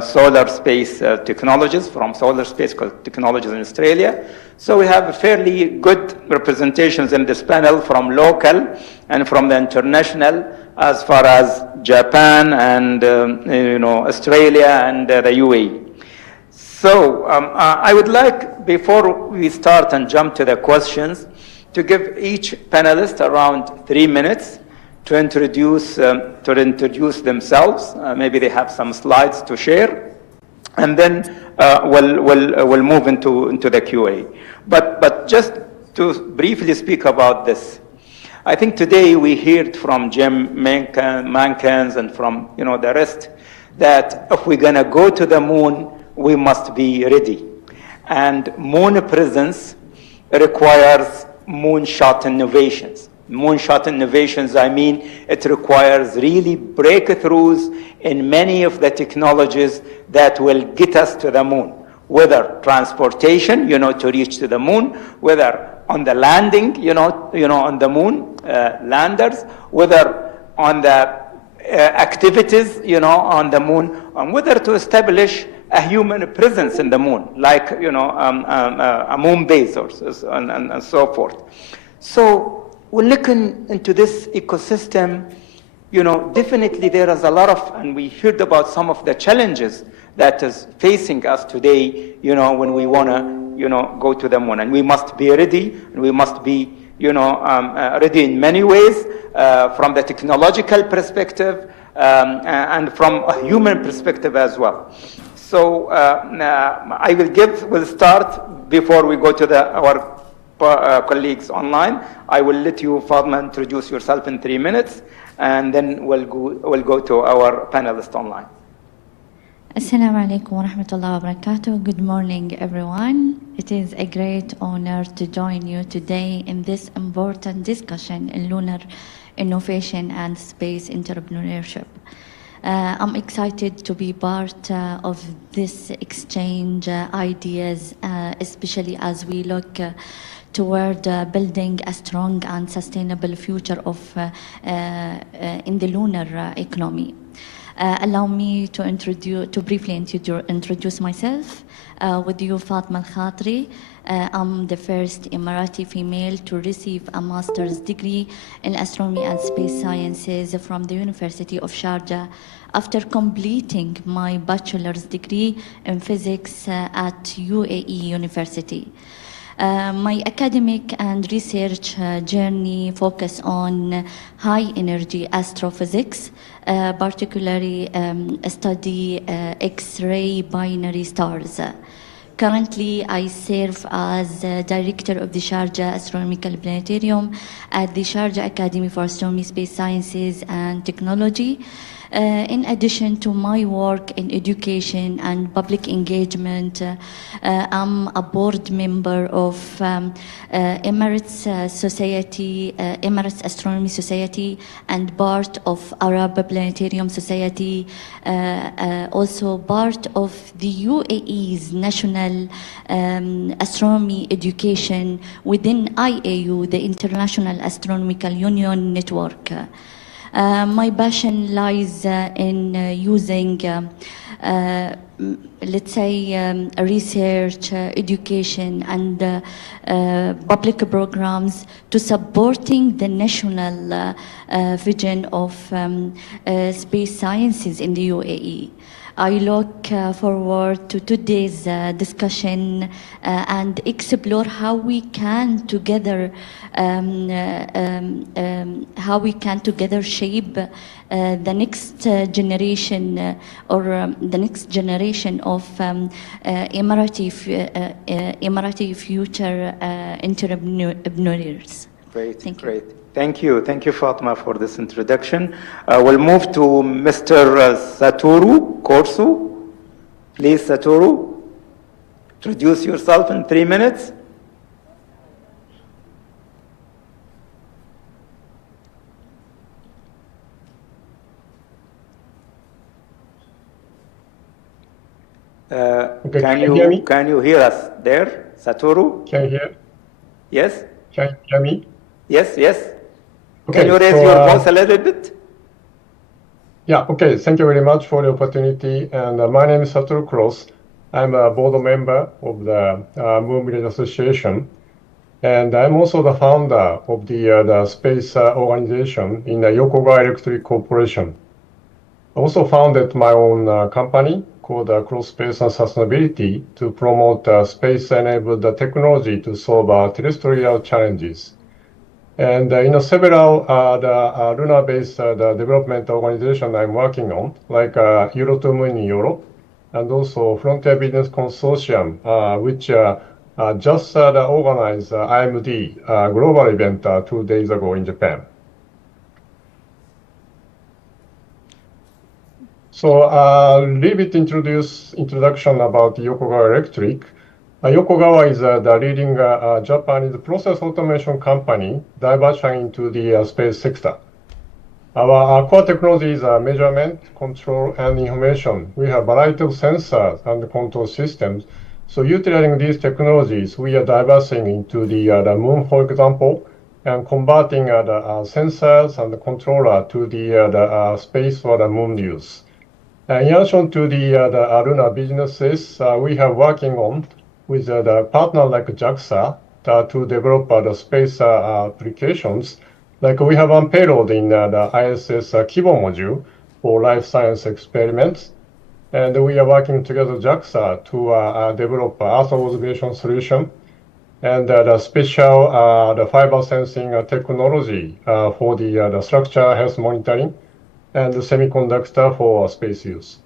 Solar Space Technologies from Solar Space Technologies in Australia. So we have fairly good representations in this panel from local and from the international, as far as Japan and Australia and the UAE. So I would like, before we start and jump to the questions, to give each panelist around 3 minutes to introduce themselves. Maybe they have some slides to share, and then we'll move into the QA. But just to briefly speak about this, I think today we heard from Jim Mankins and from the rest that if we're gonna go to the moon, we must be ready, and moon presence requires moonshot innovations. Moonshot innovations, I mean, it requires really breakthroughs in many of the technologies that will get us to the moon, whether transportation, to reach to the moon, whether on the landing, on the moon, landers, whether on the activities, on the moon, and whether to establish a human presence in the moon, like, a moon base and so forth. So, we're looking into this ecosystem, definitely there is a lot of, and we heard about some of the challenges that is facing us today, when we want to, go to the moon. And we must be ready, and we must be, ready in many ways, from the technological perspective, and from a human perspective as well. So we'll start before we go to our colleagues online. I will let you, Fatma, introduce yourself in 3 minutes, and then we'll go to our panelists online. Assalamu alaikum wa rahmatullahi wa barakatuh. Good morning, everyone. It is a great honor to join you today in this important discussion in lunar innovation and space entrepreneurship. I'm excited to be part of this exchange ideas, especially as we look toward building a strong and sustainable future in the lunar economy. Allow me to briefly introduce myself. With you, Fatma Al-Khatri. I'm the first Emirati female to receive a master's degree in astronomy and space sciences from the University of Sharjah after completing my bachelor's degree in physics at UAE University. My academic and research journey focus on high energy astrophysics, particularly study X-ray binary stars. Currently, I serve as director of the Sharjah Astronomical Planetarium at the Sharjah Academy for Astronomy, Space Sciences and Technology. In addition to my work in education and public engagement, I'm a board member of Emirates Society, Emirates Astronomy Society, and part of Arab Planetarium Society, also part of the UAE's National Astronomy Education within IAU, the International Astronomical Union Network. My passion lies in using, let's say, research, education, and public programs to supporting the national vision of space sciences in the UAE. I look forward to today's discussion and explore how we can together shape the next generation the next generation of Emirati future entrepreneurs. Great, great. Thank you, Fatma, for this introduction. We'll move to Mr. Satoru Korsu. Please, Satoru, introduce yourself in 3 minutes. Can you hear us there, Satoru? Can you hear? Yes? Can you hear me? Yes, yes. Okay, Can you raise so, your voice a little bit? Yeah, okay. Thank you very much for the opportunity. And my name is Satoru Cross. I'm a board member of the Moon Village Association. And I'm also the founder of the space organization in the Yokogawa Electric Corporation. I also founded my own company called Cross Space and Sustainability to promote space-enabled technology to solve terrestrial challenges. And several the lunar-based the development organization I'm working on, like Euro2Moon in Europe, and also Frontier Business Consortium, which just organized IMD global event 2 days ago in Japan. So a little bit introduction about Yokogawa Electric. Yokogawa is the leading Japanese process automation company diverging into the space sector. Our core technology is measurement, control, and information. We have a variety of sensors and control systems. So utilizing these technologies, we are diverging into the moon, for example, and converting the sensors and the controller to the space for the moon use. In addition to the lunar businesses, we have working on with the partner like JAXA to develop the space applications. Like we have one payload in the ISS Kibo module for life science experiments. And we are working together with JAXA to develop Earth observation solution and the special the fiber sensing technology for the structure health monitoring and the semiconductor for space use.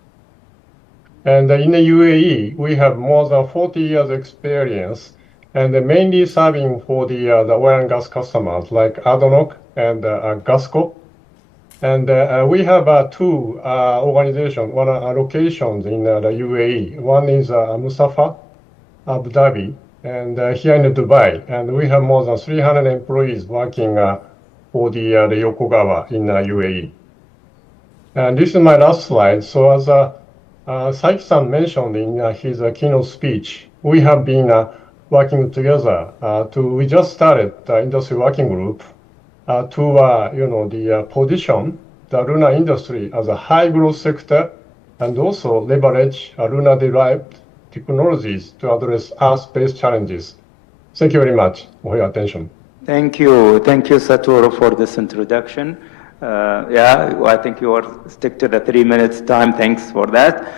And in the UAE, we have more than 40 years experience and mainly serving for the oil and gas customers like ADNOC and Gasco. And we have two organizations, one locations in the UAE. One is Mustafa, Abu Dhabi, and here in Dubai. And we have more than 300 employees working for the Yokogawa in UAE. And this is my last slide. So as Saiki-san mentioned in his keynote speech, we have been working together we just started the industry working group to position the lunar industry as a high growth sector and also leverage lunar derived technologies to address Earth-based challenges. Thank you very much for your attention. Thank you, Satoru, for this introduction. I think you will stick to the 3 minutes time. Thanks for that.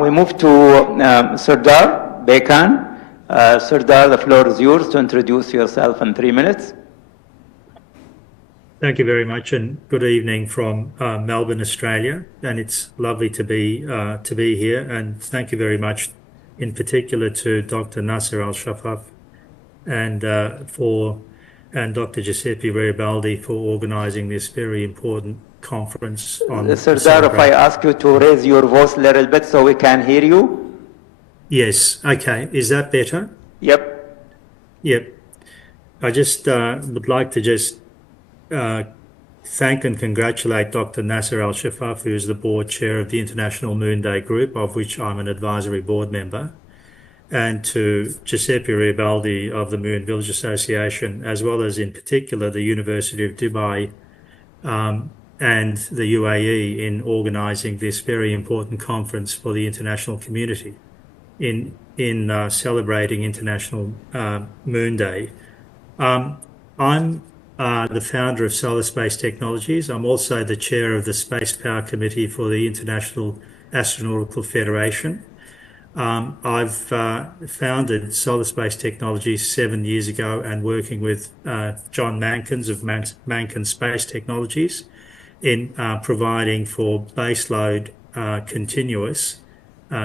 We move to Sardar Bekan. Sardar, the floor is yours to introduce yourself in 3 minutes. Thank you very much, and good evening from Melbourne, Australia. And it's lovely to be here. And thank you very much, in particular, to Dr. Nasser Al-Shafaf and Dr. Giuseppe Garibaldi for organising this very important conference on. Sardar, if I ask you to raise your voice a little bit so we can hear you. Yes. Okay. Is that better? Yep. Yep. I just would like to just thank and congratulate Dr. Nasser Al-Shafaf, who is the board chair of the International Moon Day Group, of which I'm an advisory board member, and to Giuseppe Garibaldi of the Moon Village Association, as well as in particular the University of Dubai and the UAE in organising this very important conference for the international community in celebrating International Moon Day. I'm the founder of Solar Space Technologies. I'm also the chair of the Space Power Committee for the International Astronautical Federation. I've founded Solar Space Technologies 7 years ago and working with John Mankins of Mankins Space Technologies in providing for baseload continuous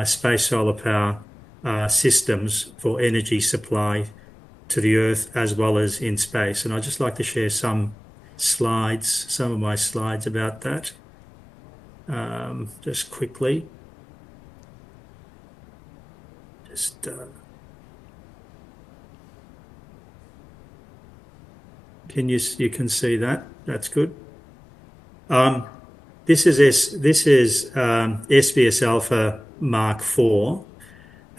space solar power systems for energy supply to the Earth as well as in space. And I'd just like to share some of my slides about that, just quickly. You can see that. That's good. This is SVS Alpha Mark IV,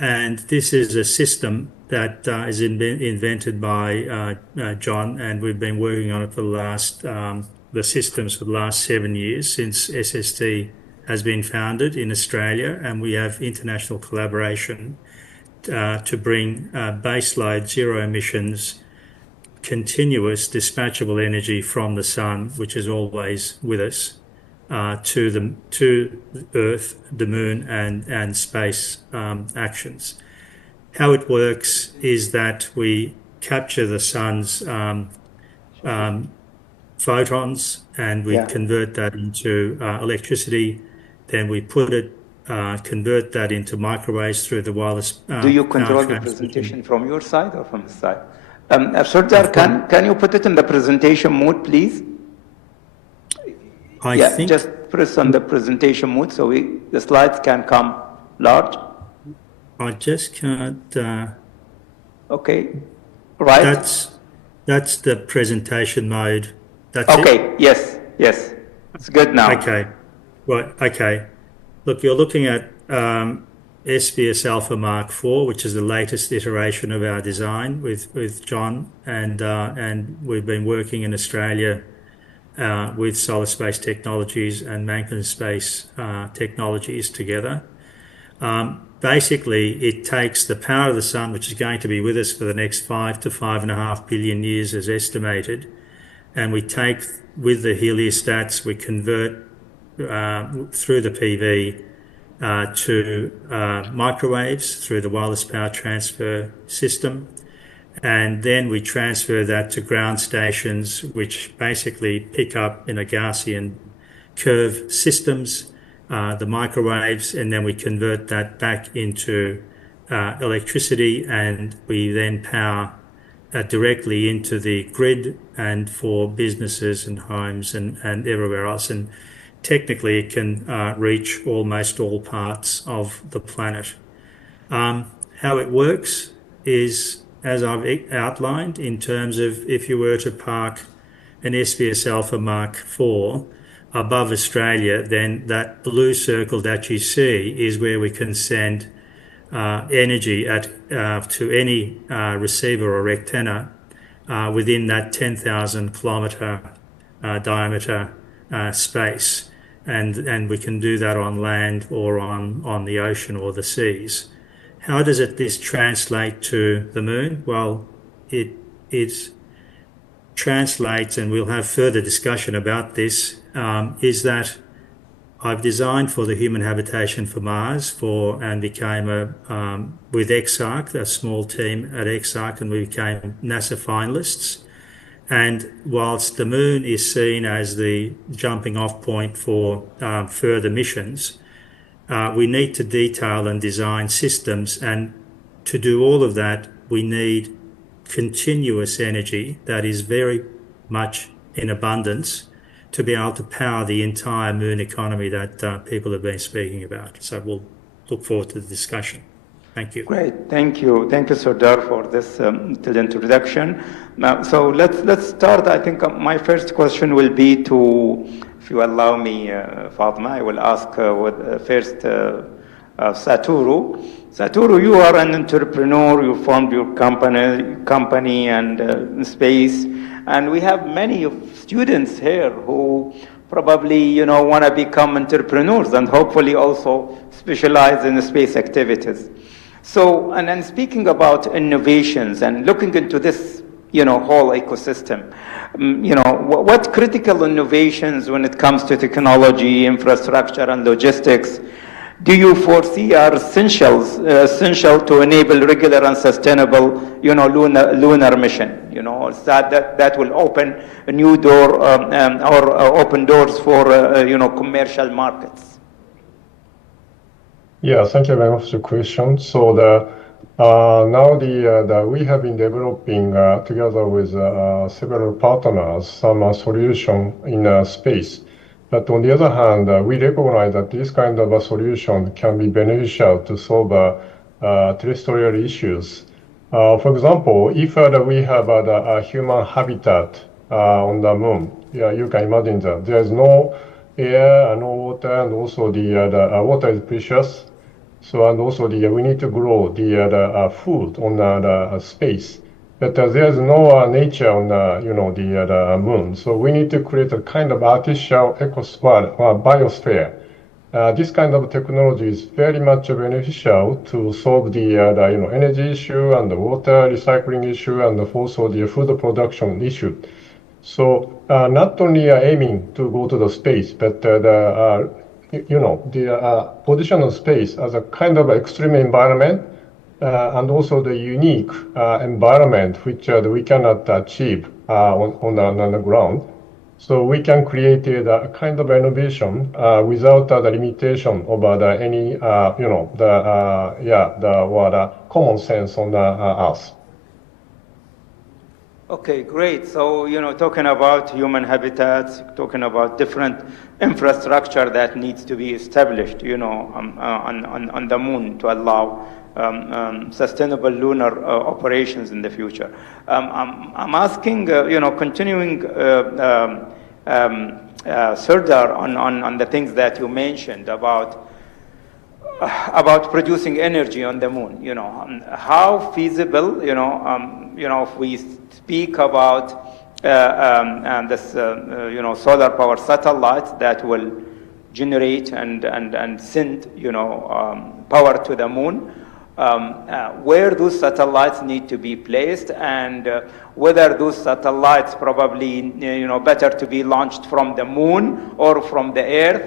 And this is a system that is invented by John, and we've been working on it for the systems for the last 7 years since SST has been founded in Australia, and we have international collaboration to bring baseload zero emissions, continuous dispatchable energy from the sun, which is always with us, to Earth, the moon, and space actions. How it works is that we capture the sun's photons and we convert that into electricity. Then we convert that into microwaves through the wireless. Do you control the presentation from your side or from his side? Sardar, can you put it in the presentation mode, please? I think just press on the presentation mode so the slides can come large. I just can't. Okay, right. That's the presentation mode. That's okay. Yes. It's good now. Okay, right. Okay. Look, you're looking at SBS Alpha Mark IV, which is the latest iteration of our design with John, and we've been working in Australia with Solar Space Technologies and Magnum Space Technologies together. Basically, it takes the power of the sun, which is going to be with us for the next 5 to 5.5 billion years as estimated, and we take with the heliostats, we convert through the PV to microwaves through the wireless power transfer system. And then we transfer that to ground stations, which basically pick up in a Gaussian curve systems, the microwaves, and then we convert that back into electricity, and we then power directly into the grid and for businesses and homes and everywhere else. And technically it can reach almost all parts of the planet. How it works is, as I've outlined, in terms of if you were to park an SBS Alpha Mark IV above Australia, then that blue circle that you see is where we can send energy to any receiver or antenna within that 10,000 kilometre diameter space. And we can do that on land or on the ocean or the seas. How does this translate to the moon? Well, it translates, and we'll have further discussion about this, is that I've designed for the human habitation for Mars and became with XARC, a small team at XARC, and we became NASA finalists. And whilst the moon is seen as the jumping off point for further missions, we need to detail and design systems, and to do all of that, we need continuous energy that is very much in abundance to be able to power the entire moon economy that people have been speaking about. So we'll look forward to the discussion. Thank you. Great, thank you, Sardar, for this introduction. Now, so let's start. I think my first question will be to, if you allow me, Fatima, I will ask first Satoru. Satoru, you are an entrepreneur. You formed your company and space, and we have many students here who probably want to become entrepreneurs and hopefully also specialize in space activities. So, and then speaking about innovations and looking into this, whole ecosystem, what critical innovations when it comes to technology, infrastructure, and logistics do you foresee are essential to enable regular and sustainable, lunar mission? That will open a new door or open doors for, commercial markets. Yeah, thank you very much for the question. So now we have been developing together with several partners some solution in space. But on the other hand, we recognize that this kind of a solution can be beneficial to solve terrestrial issues. For example, if we have a human habitat on the moon, you can imagine that there's no air, no water, and also the water is precious. So, and also we need to grow the food on the space. But there's no nature on the moon. So we need to create a kind of artificial ecosphere or biosphere. This kind of technology is very much beneficial to solve the energy issue and the water recycling issue and also the food production issue. So not only aiming to go to the space, but the position of space as a kind of extreme environment and also the unique environment which we cannot achieve on the ground. So we can create a kind of innovation without the limitation of any common sense on Earth. Okay, great. So, talking about human habitats, talking about different infrastructure that needs to be established, on the moon to allow sustainable lunar operations in the future. I'm asking, continuing further on the things that you mentioned about producing energy on the moon. How feasible, if we speak about this, solar power satellites that will generate and send, power to the moon. Where those satellites need to be placed, and whether those satellites probably better to be launched from the moon or from the earth.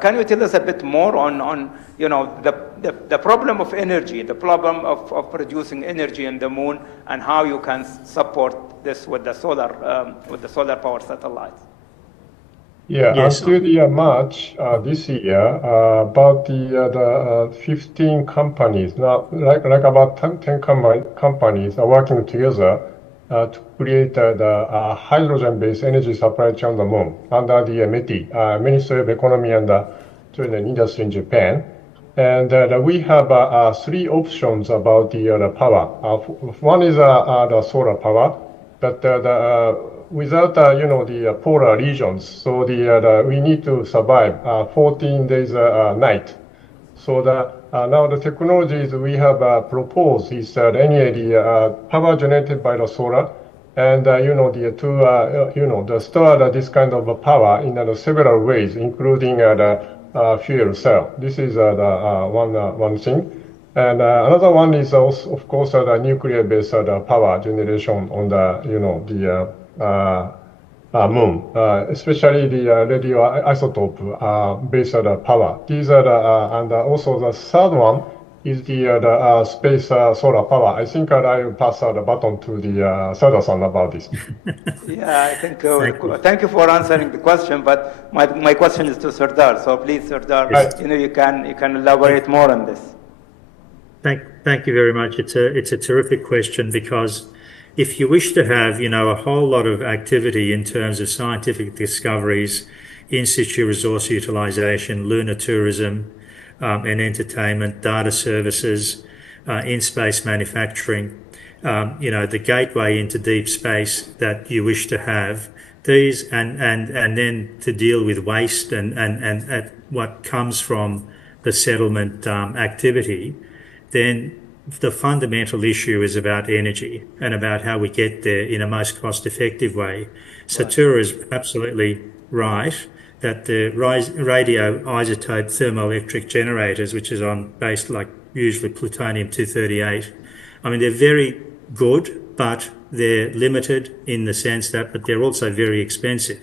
Can you tell us a bit more on the problem of energy, the problem of producing energy in the moon, and how you can support this with the solar power satellites? Yeah, Yes. until the March this year, about the 15 companies, now like about 10 companies are working together to create the hydrogen-based energy supply chain on the moon under the METI, Ministry of Economy and Trade and Industry in Japan. And we have 3 options about the power. One is the solar power, but without the polar regions, so we need to survive 14 days night. So now the technologies we have proposed is the power generated by the solar, and to store this kind of power in several ways, including the fuel cell. This is the one thing. And another one is also, of course, the nuclear-based power generation on the moon, especially the radioisotope based power. These are and also the third one is the space solar power. I think I will pass the baton to the Sada-san about this. Yeah, I think. Thank you for answering the question, but my question is to Sardar. So please, Sardar, you can elaborate more on this. Thank you very much. It's a terrific question, because if you wish to have, a whole lot of activity in terms of scientific discoveries, in situ resource utilization, lunar tourism, and entertainment, data services, in-space manufacturing, the gateway into deep space that you wish to have, these, and then to deal with waste and what comes from the settlement activity, then the fundamental issue is about energy and about how we get there in a most cost-effective way. Satura is absolutely right that the radioisotope thermoelectric generators, which is based like usually plutonium-238, I mean, they're very good, but they're limited in the sense that, but they're also very expensive.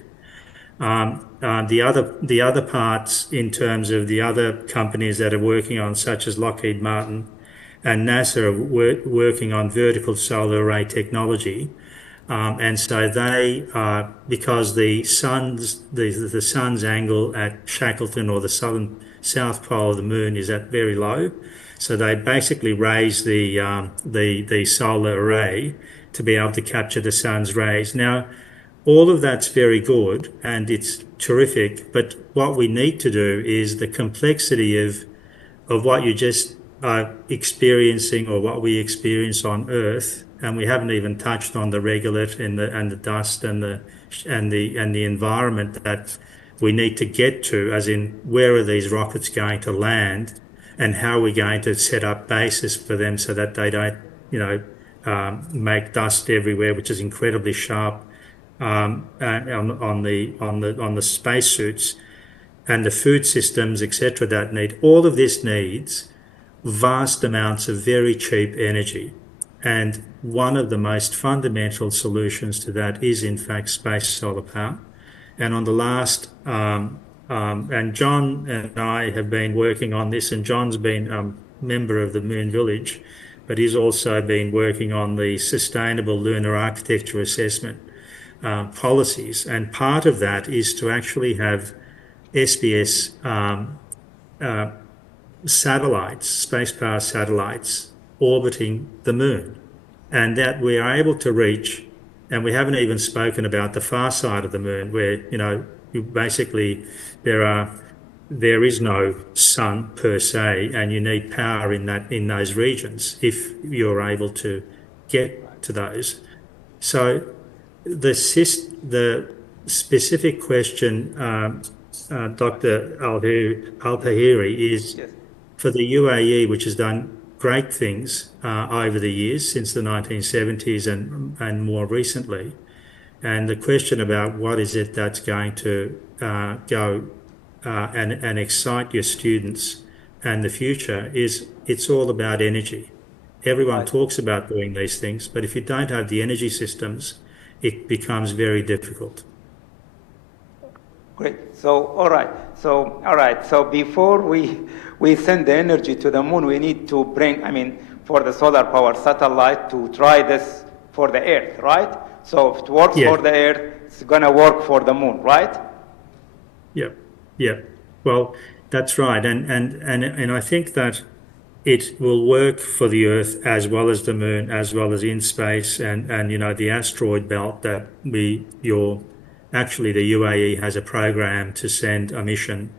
The other parts in terms of the other companies that are working on, such as Lockheed Martin and NASA, are working on vertical solar array technology. And so they are, because the sun's angle at Shackleton, or the south pole of the moon, is at very low. So they basically raise the solar array to be able to capture the sun's rays. Now, all of that's very good and it's terrific, but what we need to do is the complexity of what you just are experiencing, or what we experience on Earth, and we haven't even touched on the regolith and the dust and the environment that we need to get to, as in where are these rockets going to land, and how we're going to set up bases for them so that they don't, make dust everywhere, which is incredibly sharp on the spacesuits, and the food systems, etc. That need all of this needs vast amounts of very cheap energy. And one of the most fundamental solutions to that is, in fact, space solar power. And on the last, and John and I have been working on this, and John's been a member of the Moon Village, but he's also been working on the Sustainable Lunar Architecture Assessment policies. And part of that is to actually have SBS satellites, space power satellites, orbiting the moon, and that we are able to reach. And we haven't even spoken about the far side of the moon, where there is no sun per se, and you need power in those regions if you're able to get to those. So the specific question, Dr. Al-Tahiri, is for the UAE, which has done great things over the years since the 1970s and more recently. And the question about what is it that's going to go and excite your students and the future is, it's all about energy. Everyone talks about doing these things, but if you don't have the energy systems, it becomes very difficult. Great. All right. So before we send the energy to the moon, we need to bring, for the solar power satellite to try this for the Earth, right? So if it works for the Earth, it's going to work for the moon, right? Yeah. Well, that's right. And I think that it will work for the Earth as well as the moon, as well as in space, and the asteroid belt that actually the UAE has a program to send a mission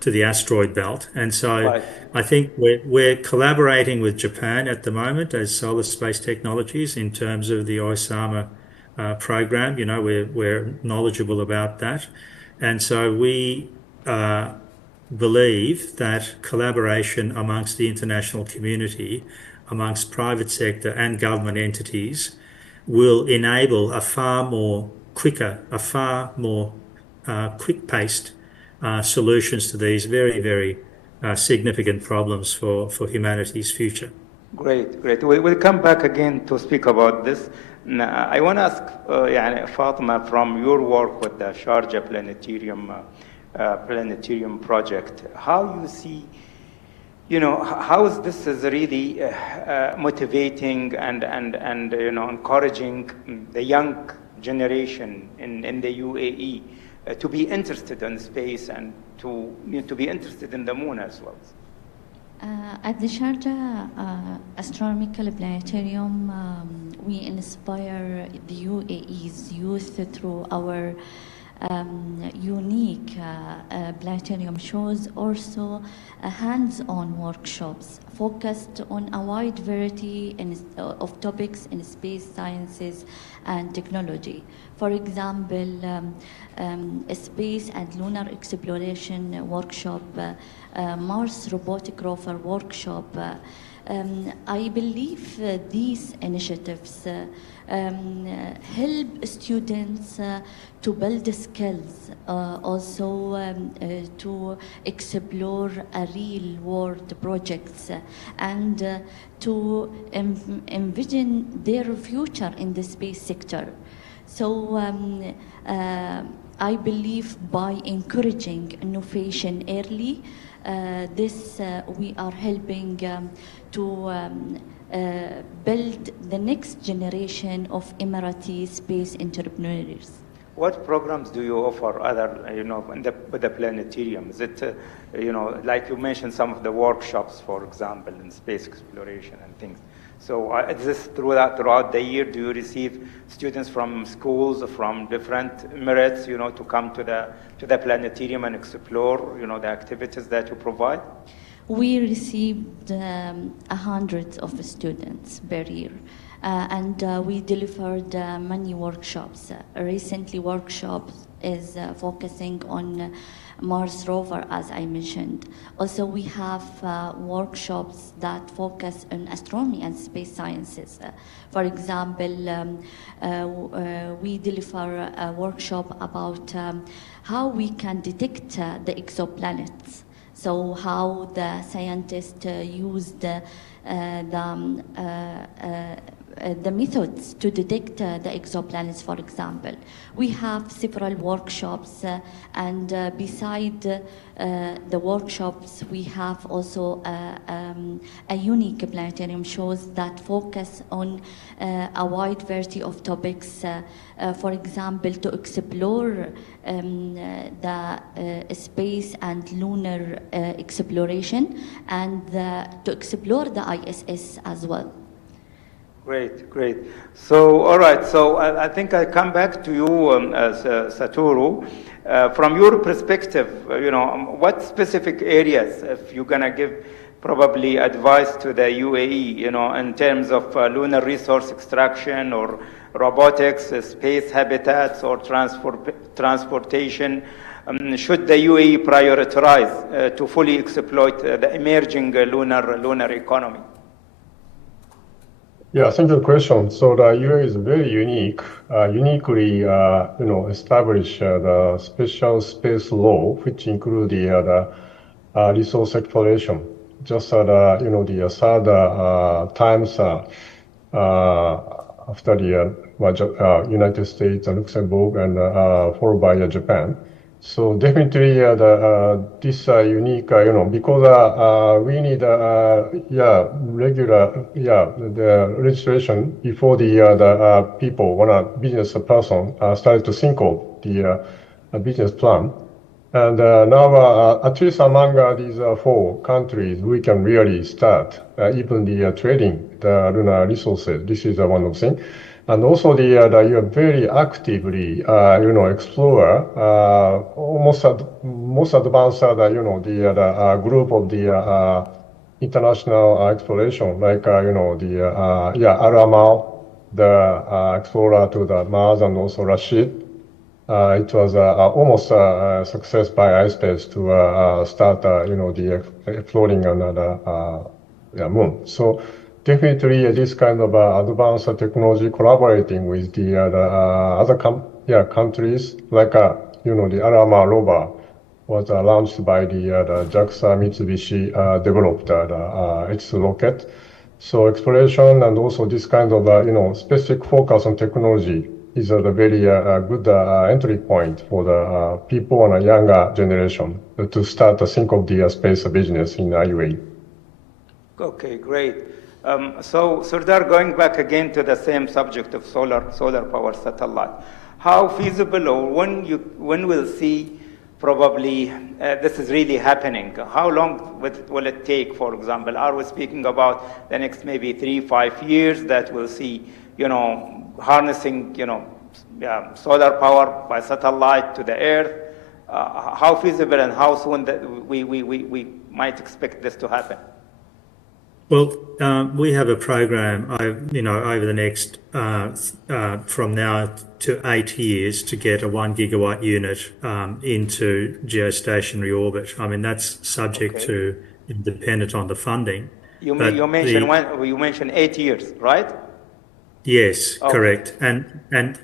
to the asteroid belt. And so I think we're collaborating with Japan at the moment as Solar Space Technologies in terms of the OSAMA program. We're knowledgeable about that. And so we believe that collaboration amongst the international community, amongst private sector and government entities, will enable a far more quick-paced solutions to these very, very significant problems for humanity's future. Great. We'll come back again to speak about this. Now, I want to ask Fatima, from your work with the Sharjah Planetarium project, how you see, how is this really motivating and encouraging the young generation in the UAE to be interested in space and to be interested in the moon as well? At the Sharjah Astronomical Planetarium, we inspire the UAE's youth through our unique planetarium shows, also hands-on workshops focused on a wide variety of topics in space sciences and technology. For example, a space and lunar exploration workshop, Mars robotic rover workshop. I believe these initiatives help students to build skills, also to explore real world projects and to envision their future in the space sector. So I believe by encouraging innovation early, we are helping to build the next generation of Emirati space entrepreneurs. What programs do you offer other, with the planetarium? Is it, like you mentioned, some of the workshops, for example, in space exploration and things. So is this throughout the year? Do you receive students from schools, from different Emirates, to come to the planetarium and explore, the activities that you provide? We received hundreds of students per year. And we delivered many workshops. Recently, workshops is focusing on Mars rover, as I mentioned. Also, we have workshops that focus on astronomy and space sciences. For example, we deliver a workshop about how we can detect the exoplanets. So how the scientists used the methods to detect the exoplanets, for example. We have several workshops, and beside the workshops, we have also a unique planetarium shows that focus on a wide variety of topics. For example, to explore the space and lunar exploration, and to explore the ISS as well. Great, great. So, all right. So I think I come back to you, Satoru. From your perspective, what specific areas, if you're gonna give probably advice to the UAE, in terms of lunar resource extraction or robotics, space habitats, or transportation, should the UAE prioritize to fully exploit the emerging lunar economy? Yeah, thank you for the question. So the UAE is very uniquely, established the special space law, which include the resource exploration. Just the third times after the United States and Luxembourg, and followed by Japan. So definitely this unique, because we need regular the registration before the people, when a business person started to think of the business plan. And now, at least among these four countries, we can really start even the trading the lunar resources. This is one of the things. And also you are very actively, explore most advanced, the group of the international exploration, like Aramal, the explorer to the Mars, and also Rashid. It was almost a success by iSpace to start, the exploring another moon. So definitely this kind of advanced technology collaborating with the other countries, like the Arama rover was launched by the JAXA Mitsubishi developed its rocket. So exploration and also this kind of specific focus on technology is a very good entry point for the people on a younger generation to start to think of the space business in UAE. Okay, great. So Sardar, going back again to the same subject of solar power satellite, how feasible, or when we'll see probably this is really happening? How long will it take, for example? Are we speaking about the next maybe 3-5 years that we'll see, harnessing, solar power by satellite to the Earth? How feasible and how soon that we might expect this to happen? Well, we have a program, over the next, from now to 8 years, to get a 1 gigawatt unit into geostationary orbit. I mean, that's subject to, dependent on the funding. You mentioned 8 years, right? Yes, correct. And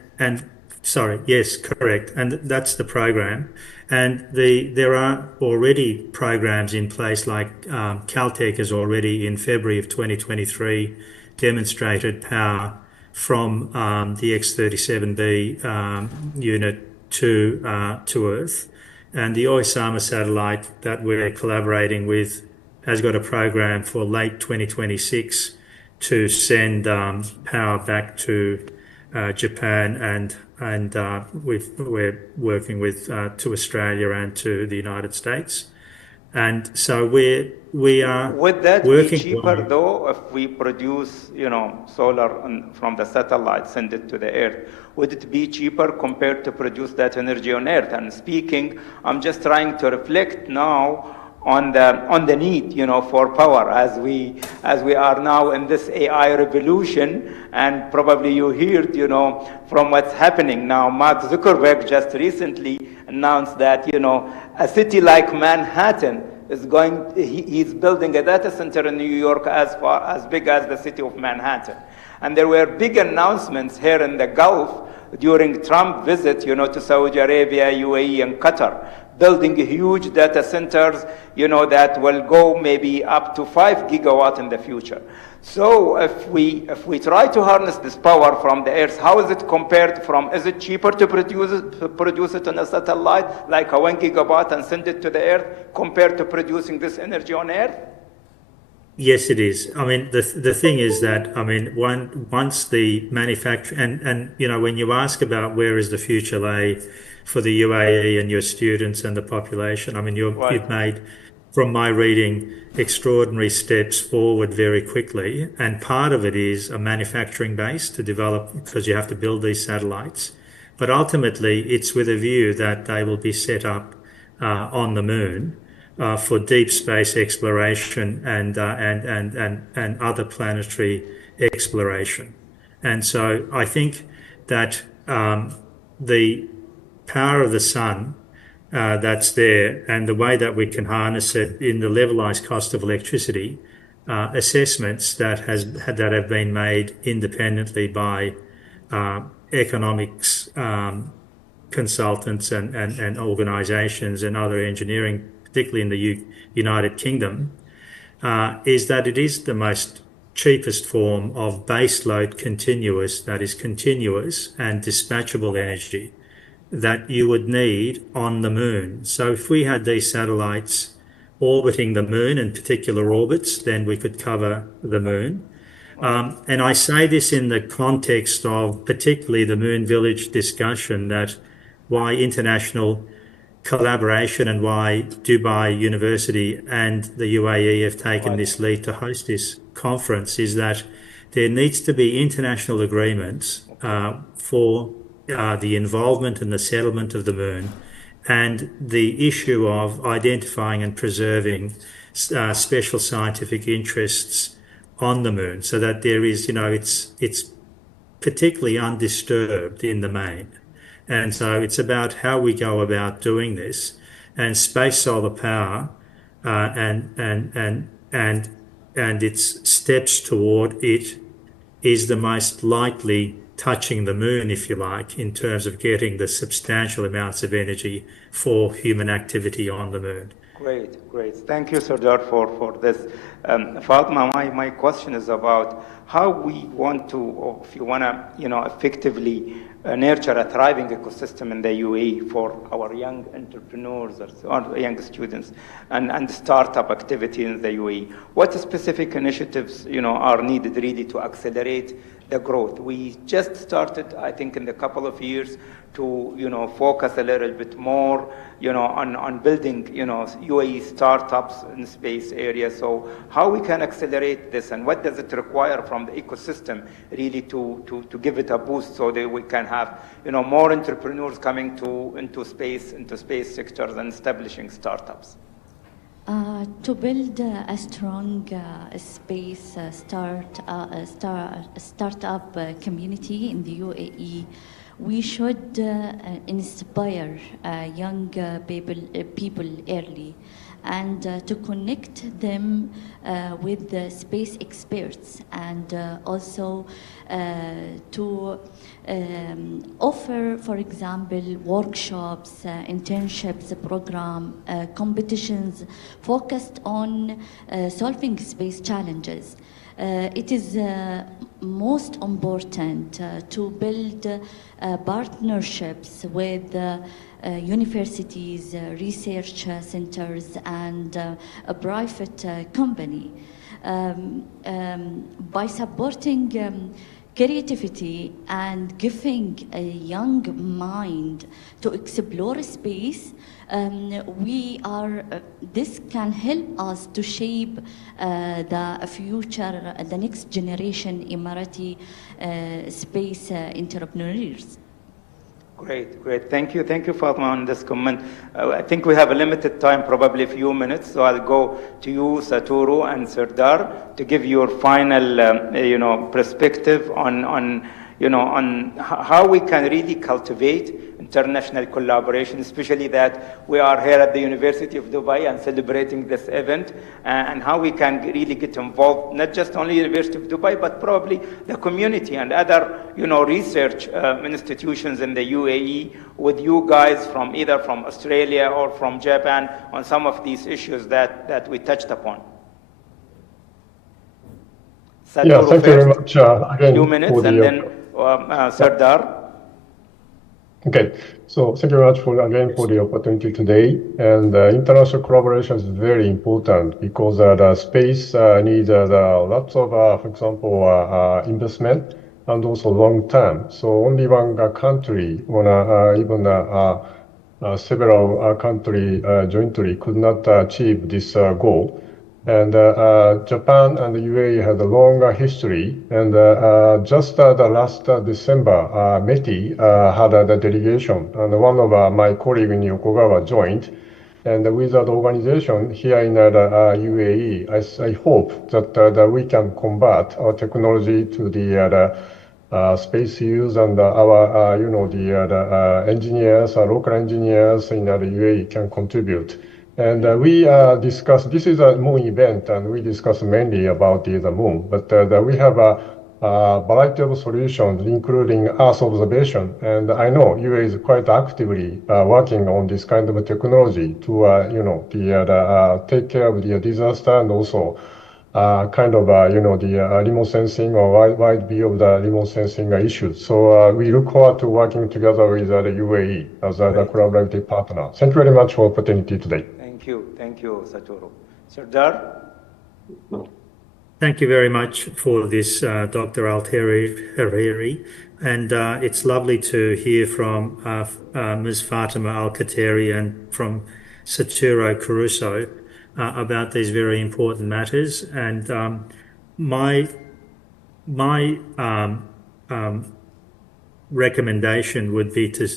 sorry, yes, correct. And that's the program. And there are already programs in place, like Caltech has already in February of 2023 demonstrated power from the X-37B unit to Earth. And the Osama satellite that we're collaborating with has got a program for late 2026 to send power back to Japan, and we're working with to Australia and to the United States, and so we are. Would that be cheaper though if we produce, solar from the satellite, send it to the Earth? Would it be cheaper compared to produce that energy on Earth? And speaking, I'm just trying to reflect now on the need, for power as we are now in this AI revolution. And probably you heard, from what's happening now. Mark Zuckerberg just recently announced that, a city like Manhattan is he's building a data center in New York as big as the city of Manhattan. And there were big announcements here in the Gulf during Trump visit, to Saudi Arabia, UAE, and Qatar, building huge data centers, that will go maybe up to 5 gigawatts in the future. So if we try to harness this power from the Earth, how is it compared is it cheaper to produce it on a satellite, like a 1 gigawatt, and send it to the Earth, compared to producing this energy on Earth? Yes, it is. I mean, the thing is that, once the manufacture, and when you ask about where is the future lay for the UAE and your students and the population, you've made, from my reading, extraordinary steps forward very quickly. And part of it is a manufacturing base to develop, because you have to build these satellites. But ultimately, it's with a view that they will be set up on the moon. For deep space exploration and other planetary exploration. And so I think that the power of the sun that's there, and the way that we can harness it in the levelized cost of electricity, assessments that have been made independently by economics consultants and organizations and other engineering, particularly in the United Kingdom, is that it is the most cheapest form of baseload continuous and dispatchable energy that you would need on the moon. So if we had these satellites orbiting the moon in particular orbits, then we could cover the moon. And I say this in the context of particularly the Moon Village discussion, that why international collaboration and why Dubai University and the UAE have taken this lead to host this conference is that there needs to be international agreements for the involvement and the settlement of the moon, and the issue of identifying and preserving special scientific interests on the moon, so that there is, it's particularly undisturbed in the main. And so it's about how we go about doing this, and space solar power and its steps toward it is the most likely touching the moon, if you like, in terms of getting the substantial amounts of energy for human activity on the moon. Great. Thank you, Sardar, for this. Fatma, my question is about how we want to, or if you want to, effectively nurture a thriving ecosystem in the UAE for our young entrepreneurs or young students and startup activity in the UAE. What specific initiatives, are needed really to accelerate the growth? We just started, I think, in the couple of years to, focus a little bit more, on building, UAE startups in space area. So how we can accelerate this, and what does it require from the ecosystem really to give it a boost, so that we can have, more entrepreneurs coming into space sectors and establishing startups? To build a strong space startup community in the UAE, we should inspire young people early, and to connect them with the space experts, and also to offer, for example, workshops, internships, program, competitions focused on solving space challenges. It is most important to build partnerships with universities, research centers, and a private company. By supporting creativity and giving a young mind to explore space, this can help us to shape the future, the next generation Emirati space entrepreneurs. Great, great. Thank you, Fatma, on this comment. I think we have a limited time, probably a few minutes, so I'll go to you, Satoru and Serdar, to give your final, perspective on how we can really cultivate international collaboration, especially that we are here at the University of Dubai and celebrating this event, and how we can really get involved, not just only University of Dubai, but probably the community and other, research institutions in the UAE with you guys from either from Australia or from Japan on some of these issues that we touched upon. Yeah, thank you very much again. 2 minutes, and then Serdar. Okay, so thank you very much for the opportunity today. And international collaboration is very important because the space needs lots of, for example, investment and also long term. So only one country, or even several countries jointly could not achieve this goal. And Japan and the UAE had a long history. And just the last December, METI had a delegation, and one of my colleagues in Yokogawa joined. And with that organization here in the UAE, I hope that we can convert our technology to the space use, and our, the engineers, local engineers in the UAE can contribute. And we discussed, this is a moon event, and we discussed mainly about the moon, but we have a variety of solutions, including Earth observation. And I know UAE is quite actively working on this kind of technology to, take care of the disaster, and also the remote sensing or wide view of the remote sensing issues. So we look forward to working together with the UAE as a collaborative partner. Thank you very much for the opportunity today. Thank you, Satoru. Serdar? Thank you very much for this, Dr. Al-Hariri. And it's lovely to hear from Ms. Fatima Al-Khatiri and from Satoru Caruso about these very important matters. And my recommendation would be to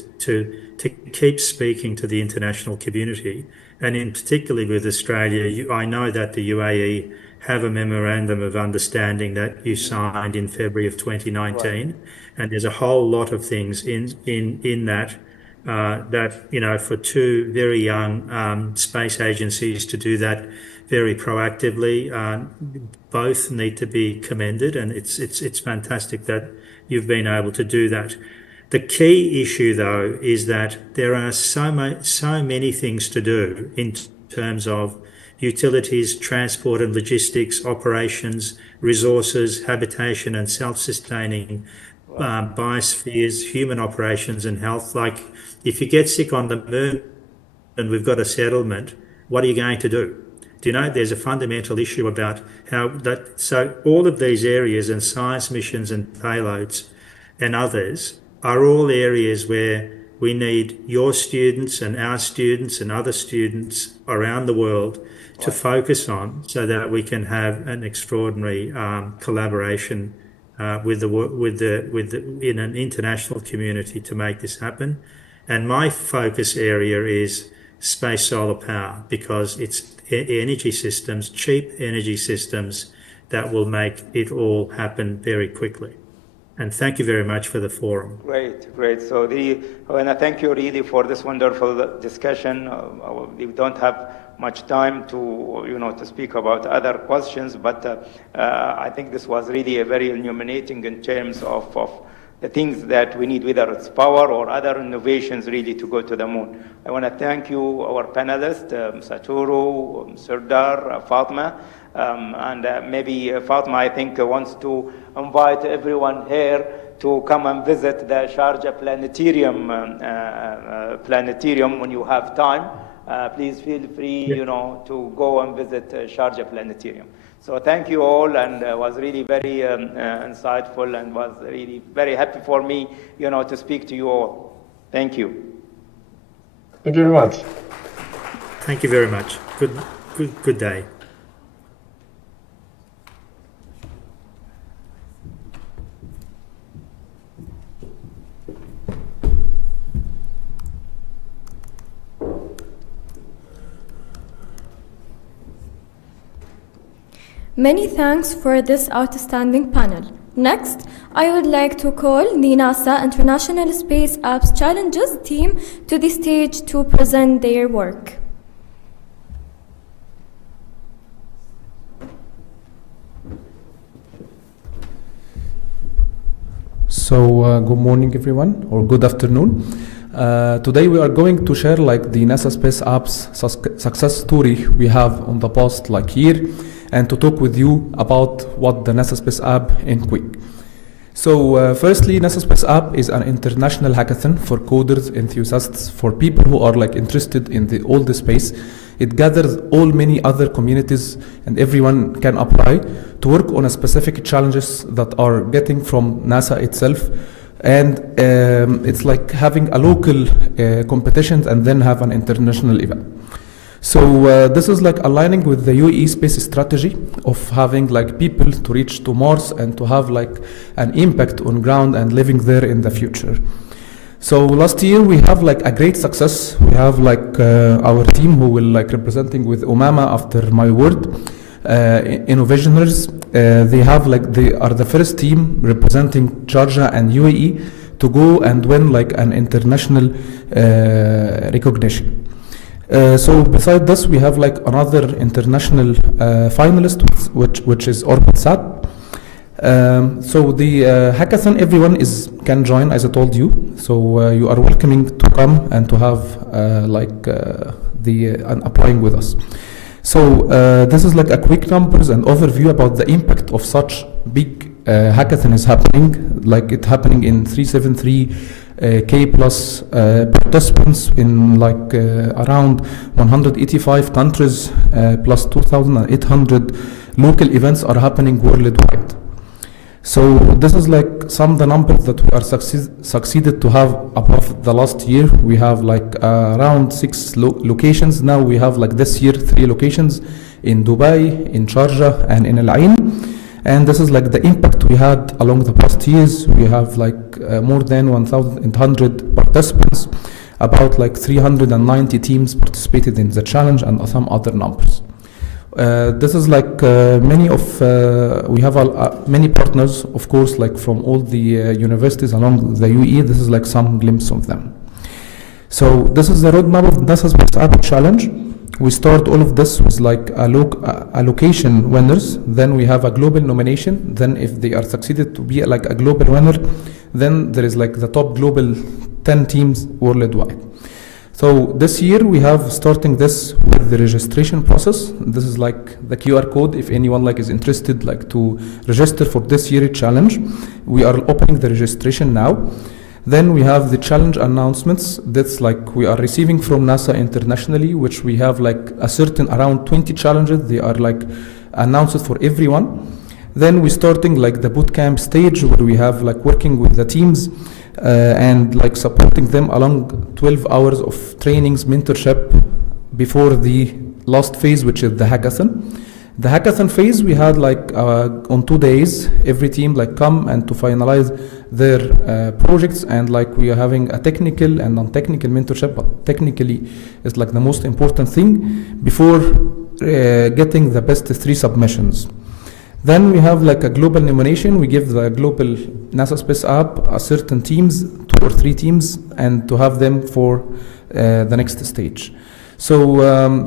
keep speaking to the international community, and in particularly with Australia. I know that the UAE have a memorandum of understanding that you signed in February of 2019, and there's a whole lot of things in that that for two very young space agencies to do that very proactively, both need to be commended, and it's fantastic that you've been able to do that. The key issue, though, is that there are so many things to do in terms of utilities, transport and logistics, operations, resources, habitation and self-sustaining biospheres, human operations and health. Like, if you get sick on the moon and we've got a settlement, what are you going to do? Do you know, there's a fundamental issue about how that, so all of these areas and science missions and payloads and others are all areas where we need your students and our students and other students around the world to focus on, so that we can have an extraordinary collaboration in an international community to make this happen. And my focus area is space solar power, because it's energy systems, cheap energy systems, that will make it all happen very quickly. And thank you very much for the forum. Great. So I want to thank you really for this wonderful discussion. We don't have much time to speak about other questions, but I think this was really a very illuminating in terms of the things that we need, whether it's power or other innovations really to go to the moon. I want to thank you, our panelists, Satoru, Serdar, Fatma. And maybe Fatma, I think, wants to invite everyone here to come and visit the Sharjah Planetarium when you have time. Please feel free, to go and visit Sharjah Planetarium. So thank you all, and was really very insightful, and was really very happy for me, to speak to you all. Thank you. Thank you very much. Thank you very much. Good day. Many thanks for this outstanding panel. Next, I would like to call the NASA International Space Apps Challenges team to the stage to present their work. So good morning everyone, or good afternoon. Today we are going to share like the NASA Space Apps success story we have on the past year, and to talk with you about what the NASA Space App in quick. So firstly, NASA Space App is an international hackathon for coders, enthusiasts, for people who are interested in all the space. It gathers all many other communities, and everyone can apply to work on a specific challenges that are getting from NASA itself. And it's like having a local competitions and then have an international event. So this is aligning with the UAE space strategy of having people to reach to Mars and to have an impact on ground and living there in the future. So last year we have a great success. We have our team who will representing with Umama after my word, Innovationers. They are the first team representing Sharjah and UAE to go and win an international recognition. So beside this, we have another international finalist, which is OrbitSat. So the hackathon, everyone can join, as I told you. So you are welcoming to come and to have applying with us. So this is a quick numbers and overview about the impact of such big hackathon is happening. It happening in 373 plus participants in around 185 countries, plus 2,800 local events are happening worldwide. So this is some of the numbers that we are succeeded to have above the last year. We have around 6 locations. Now we have this year 3 locations in Dubai, in Sharjah, and in Al Ain. And this is the impact we had along the past years. We have more than 1,800 participants, about 390 teams participated in the challenge, and some other numbers. This is many of we have many partners, of course, from all the universities along the UAE. This is some glimpse of them. So this is the roadmap of NASA Space App Challenge. We start all of this with allocation winners. Then we have a global nomination. Then if they are succeeded to be a global winner, then there is the top global 10 teams worldwide. So this year we have starting this with the registration process. This is the QR code if anyone is interested to register for this year's challenge. We are opening the registration now. Then we have the challenge announcements. That's we are receiving from NASA internationally, which we have a certain around 20 challenges. They are announced for everyone. Then we starting the bootcamp stage, where we have working with the teams and supporting them along 12 hours of trainings, mentorship before the last phase, which is the hackathon. The hackathon phase we had on 2 days, every team come and to finalize their projects, and we are having a technical and non-technical mentorship, but technically is the most important thing before getting the best 3 submissions. Then we have a global nomination. We give the global NASA Space App a certain teams, 2 or 3 teams, and to have them for the next stage. So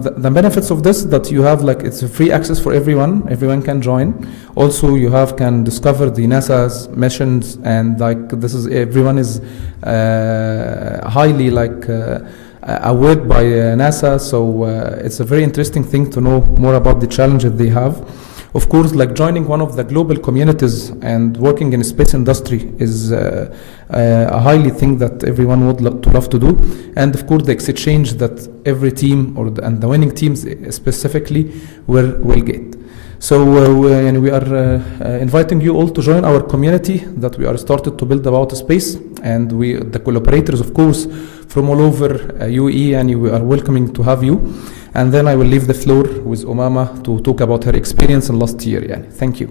the benefits of this, that you have it's a free access for everyone. Everyone can join. Also, you can discover the NASA's missions, and this is everyone is highly aware by NASA. So it's a very interesting thing to know more about the challenges they have. Of course, joining one of the global communities and working in the space industry is a highly thing that everyone would love to do. And of course, the exchange that every team and the winning teams specifically will get. So we are inviting you all to join our community that we are started to build about space, and the collaborators, of course, from all over UAE, and we are welcoming to have you. And then I will leave the floor with Umama to talk about her experience in last year. Yeah. Thank you.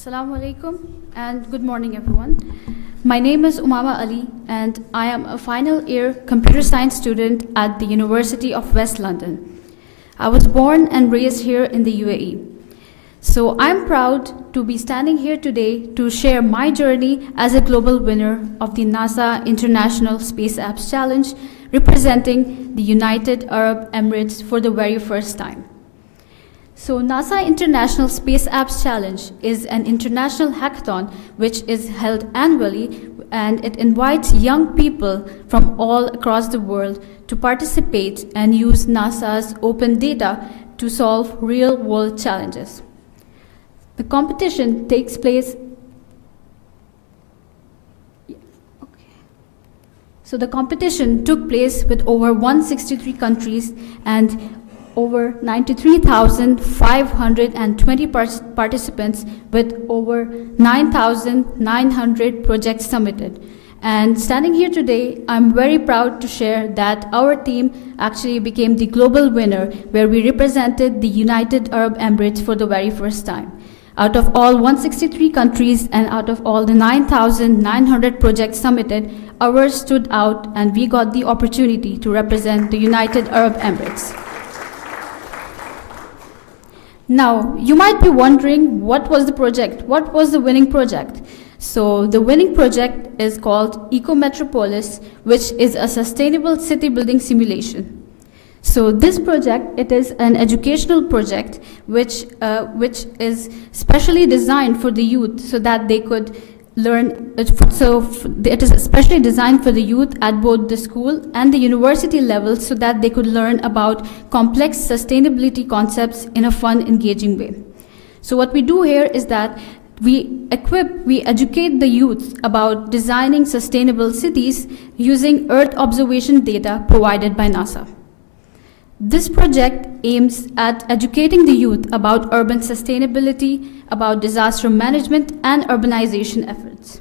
Assalamu alaikum and good morning everyone. My name is Umama Ali and I am a final year computer science student at the University of West London. I was born and raised here in the UAE. So I'm proud to be standing here today to share my journey as a global winner of the NASA International Space Apps Challenge, representing the United Arab Emirates for the very first time. So NASA International Space Apps Challenge is an international hackathon which is held annually, and it invites young people from all across the world to participate and use NASA's open data to solve real-world challenges. The competition takes place. So the competition took place with over 163 countries and over 93,520 participants with over 9,900 projects submitted. And standing here today, I'm very proud to share that our team actually became the global winner, where we represented the United Arab Emirates for the very first time. Out of all 163 countries and out of all the 9,900 projects submitted, ours stood out and we got the opportunity to represent the United Arab Emirates. Now, you might be wondering, what was the project? What was the winning project? So the winning project is called Eco Metropolis, which is a sustainable city building simulation. So this project, it is an educational project which is specially designed for the youth so that they could learn. So it is especially designed for the youth at both the school and the university level so that they could learn about complex sustainability concepts in a fun, engaging way. So what we do here is that we educate the youth about designing sustainable cities using Earth observation data provided by NASA. This project aims at educating the youth about urban sustainability, about disaster management, and urbanization efforts.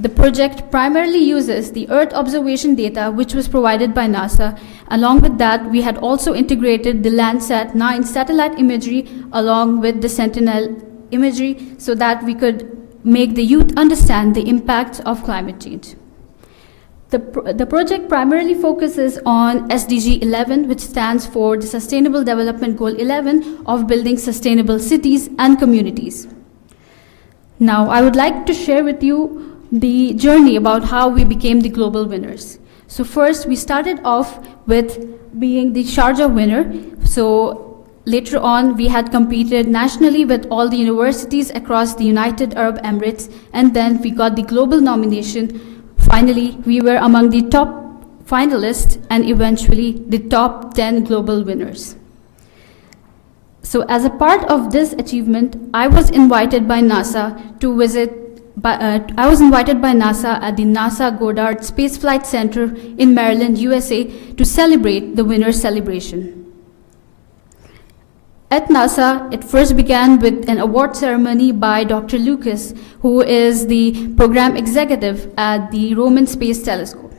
The project primarily uses the Earth observation data which was provided by NASA. Along with that, we had also integrated the Landsat 9 satellite imagery along with the Sentinel imagery so that we could make the youth understand the impacts of climate change. The project primarily focuses on SDG 11, which stands for the Sustainable Development Goal 11 of building sustainable cities and communities. Now, I would like to share with you the journey about how we became the global winners. So first, we started off with being the Sharjah winner. So later on, we had competed nationally with all the universities across the United Arab Emirates, and then we got the global nomination. Finally, we were among the top finalists and eventually the top 10 global winners. So as a part of this achievement, I was invited by NASA at the NASA Goddard Space Flight Center in Maryland, USA, to celebrate the winner's celebration. At NASA, it first began with an award ceremony by Dr. Lucas, who is the program executive at the Roman Space Telescope.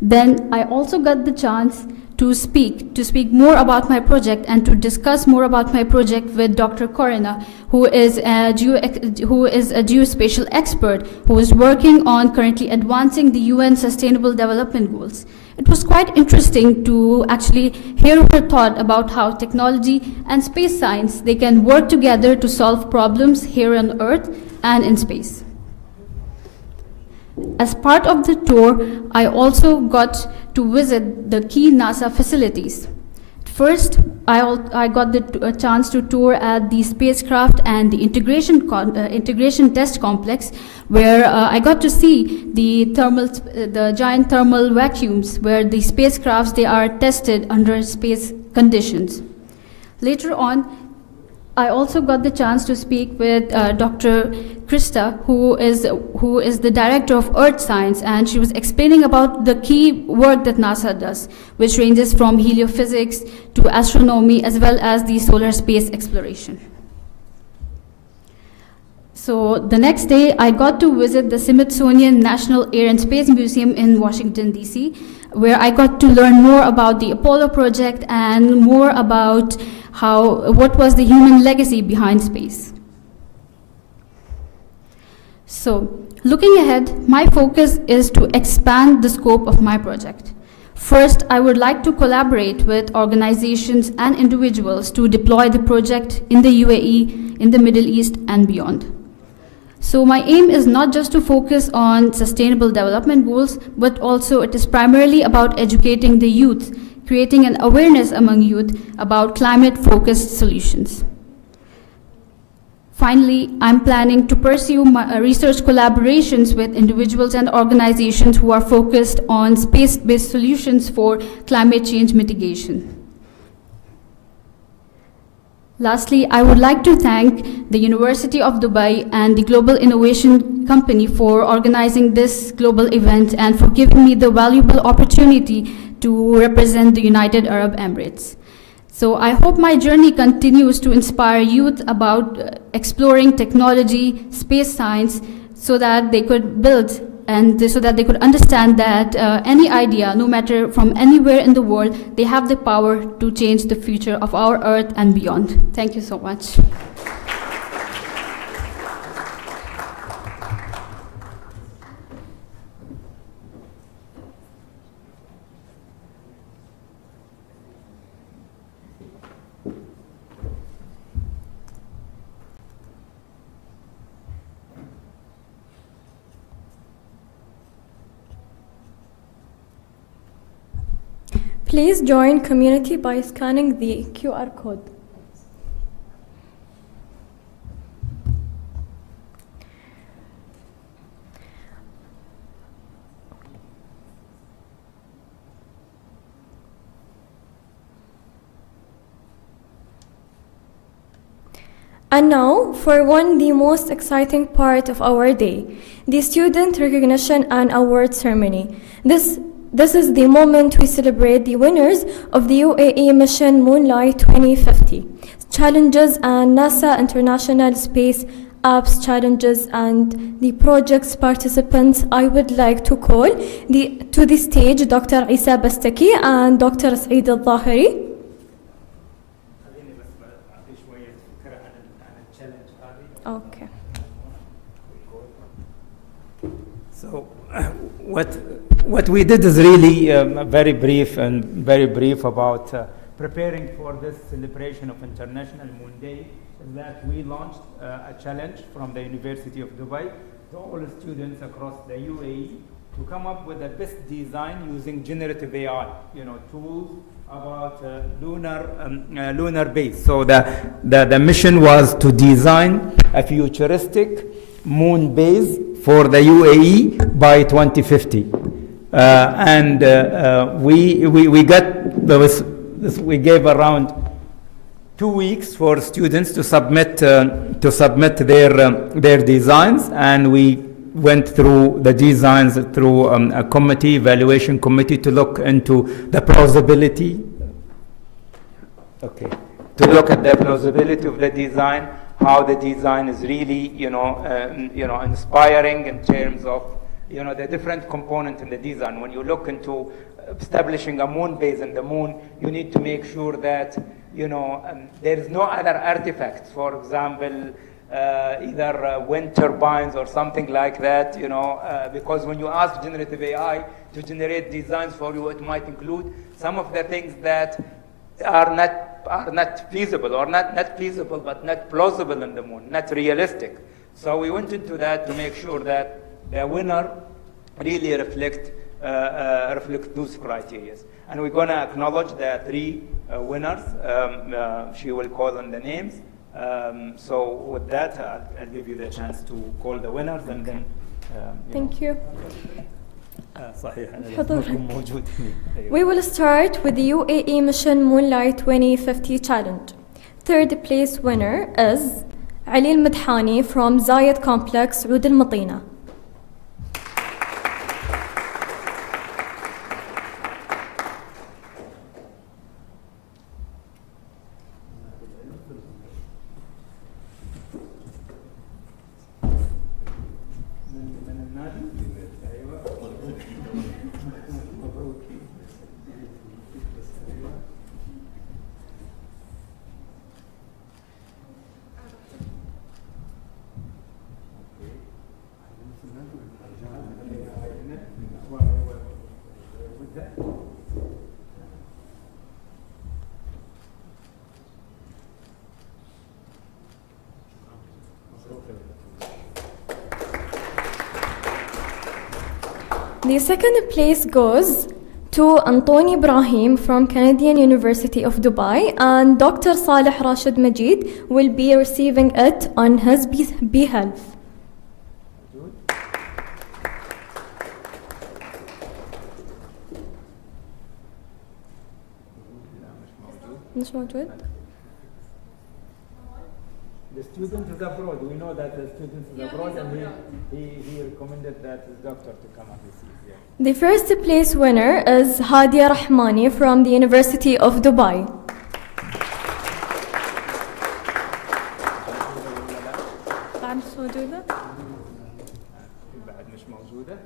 Then I also got the chance to speak more about my project and to discuss more about my project with Dr. Corina, who is a geospatial expert who is working on currently advancing the UN Sustainable Development Goals. It was quite interesting to actually hear her thought about how technology and space science, they can work together to solve problems here on Earth and in space. As part of the tour, I also got to visit the key NASA facilities. First, I got the chance to tour at the spacecraft and the integration test complex, where I got to see the giant thermal vacuums, where the spacecrafts, they are tested under space conditions. Later on, I also got the chance to speak with Dr. Krista, who is the director of Earth Science, and she was explaining about the key work that NASA does, which ranges from heliophysics to astronomy, as well as the solar space exploration. So the next day, I got to visit the Smithsonian National Air and Space Museum in Washington, D.C., where I got to learn more about the Apollo project and more about what was the human legacy behind space. So, looking ahead, my focus is to expand the scope of my project. First, I would like to collaborate with organizations and individuals to deploy the project in the UAE, in the Middle East, and beyond. So my aim is not just to focus on sustainable development goals, but also it is primarily about educating the youth, creating an awareness among youth about climate-focused solutions. Finally, I'm planning to pursue research collaborations with individuals and organizations who are focused on space-based solutions for climate change mitigation. Lastly, I would like to thank the University of Dubai and the Global Innovation Company for organizing this global event and for giving me the valuable opportunity to represent the United Arab Emirates. So I hope my journey continues to inspire youth about exploring technology, space science, so that they could build and so that they could understand that any idea, no matter from anywhere in the world, they have the power to change the future of our Earth and beyond. Thank you so much. Please join community by scanning the QR code. And now, for the most exciting part of our day, the student recognition and award ceremony. This is the moment we celebrate the winners of the UAE mission Moonlight 2050 challenges and NASA International Space Apps challenges, and the project's participants. I would like to call to the stage Dr. Isa Bastaki and Dr. Saeed Al-Zahiri. Okay. So, what we did is really very brief about preparing for this celebration of International Moon Day. Is that we launched a challenge from the University of Dubai to all students across the UAE to come up with the best design using generative AI, tools about lunar base. So the mission was to design a futuristic moon base for the UAE by 2050. We gave around 2 weeks for students to submit their designs, and we went through the designs through a evaluation committee to look into the plausibility. Okay, to look at the plausibility of the design, how the design is really, inspiring in terms of, the different components in the design. When you look into establishing a moon base in the moon, you need to make sure that, there is no other artifacts. For example, either wind turbines or something like that, because when you ask generative AI to generate designs for you, it might include some of the things that are not feasible, or not feasible, but not plausible in the moon, not realistic. So we went into that to make sure that the winner really reflect those criteria. And we're going to acknowledge the 3 winners. She will call on the names. So with that, I'll give you the chance to call the winners, and then Thank you. صحيح. We will start with the UAE Mission Moonlight 2050 Challenge. 3rd place winner is Ali Al-Madhani from Zayed Complex, Oud Al-Matina. The second place goes to Antoni Ibrahim from Canadian University of Dubai, and Dr. Saleh Rashid Majid will be receiving it on his behalf. مش موجود. The student is abroad. We know that the student is abroad, and he recommended that his doctor to come and receive. Yeah. The first place winner is Hadia Rahmani from the University of Dubai. بعد مش موجودة.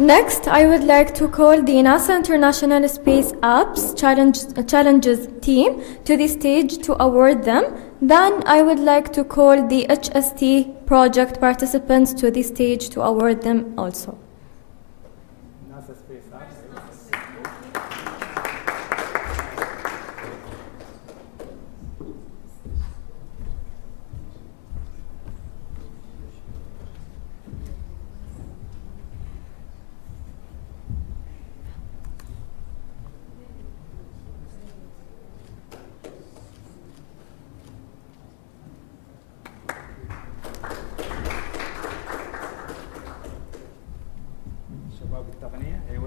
Next, I would like to call the NASA International Space Apps Challenges team to the stage to award them. Then I would like to call the HST project participants to the stage to award them also. NASA Space Apps.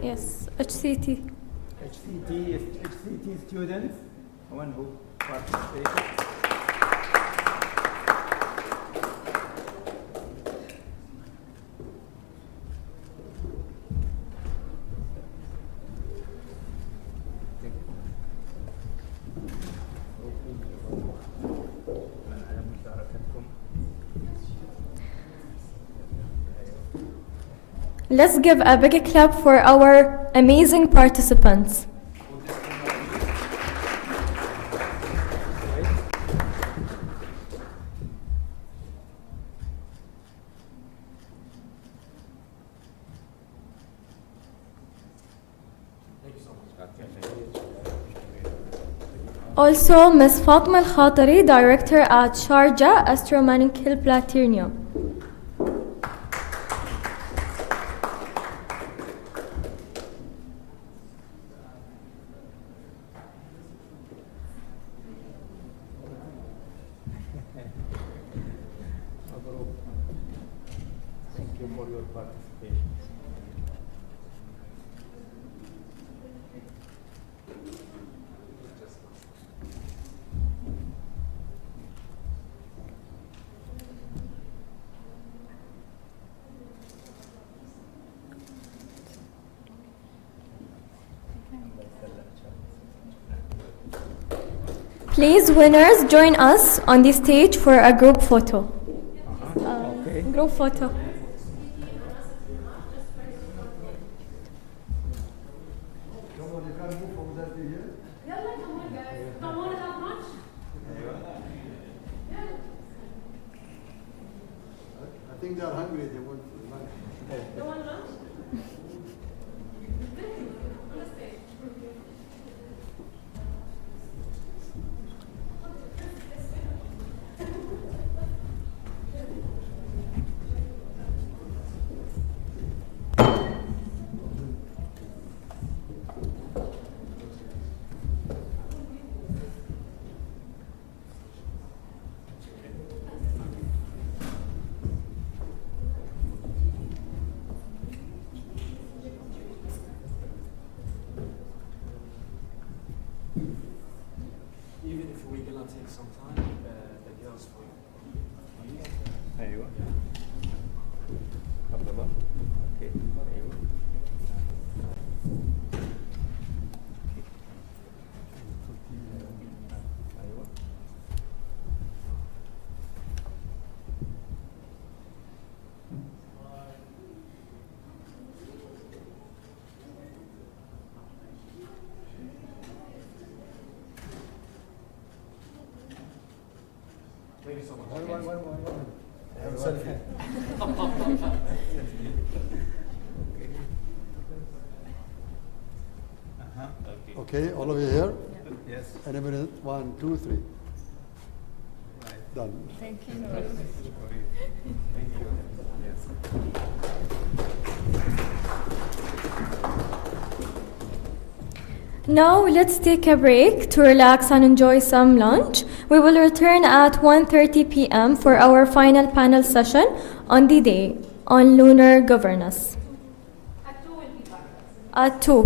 Yes, HCT. HCT students, one who participated. Let's give a big clap for our amazing participants. Also, Ms. Fatma Al-Khatari, Director at Sharjah Astromechanical Platinum. Thank you for your participation. Please, winners, join us on the stage for a group photo. Okay. Group photo. I think they're hungry. They want lunch. They want lunch? Okay, all of you here? Yes. And a minute, 1, 2, 3. Done. Thank you. Thank you. Now let's take a break to relax and enjoy some lunch. We will return at 1:30 p.m. for our final panel session on the day on lunar governance. At 2.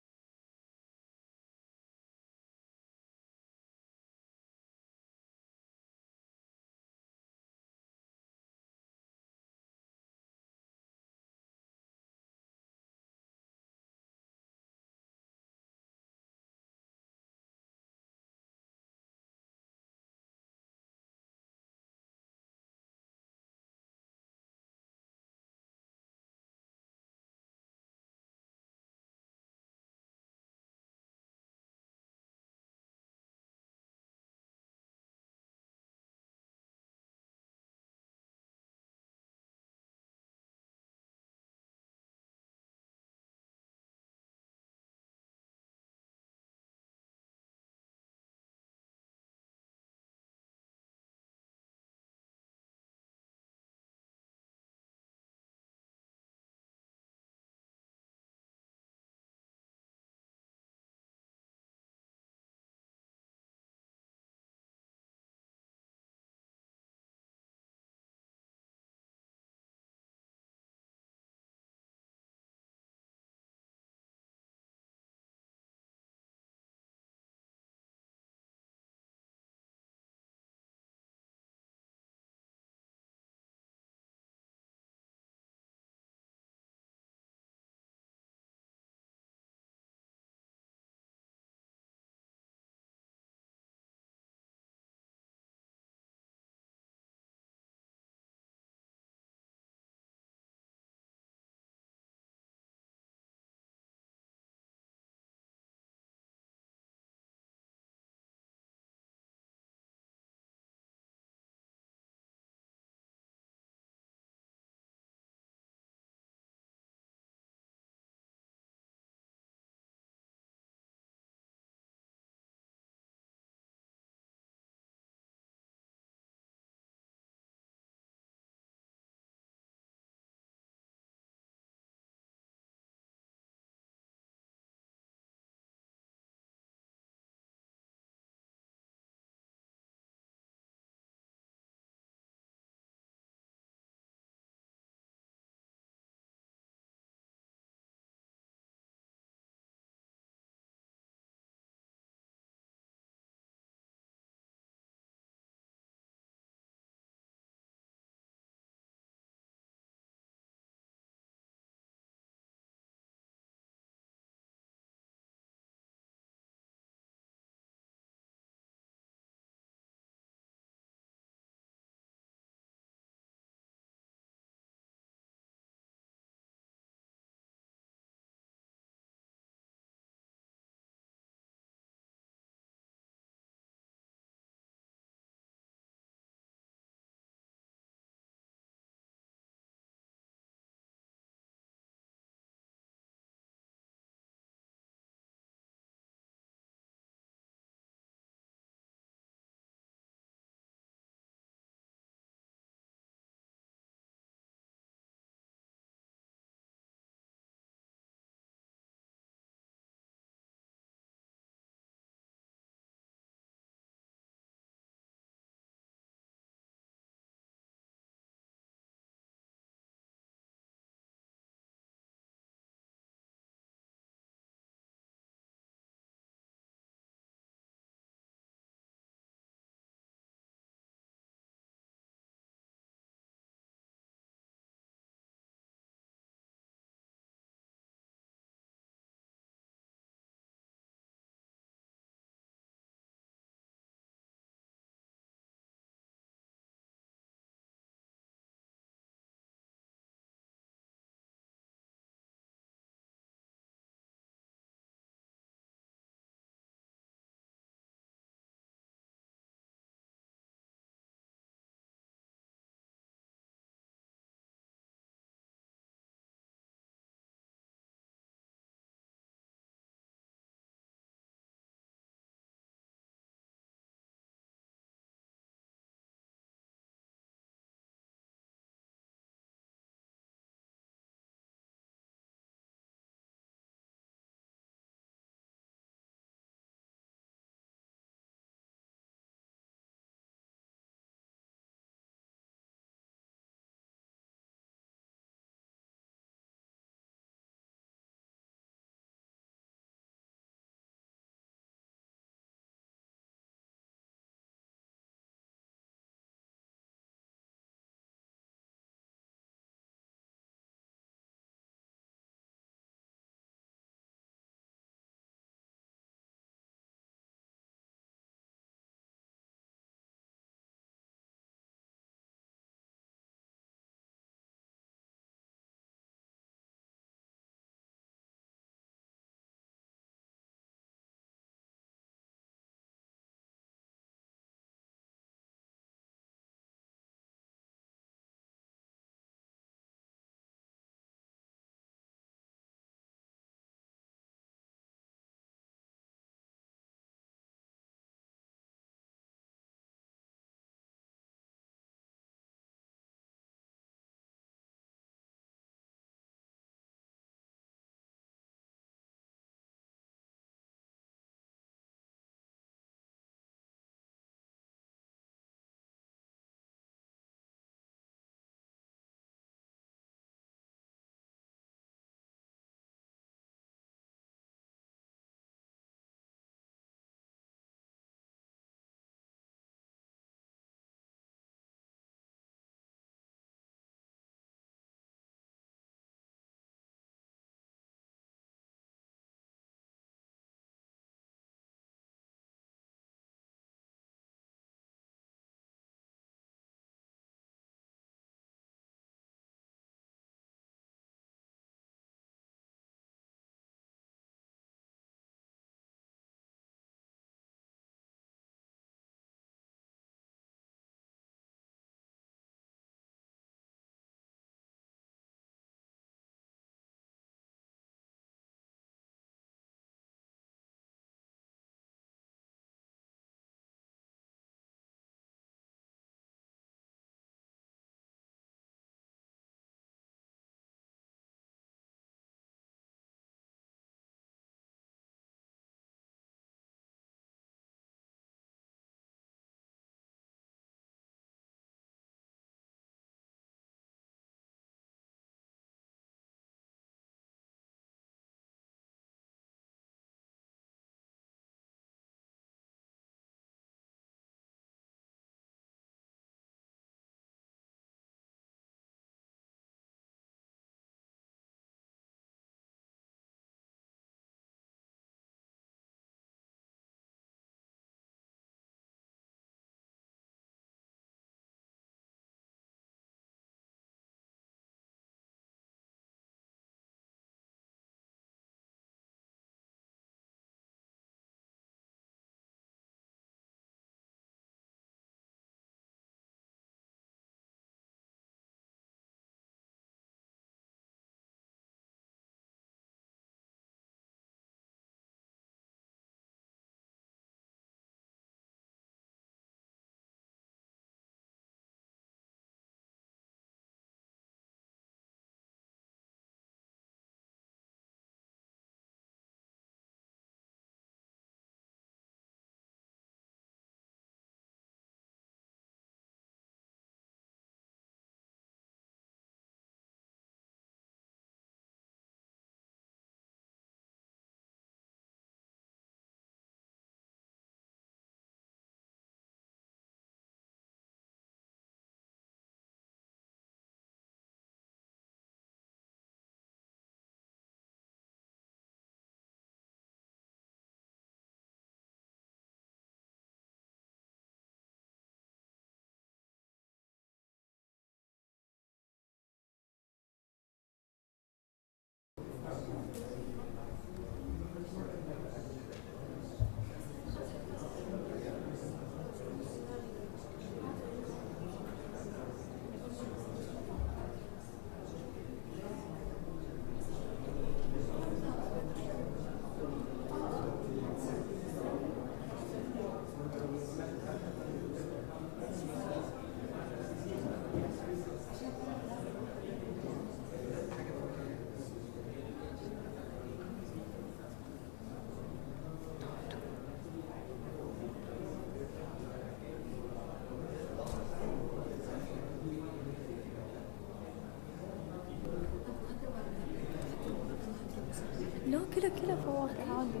كده فواكه عادي.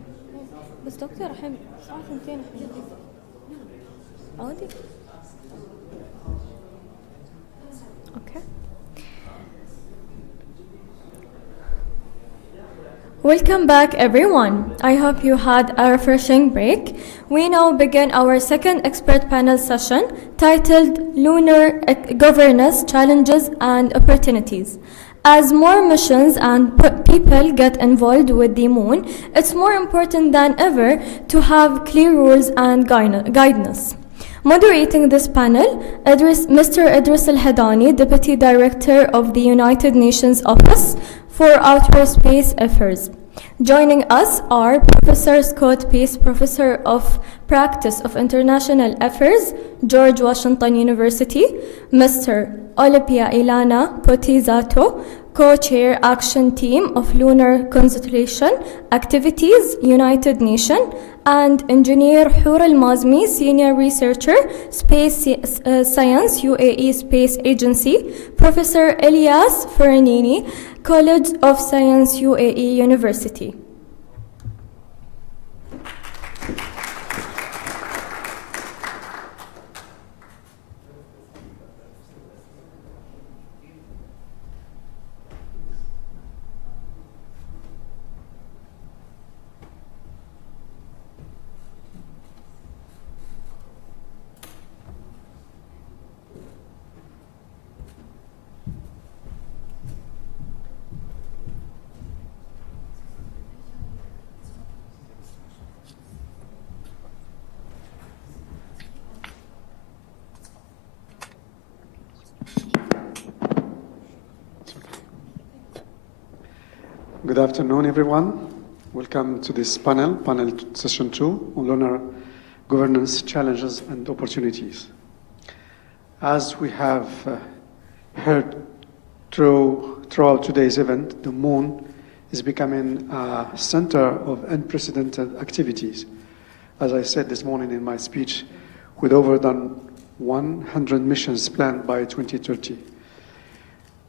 بس دكتور الحين الساعة 2 الحين. عادي. Okay. Welcome back everyone. I hope you had a refreshing break. We now begin our second expert panel session titled Lunar Governance Challenges and Opportunities. As more missions and people get involved with the moon, it's more important than ever to have clear rules and guidance. Moderating this panel, Mr. Idris Al-Hadani, Deputy Director of the United Nations Office for Outer Space Affairs. Joining us are Professor Scott Peace, Professor of Practice of International Affairs, George Washington University, Mr. Olympia Ilana Potizato, Co-Chair Action Team of Lunar Constellation Activities, United Nations, and Engineer Hur Al-Mazmi, Senior Researcher, Space Science, UAE Space Agency, Professor Elias Faranini, College of Science, UAE University. Good afternoon, everyone. Welcome to this panel session 2 on lunar governance challenges and opportunities. As we have heard throughout today's event, the moon is becoming a center of unprecedented activities. As I said this morning in my speech, with over than 100 missions planned by 2030,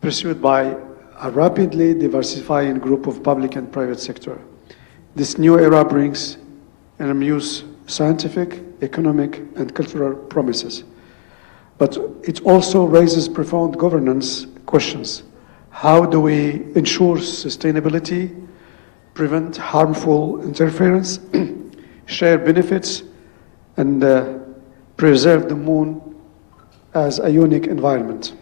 pursued by a rapidly diversifying group of public and private sector. This new era brings enormous scientific, economic, and cultural promises. But it also raises profound governance questions. How do we ensure sustainability, prevent harmful interference, share benefits, and preserve the moon as a unique environment?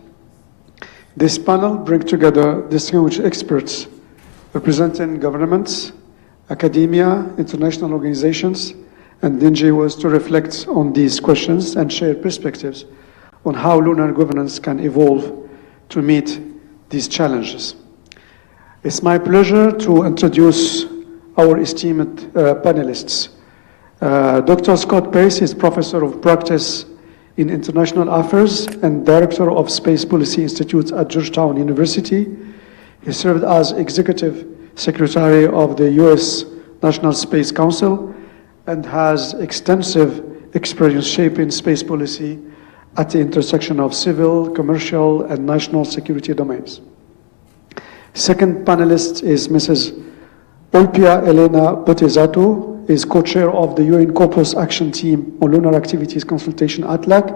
This panel brings together distinguished experts representing governments, academia, international organizations, and NGOs to reflect on these questions and share perspectives on how lunar governance can evolve to meet these challenges. It's my pleasure to introduce our esteemed panelists. Dr. Scott Pace is Professor of Practice in International Affairs and Director of Space Policy Institute at Georgetown University. He served as Executive Secretary of the U.S. National Space Council and has extensive experience shaping space policy at the intersection of civil, commercial, and national security domains. Second panelist is Mrs. Olympia Elena Potizato, is co-chair of the UN Corpus Action Team on Lunar Activities Consultation ATLAC,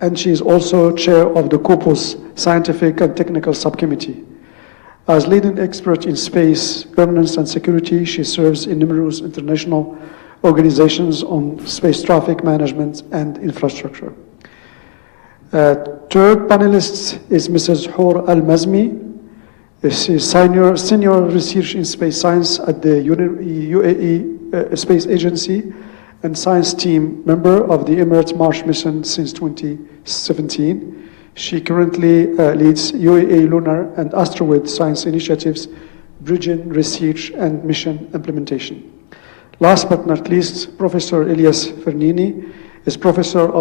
and she is also chair of the Corpus Scientific and Technical Subcommittee. As leading expert in space governance and security, she serves in numerous international organizations on space traffic management and infrastructure. Third panelist is Mrs. Hur Al-Mazmi. She is senior research in space science at the UAE Space Agency and science team member of the Emirates Mars mission since 2017. She currently leads UAE Lunar and Asteroid Science Initiatives, bridging research and mission implementation. Last but not least, Professor Elias Faranini is professor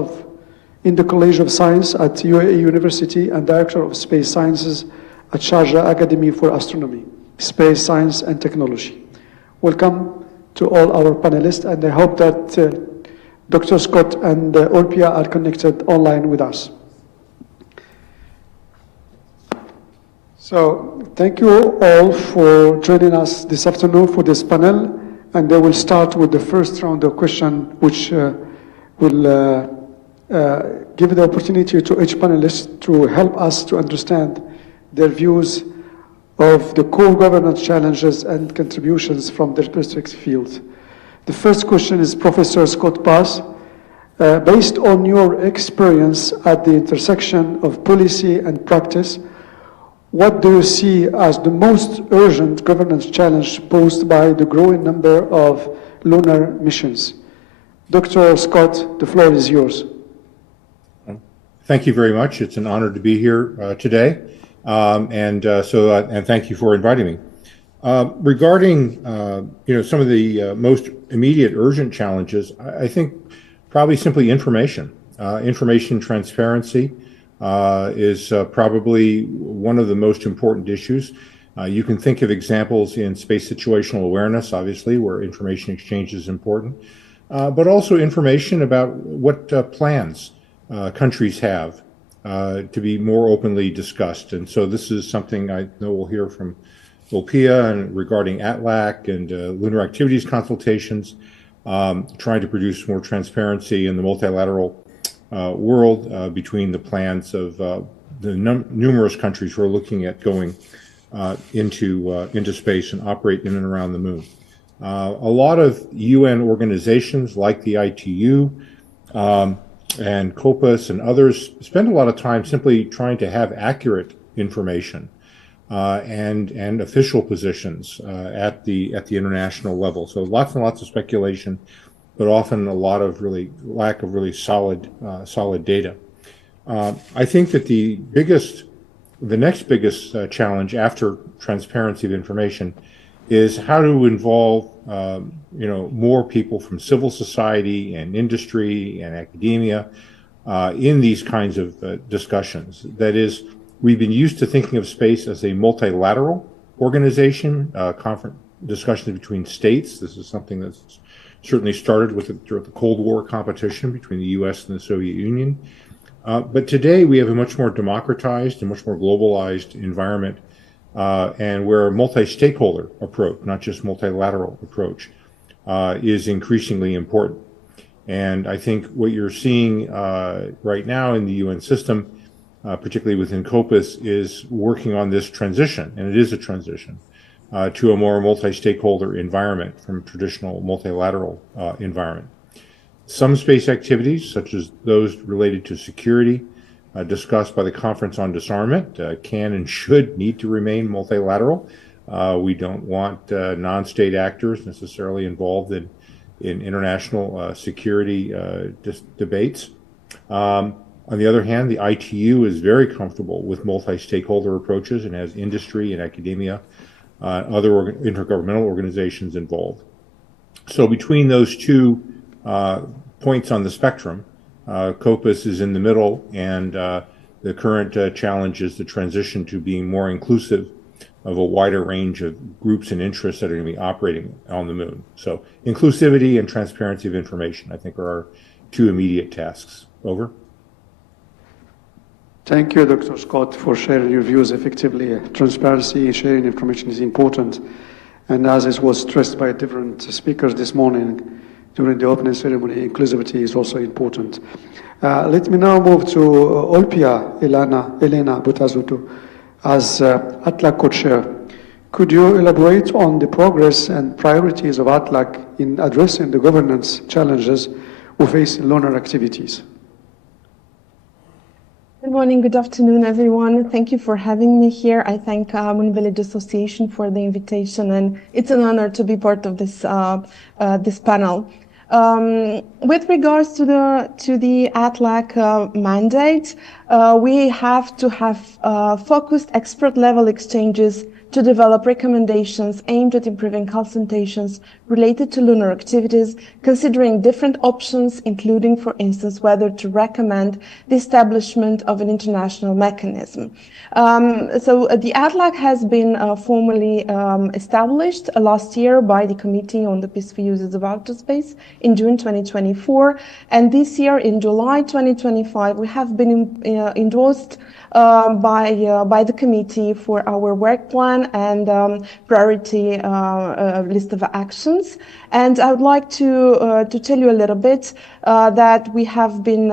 in the College of Science at UAE University and Director of Space Sciences at Sharjah Academy for Astronomy, Space Science and Technology. Welcome to all our panelists, and I hope that Dr. Scott and Olympia are connected online with us. So thank you all for joining us this afternoon for this panel. And I will start with the first round of questions, which will give the opportunity to each panelist to help us to understand their views of the core governance challenges and contributions from their respective fields. The first question is Professor Scott Bass. Based on your experience at the intersection of policy and practice, what do you see as the most urgent governance challenge posed by the growing number of lunar missions? Dr. Scott, the floor is yours. Thank you very much. It's an honor to be here today, and thank you for inviting me. Regarding some of the most immediate urgent challenges, I think probably simply information. Information transparency is probably one of the most important issues. You can think of examples in space situational awareness, obviously, where information exchange is important, but also information about what plans countries have to be more openly discussed. And so this is something I know we'll hear from Volpia and regarding ATLAC and lunar activities consultations, trying to produce more transparency in the multilateral world between the plans of the numerous countries who are looking at going into space and operate in and around the moon. A lot of UN organizations like the ITU and COPUS and others spend a lot of time simply trying to have accurate information and official positions at the international level. So lots and lots of speculation, but often a lot of lack of really solid data. I think that the next biggest challenge after transparency of information is how to involve more people from civil society and industry and academia in these kinds of discussions. That is, we've been used to thinking of space as a multilateral organization, discussions between states. This is something that's certainly started with the Cold War competition between the US and the Soviet Union. But today we have a much more democratized and much more globalized environment, and where a multi-stakeholder approach, not just multilateral approach, is increasingly important. And I think what you're seeing right now in the UN system, particularly within COPUS, is working on this transition, and it is a transition, to a more multi-stakeholder environment from traditional multilateral environment. Some space activities, such as those related to security, discussed by the Conference on Disarmament, can and should need to remain multilateral. We don't want non-state actors necessarily involved in international security debates. On the other hand, the ITU is very comfortable with multi-stakeholder approaches and has industry and academia, other intergovernmental organizations involved. So between those two points on the spectrum, COPUS is in the middle, and the current challenge is the transition to being more inclusive of a wider range of groups and interests that are going to be operating on the moon. So inclusivity and transparency of information, I think, are our two immediate tasks. Over. Thank you, Dr. Scott, for sharing your views effectively. Transparency, sharing information is important. And as it was stressed by different speakers this morning during the opening ceremony, inclusivity is also important. Let me now move to Olpia Elena Butazutu as ATLAC co-chair. Could you elaborate on the progress and priorities of ATLAC in addressing the governance challenges we face in lunar activities? Good morning, good afternoon, everyone. Thank you for having me here. I thank Moon Village Association for the invitation, and it's an honor to be part of this this panel. With regards to the ATLAC mandate, we have to have focused expert-level exchanges to develop recommendations aimed at improving consultations related to lunar activities, considering different options, including, for instance, whether to recommend the establishment of an international mechanism. So the ATLAC has been formally established last year by the Committee on the Peaceful Uses of Outer Space in June 2024, and this year in July 2025 we have been endorsed by the committee for our work plan and priority list of actions. And I would like to tell you a little bit that we have been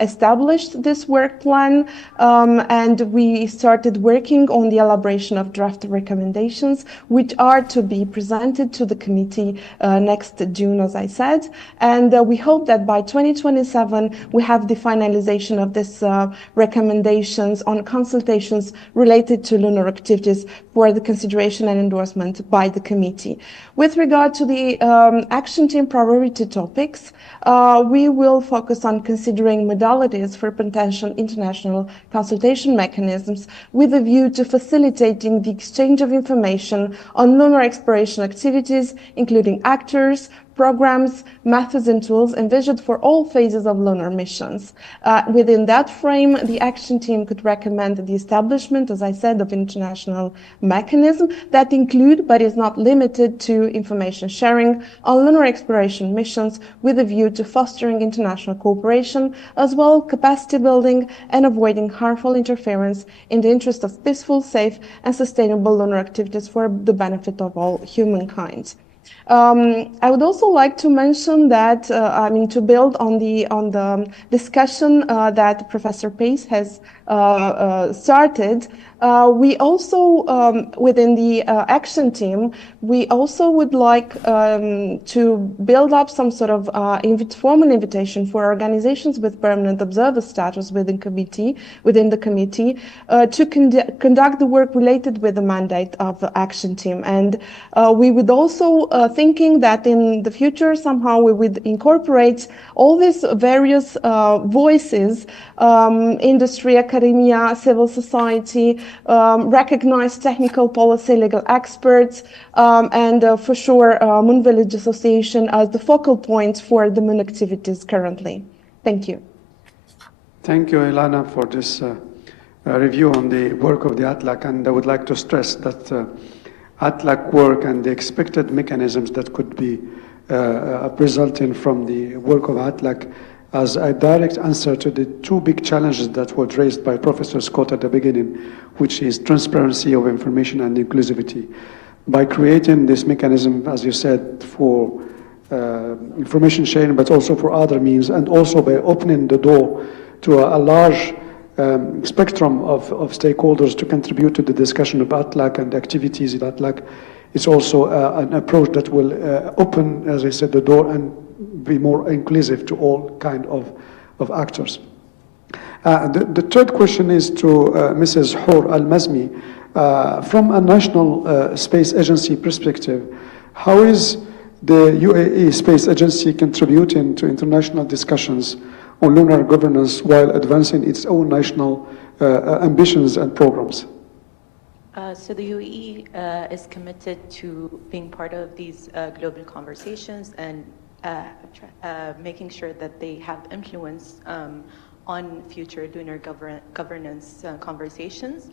established this work plan and we started working on the elaboration of draft recommendations, which are to be presented to the committee next June, as I said. And we hope that by 2027, we have the finalization of this recommendations on consultations related to lunar activities for the consideration and endorsement by the committee. With regard to the action team priority topics, we will focus on considering modalities for potential international consultation mechanisms with a view to facilitating the exchange of information on lunar exploration activities, including actors, programs, methods and tools envisioned for all phases of lunar missions. Within that frame, the action team could recommend the establishment, as I said, of international mechanisms that include, but is not limited to, information sharing on lunar exploration missions with a view to fostering international cooperation, as well as capacity building and avoiding harmful interference in the interest of peaceful, safe, and sustainable lunar activities for the benefit of all humankind. I would also like to mention that, to build on the discussion that Professor Pace has started, we also, within the action team, we also would like to build up some sort of formal invitation for organizations with permanent observer status within the committee to conduct the work related with the mandate of the action team. And we would also thinking that in the future somehow we would incorporate all these various voices, industry, academia, civil society, recognized technical policy, legal experts, and for sure Moon Village Association as the focal point for the Moon activities currently. Thank you. Thank you, Ilana, for this review on the work of the ATLAC, and I would like to stress that ATLAC work and the expected mechanisms that could be resulting from the work of ATLAC as a direct answer to the two big challenges that were raised by Professor Scott at the beginning, which is transparency of information and inclusivity. By creating this mechanism, as you said, for information sharing, but also for other means, and also by opening the door to a large spectrum of stakeholders to contribute to the discussion of ATLAC and activities at ATLAC, it's also an approach that will open, as I said, the door and be more inclusive to all kind of actors. The third question is to Mrs. Hour Al-Mazmi. From a national space agency perspective, how is the UAE Space Agency contributing to international discussions on lunar governance while advancing its own national ambitions and programs? So the UAE is committed to being part of these global conversations and making sure that they have influence on future lunar governance conversations.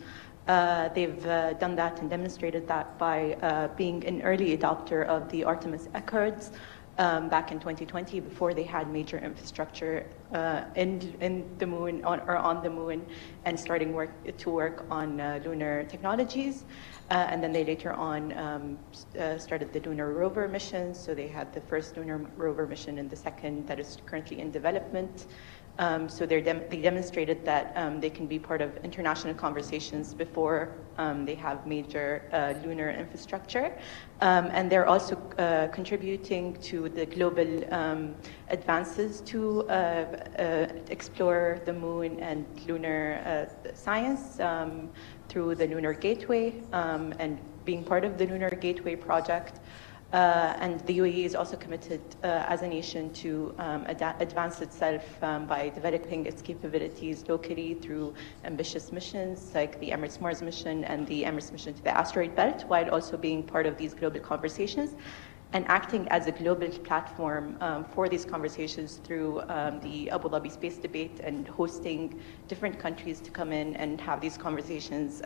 They've done that and demonstrated that by being an early adopter of the Artemis Accords back in 2020, before they had major infrastructure in the moon or on the moon, and starting to work on lunar technologies. And then they later on started the lunar rover missions. So they had the first lunar rover mission and the second that is currently in development. So they demonstrated that they can be part of international conversations before they have major lunar infrastructure. And they're also contributing to the global advances to explore the moon and lunar science through the Lunar Gateway and being part of the Lunar Gateway project. And the UAE is also committed as a nation to advance itself by developing its capabilities locally through ambitious missions like the Emirates Mars mission and the Emirates mission to the asteroid belt, while also being part of these global conversations and acting as a global platform for these conversations through the Abu Dhabi space debate and hosting different countries to come in and have these conversations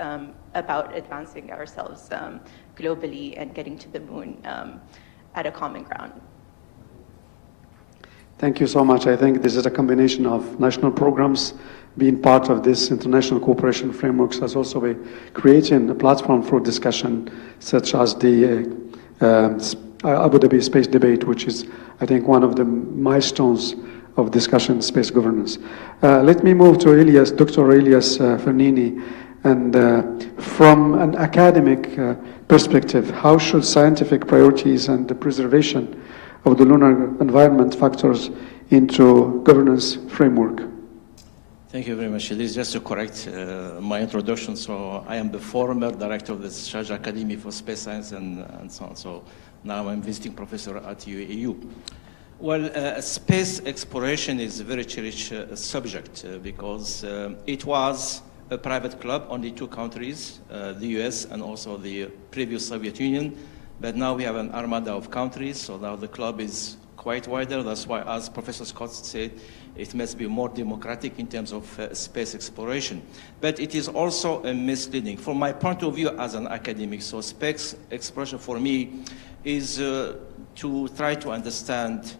about advancing ourselves globally and getting to the moon at a common ground. Thank you so much. I think this is a combination of national programs, being part of this international cooperation frameworks has also been creating a platform for discussion, such as the Abu Dhabi Space Debate, which is, I think, one of the milestones of discussion in space governance. Let me move to Elias, Dr. Elias Fernini, and from an academic perspective, how should scientific priorities and the preservation of the lunar environment factors into governance framework? Thank you very much. This is just to correct my introduction. So I am the former director of the Sharjah Academy for Space Science and so on. So now I'm visiting professor at UAU. Well, space exploration is a very cherished subject because it was a private club, only 2 countries, the US and also the previous Soviet Union. But now we have an armada of countries, so now the club is quite wider. That's why, as Professor Scott said, it must be more democratic in terms of space exploration. But it is also misleading. From my point of view as an academic, so space exploration for me is to try to understand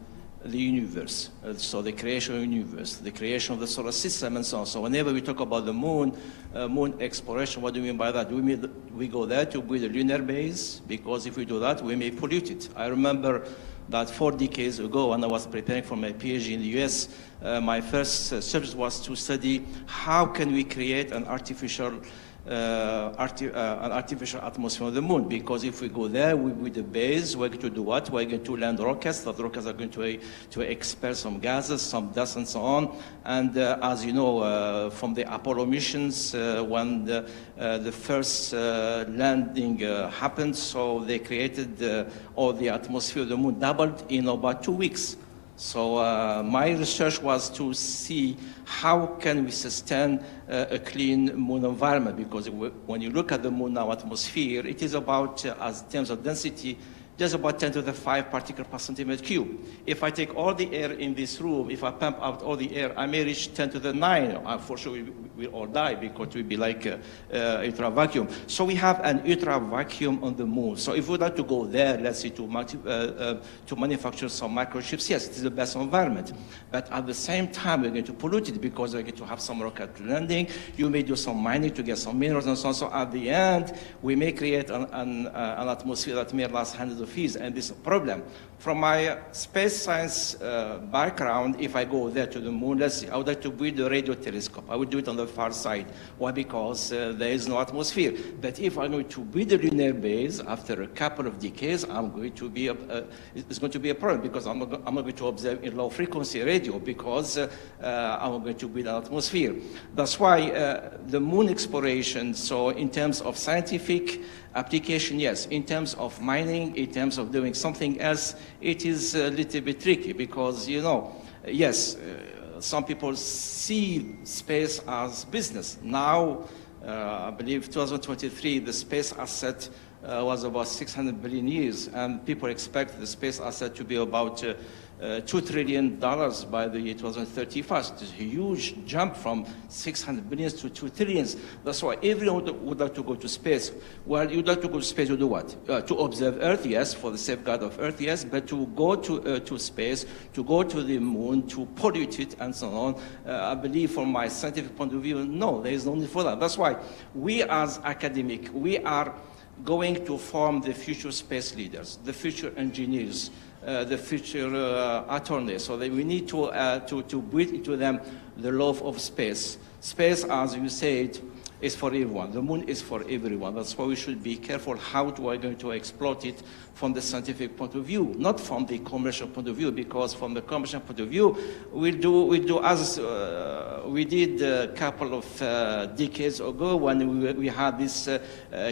the universe, so the creation of the universe, the creation of the solar system, and so on. So whenever we talk about the moon, moon exploration, what do we mean by that? We go there to build a lunar base, because if we do that, we may pollute it. I remember that 4 decades ago, when I was preparing for my PhD in the US, my first subject was to study how can we create an artificial atmosphere on the moon, because if we go there with the base, we're going to do what? We're going to land rockets. That rockets are going to expel some gases, some dust, and so on. And as you know, from the Apollo missions, when the first landing happened, so they created all the atmosphere of the moon doubled in about 2 weeks. So my research was to see how can we sustain a clean moon environment, because when you look at the moon now atmosphere, it is about, as in terms of density, just about 10 to the 5 particles per centimeter cube. If I take all the air in this room, if I pump out all the air, I may reach 10 to the 9. For sure, we'll all die, because we'll be like ultra vacuum. So we have an ultra vacuum on the moon. So if we'd like to go there, let's say to manufacture some microchips, yes, it is the best environment. But at the same time, we're going to pollute it, because we're going to have some rocket landing. You may do some mining to get some minerals and so on. So at the end, we may create an atmosphere that may last hundreds of years, and this is a problem. From my space science background, if I go there to the moon, let's see, I would like to build a radio telescope. I would do it on the far side. Why? Because there is no atmosphere. But if I'm going to build a lunar base, after a couple of decades, I'm going to be it's going to be a problem, because I'm not going to observe in low frequency radio, because I'm going to build an atmosphere. That's why the moon exploration, so in terms of scientific application, yes. In terms of mining, in terms of doing something else, it is a little bit tricky, because, you know, yes, some people see space as business. Now, I believe 2023, the space asset was about 600 billion years, and people expect the space asset to be about $2 trillion by the year 2035. It's a huge jump from 600 billion to 2 trillion. That's why everyone would like to go to space. Well, you'd like to go to space to do what? To observe Earth, yes, for the safeguard of Earth, yes, but to go to space, to go to the moon, to pollute it, and so on, I believe from my scientific point of view, no, there is no need for that. That's why we as academic, we are going to form the future space leaders, the future engineers, the future attorneys. So that we need to build into them the love of space. Space, as you said, is for everyone. The moon is for everyone. That's why we should be careful how we are going to exploit it from the scientific point of view, not from the commercial point of view, because from the commercial point of view, we'll do as we did a couple of decades ago, when we had this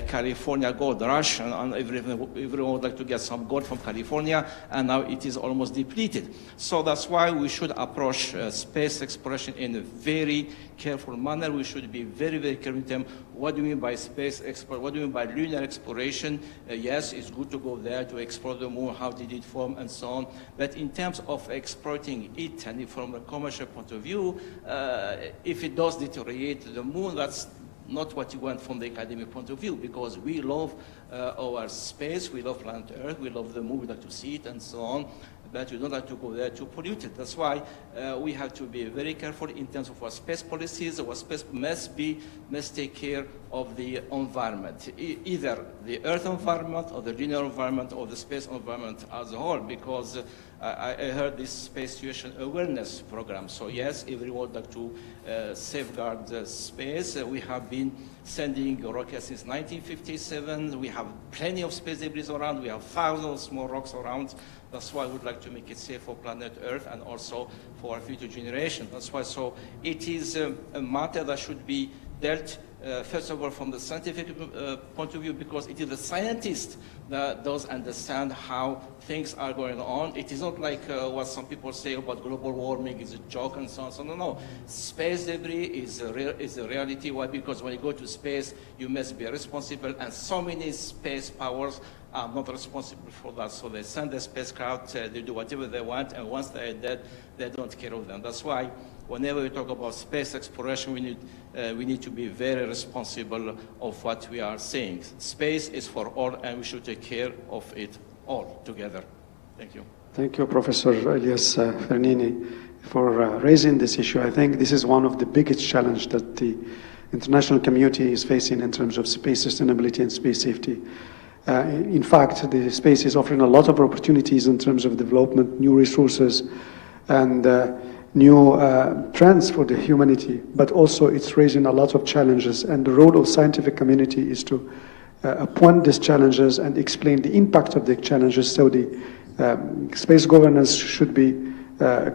California gold rush, and everyone would like to get some gold from California, and now it is almost depleted. So that's why we should approach space exploration in a very careful manner. We should be very, very careful in terms of what do we mean by space exploration, what do we mean by lunar exploration. Yes, it's good to go there to explore the moon, how did it form, and so on. But in terms of exploiting it, and from a commercial point of view, if it does deteriorate the moon, that's not what you want from the academic point of view, because we love our space, we love planet Earth, we love the moon, we like to see it, and so on. but we don't like to go there to pollute it. That's why we have to be very careful in terms of our space policies. Our space must take care of the environment, either the Earth environment or the lunar environment or the space environment as a whole, because I heard this space situation awareness program. So yes, everyone would like to safeguard the space. We have been sending rockets since 1957. We have plenty of space debris around. We have thousands of small rocks around. That's why we would like to make it safe for planet Earth and also for our future generation. That's why, so it is a matter that should be dealt first of all from the scientific point of view, because it is the scientist that does understand how things are going on. It is not like what some people say about global warming is a joke and so on. So no. Space debris is a reality. Why? Because when you go to space, you must be responsible, and so many space powers are not responsible for that. So they send the spacecraft, they do whatever they want, and once they're dead, they don't care of them. That's why whenever we talk about space exploration, we need to be very responsible of what we are saying. Space is for all, and we should take care of it all together. Thank you. Thank you, Professor Elias Fernini, for raising this issue. I think this is one of the biggest challenges that the international community is facing in terms of space sustainability and space safety. In fact, the space is offering a lot of opportunities in terms of development, new resources, and new trends for the humanity, but also it's raising a lot of challenges, and the role of scientific community is to point these challenges and explain the impact of the challenges, so the space governance should be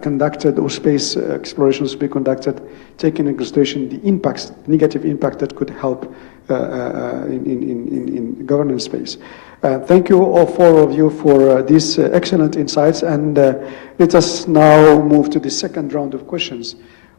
conducted, or space exploration should be conducted, taking into consideration the impacts, negative impact that could help in governance space. Thank you, all four of you, for these excellent insights, and let us now move to the second round of questions,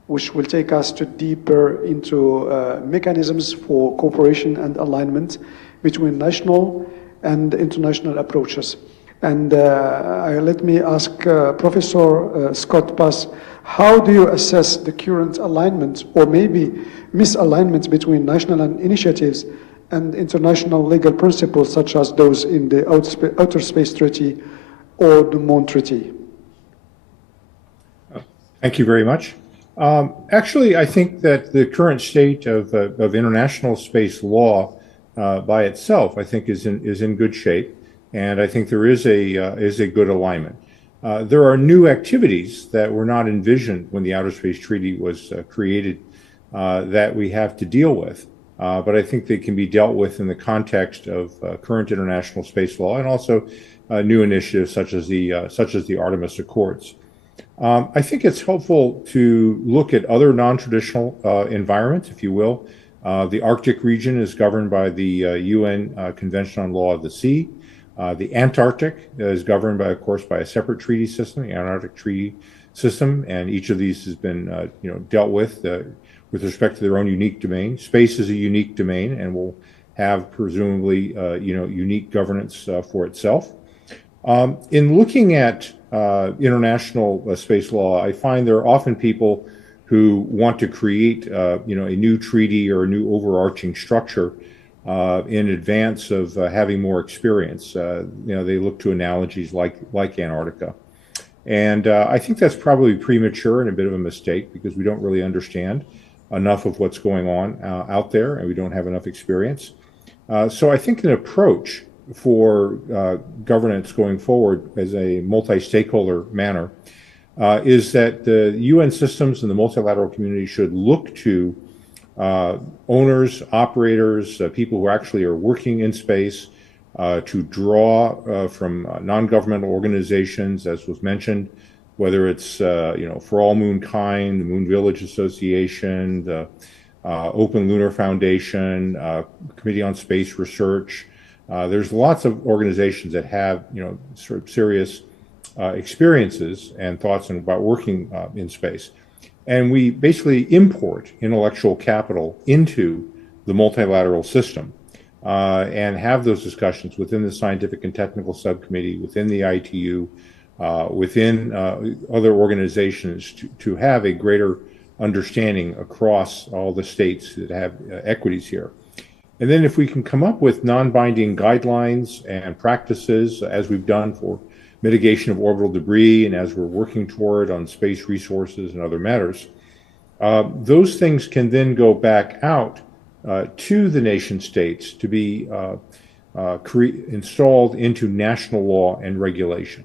which will take us to deeper into mechanisms for cooperation and alignment between national and international approaches. And let me ask Professor Scott Pass, how do you assess the current alignment or maybe misalignment between national initiatives and international legal principles, such as those in the Outer Space Treaty or the Moon Treaty? Thank you very much. Actually, I think that the current state of international space law by itself, I think, is in good shape, and I think there is a good alignment. There are new activities that were not envisioned when the Outer Space Treaty was created that we have to deal with, but I think they can be dealt with in the context of current international space law, and also new initiatives such as the Artemis Accords. I think it's helpful to look at other non-traditional environments, if you will. The Arctic region is governed by the UN Convention on Law of the Sea. The Antarctic is governed by, of course, by a separate treaty system, the Antarctic Treaty System, and each of these has been, dealt with respect to their own unique domain. Space is a unique domain and will have presumably, unique governance for itself. In looking at international space law, I find there are often people who want to create, a new treaty or a new overarching structure in advance of having more experience. They look to analogies like Antarctica. And I think that's probably premature and a bit of a mistake, because we don't really understand enough of what's going on out there, and we don't have enough experience. So I think an approach for governance going forward as a multi-stakeholder manner is that the UN systems and the multilateral community should look to owners, operators, people who actually are working in space to draw from non-governmental organizations, as was mentioned, whether it's For All Moonkind, the Moon Village Association, the Open Lunar Foundation, Committee on Space Research. There's lots of organizations that have sort of serious experiences and thoughts about working in space. And we basically import intellectual capital into the multilateral system and have those discussions within the scientific and technical subcommittee, within the ITU, within other organizations to have a greater understanding across all the states that have equities here. And then if we can come up with non-binding guidelines and practices, as we've done for mitigation of orbital debris, and as we're working toward on space resources and other matters, those things can then go back out to the nation states to be installed into national law and regulation.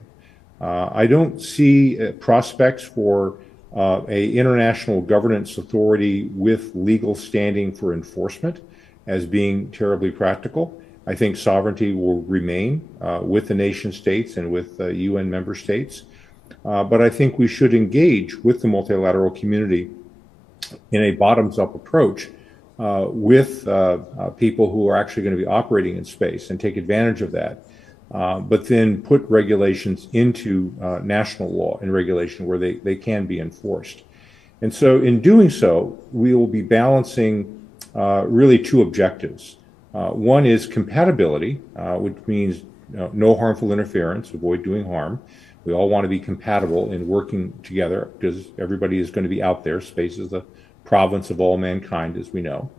I don't see prospects for a international governance authority with legal standing for enforcement as being terribly practical. I think sovereignty will remain with the nation states and with UN member states. But I think we should engage with the multilateral community in a bottoms-up approach with people who are actually going to be operating in space and take advantage of that. But then put regulations into national law and regulation where they can be enforced. And so in doing so, we will be balancing really two objectives. One is compatibility, which means no harmful interference, avoid doing harm. We all want to be compatible in working together because everybody is going to be out there. Space is the province of all mankind, as we know.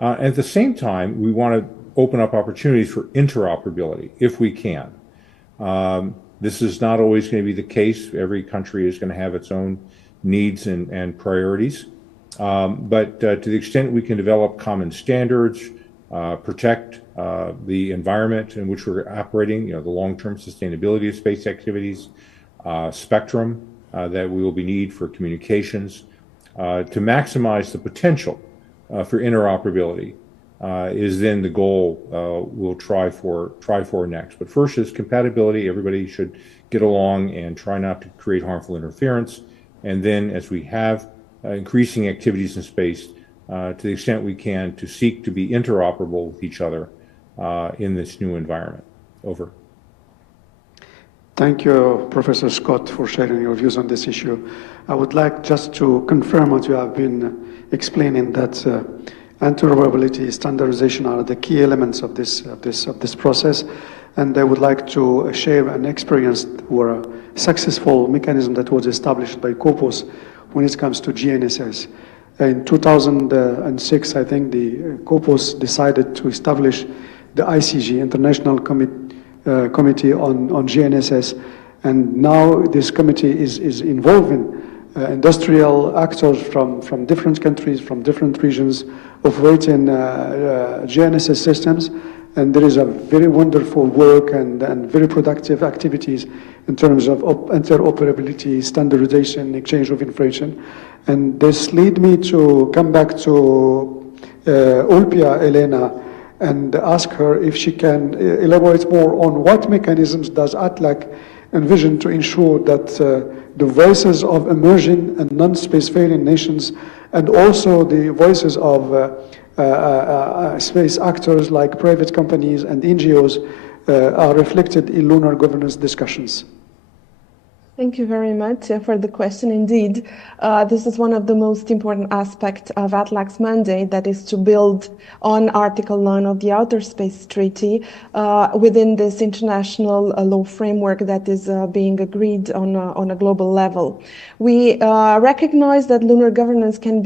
And at the same time, we want to open up opportunities for interoperability if we can. This is not always going to be the case. Every country is going to have its own needs and priorities. But to the extent we can develop common standards, protect the environment in which we're operating, the long-term sustainability of space activities, spectrum that we will be need for communications, to maximize the potential for interoperability is then the goal we'll try for next. But first is compatibility. Everybody should get along and try not to create harmful interference. And then as we have increasing activities in space, to the extent we can, to seek to be interoperable with each other in this new environment. Over. Thank you, Professor Scott, for sharing your views on this issue. I would like just to confirm what you have been explaining, that interoperability, standardization are the key elements of this process. And I would like to share an experience or a successful mechanism that was established by COPOS when it comes to GNSS. In 2006, I think the COPOS decided to establish the ICG, International Committee on GNSS, and now this committee is involving industrial actors from different countries, from different regions, operating GNSS systems, and there is a very wonderful work and very productive activities in terms of interoperability, standardization, exchange of information. And this lead me to come back to Ulpia Elena and ask her if she can elaborate more on what mechanisms does ATLAC envision to ensure that the voices of emerging and non-spacefaring nations and also the voices of space actors like private companies and NGOs are reflected in lunar governance discussions. Thank you very much for the question. Indeed, this is one of the most important aspects of ATLAC's mandate, that is to build on Article 9 of the Outer Space Treaty within this international law framework that is being agreed on a global level. We recognize that lunar governance cannot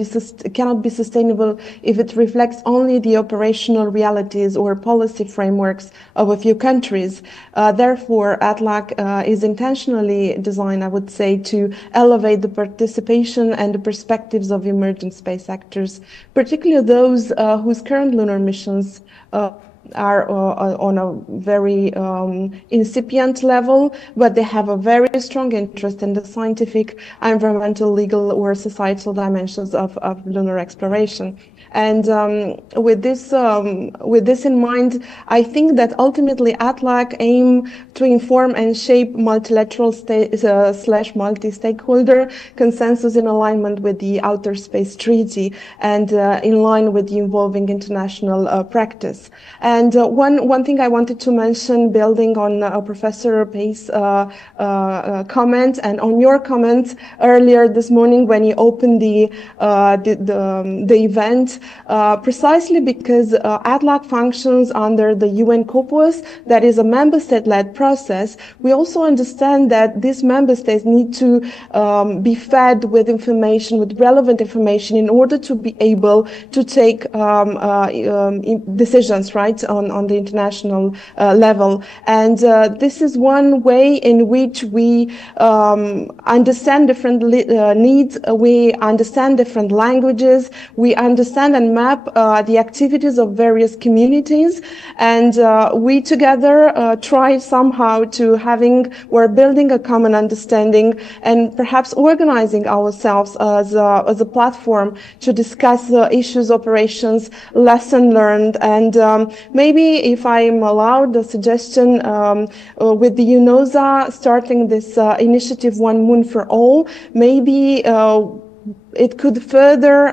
be sustainable if it reflects only the operational realities or policy frameworks of a few countries. Therefore, ATLAC is intentionally designed, I would say, to elevate the participation and the perspectives of emerging space actors, particularly those whose current lunar missions are on a very incipient level, but they have a very strong interest in the scientific, environmental, legal, or societal dimensions of lunar exploration. And with this in mind, I think that ultimately ATLAC aim to inform and shape multilateral / multi-stakeholder consensus in alignment with the Outer Space Treaty and in line with the evolving international practice. And one thing I wanted to mention, building on Professor Pei's comment and on your comment earlier this morning when you opened the event, precisely because ATLAC functions under the UN COPUOS, that is a member state-led process. We also understand that these member states need to be fed with information, with relevant information, in order to be able to take decisions, right, on the international level. And this is one way in which we understand different needs, we understand different languages, we understand and map the activities of various communities, and we together try somehow to we're building a common understanding and perhaps organizing ourselves as a platform to discuss issues, operations, lesson learned, and maybe, if I'm allowed a suggestion, with the UNOSA starting this initiative One Moon for All, maybe it could further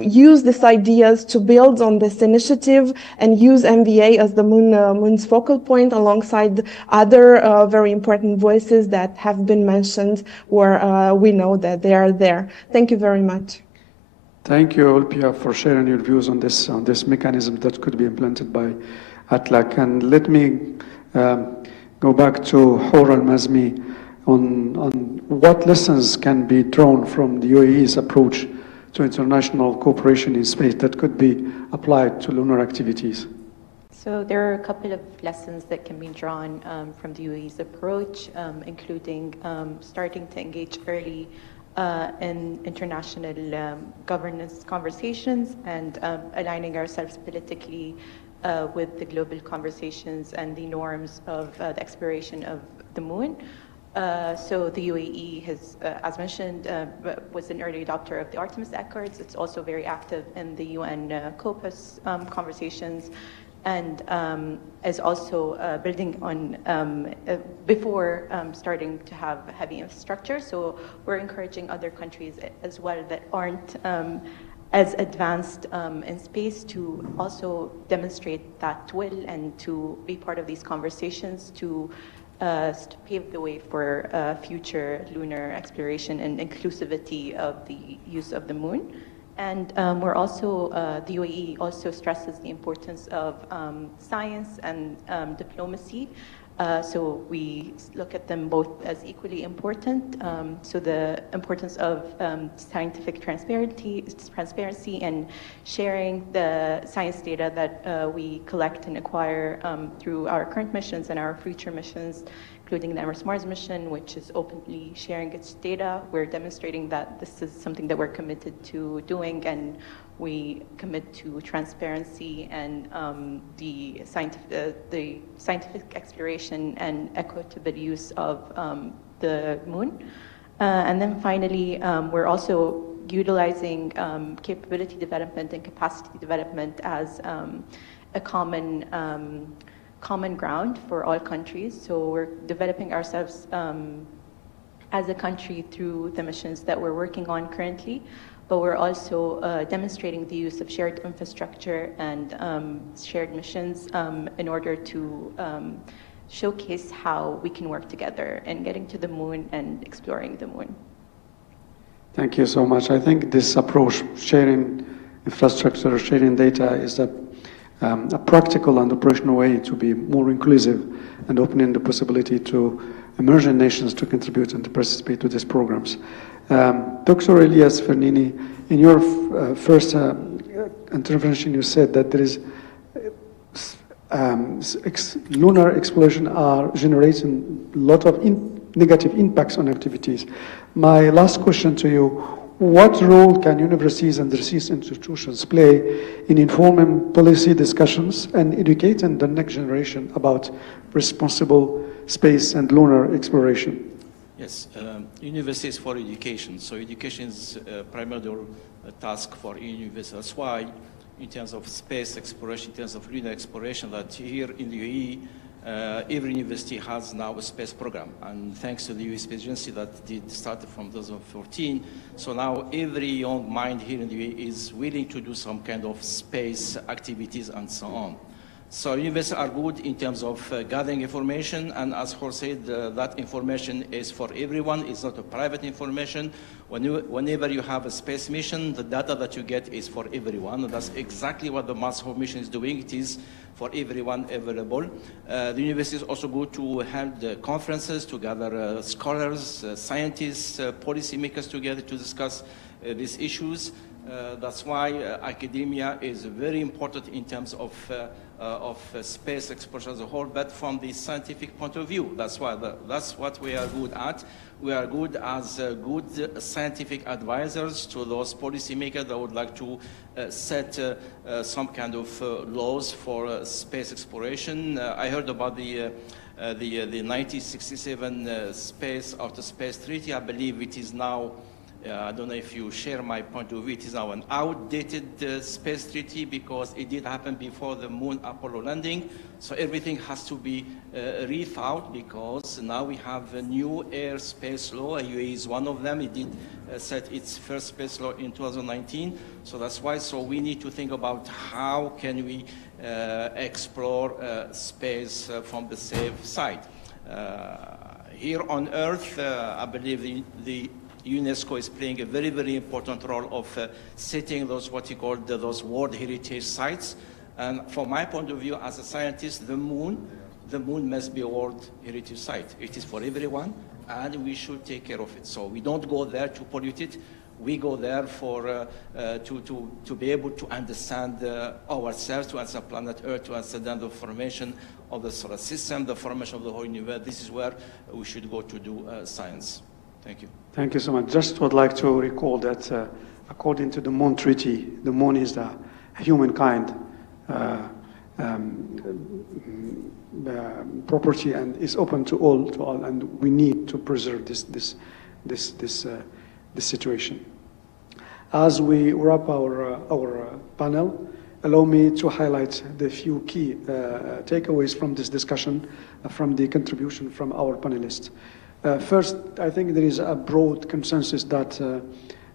use these ideas to build on this initiative and use MVA as the Moon's focal point alongside other very important voices that have been mentioned, where we know that they are there. Thank you very much. Thank you, Olpia, for sharing your views on this mechanism that could be implemented by ATLAC. And let me go back to Hor Al-Mazmi on what lessons can be drawn from the UAE's approach to international cooperation in space that could be applied to lunar activities. So there are a couple of lessons that can be drawn from the UAE's approach, including starting to engage early in international governance conversations and aligning ourselves politically with the global conversations and the norms of the exploration of the moon. So the UAE has, as mentioned, was an early adopter of the Artemis Accords. It's also very active in the UN COPUOS conversations, and is also building on before starting to have heavy infrastructure. So we're encouraging other countries as well that aren't as advanced in space to also demonstrate that will and to be part of these conversations to pave the way for future lunar exploration and inclusivity of the use of the moon. And we're also, the UAE also stresses the importance of science and diplomacy. So we look at them both as equally important. So the importance of scientific transparency and sharing the science data that we collect and acquire through our current missions and our future missions, including the Emirates Mars mission, which is openly sharing its data. We're demonstrating that this is something that we're committed to doing, and we commit to transparency and the scientific exploration and equitable use of the moon. And then finally, we're also utilizing capability development and capacity development as a common ground for all countries. So we're developing ourselves as a country through the missions that we're working on currently, but we're also demonstrating the use of shared infrastructure and shared missions in order to showcase how we can work together in getting to the moon and exploring the moon. Thank you so much. I think this approach, sharing infrastructure, sharing data, is a practical and operational way to be more inclusive and opening the possibility to emerging nations to contribute and to participate to these programs. Dr. Elias Fernini, in your first intervention, you said that there is lunar exploration are generating a lot of negative impacts on activities. My last question to you: what role can universities and research institutions play in informing policy discussions and educating the next generation about responsible space and lunar exploration? Yes, universities for education. So education is a primary task for universities. That's why, in terms of space exploration, in terms of lunar exploration, that here in the UAE, every university has now a space program. And thanks to the UAE Space Agency that did started from 2014, so now every young mind here in the UAE is willing to do some kind of space activities and so on. So universities are good in terms of gathering information, and as Jorge said, that information is for everyone. It's not a private information. Whenever you have a space mission, the data that you get is for everyone. That's exactly what the Mars Hope mission is doing. It is for everyone available. The university is also good to hold conferences to gather scholars, scientists, policymakers together to discuss these issues. That's why academia is very important in terms of space exploration as a whole, but from the scientific point of view. That's what we are good at. We are good as good scientific advisors to those policymakers that would like to set some kind of laws for space exploration. I heard about the 1967 Outer Space Treaty. I believe it is now, I don't know if you share my point of view, it is now an outdated space treaty because it did happen before the moon Apollo landing. So everything has to be rethought because now we have a new airspace law. UAE is one of them. It did set its first space law in 2019. So that's why. So we need to think about how can we explore space from the safe side. Here on Earth, I believe the UNESCO is playing a very, very important role of setting those what you call those World Heritage Sites. And from my point of view as a scientist, the moon must be a World Heritage Site. It is for everyone, and we should take care of it. So we don't go there to pollute it. We go there for to be able to understand ourselves, to understand planet Earth, to understand the formation of the solar system, the formation of the whole universe. This is where we should go to do science. Thank you. Thank you so much. Just would like to recall that according to the Moon Treaty, the moon is the humankind property and is open to all, and we need to preserve this situation. As we wrap our panel, allow me to highlight the few key takeaways from this discussion, from the contribution from our panelists. First, I think there is a broad consensus that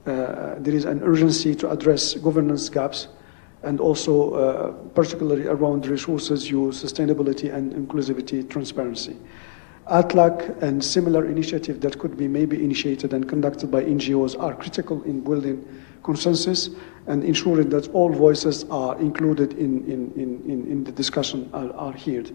there is an urgency to address governance gaps and also particularly around resources use, sustainability and inclusivity, transparency. ATLAC and similar initiatives that could be maybe initiated and conducted by NGOs are critical in building consensus and ensuring that all voices are included in the discussion are heard.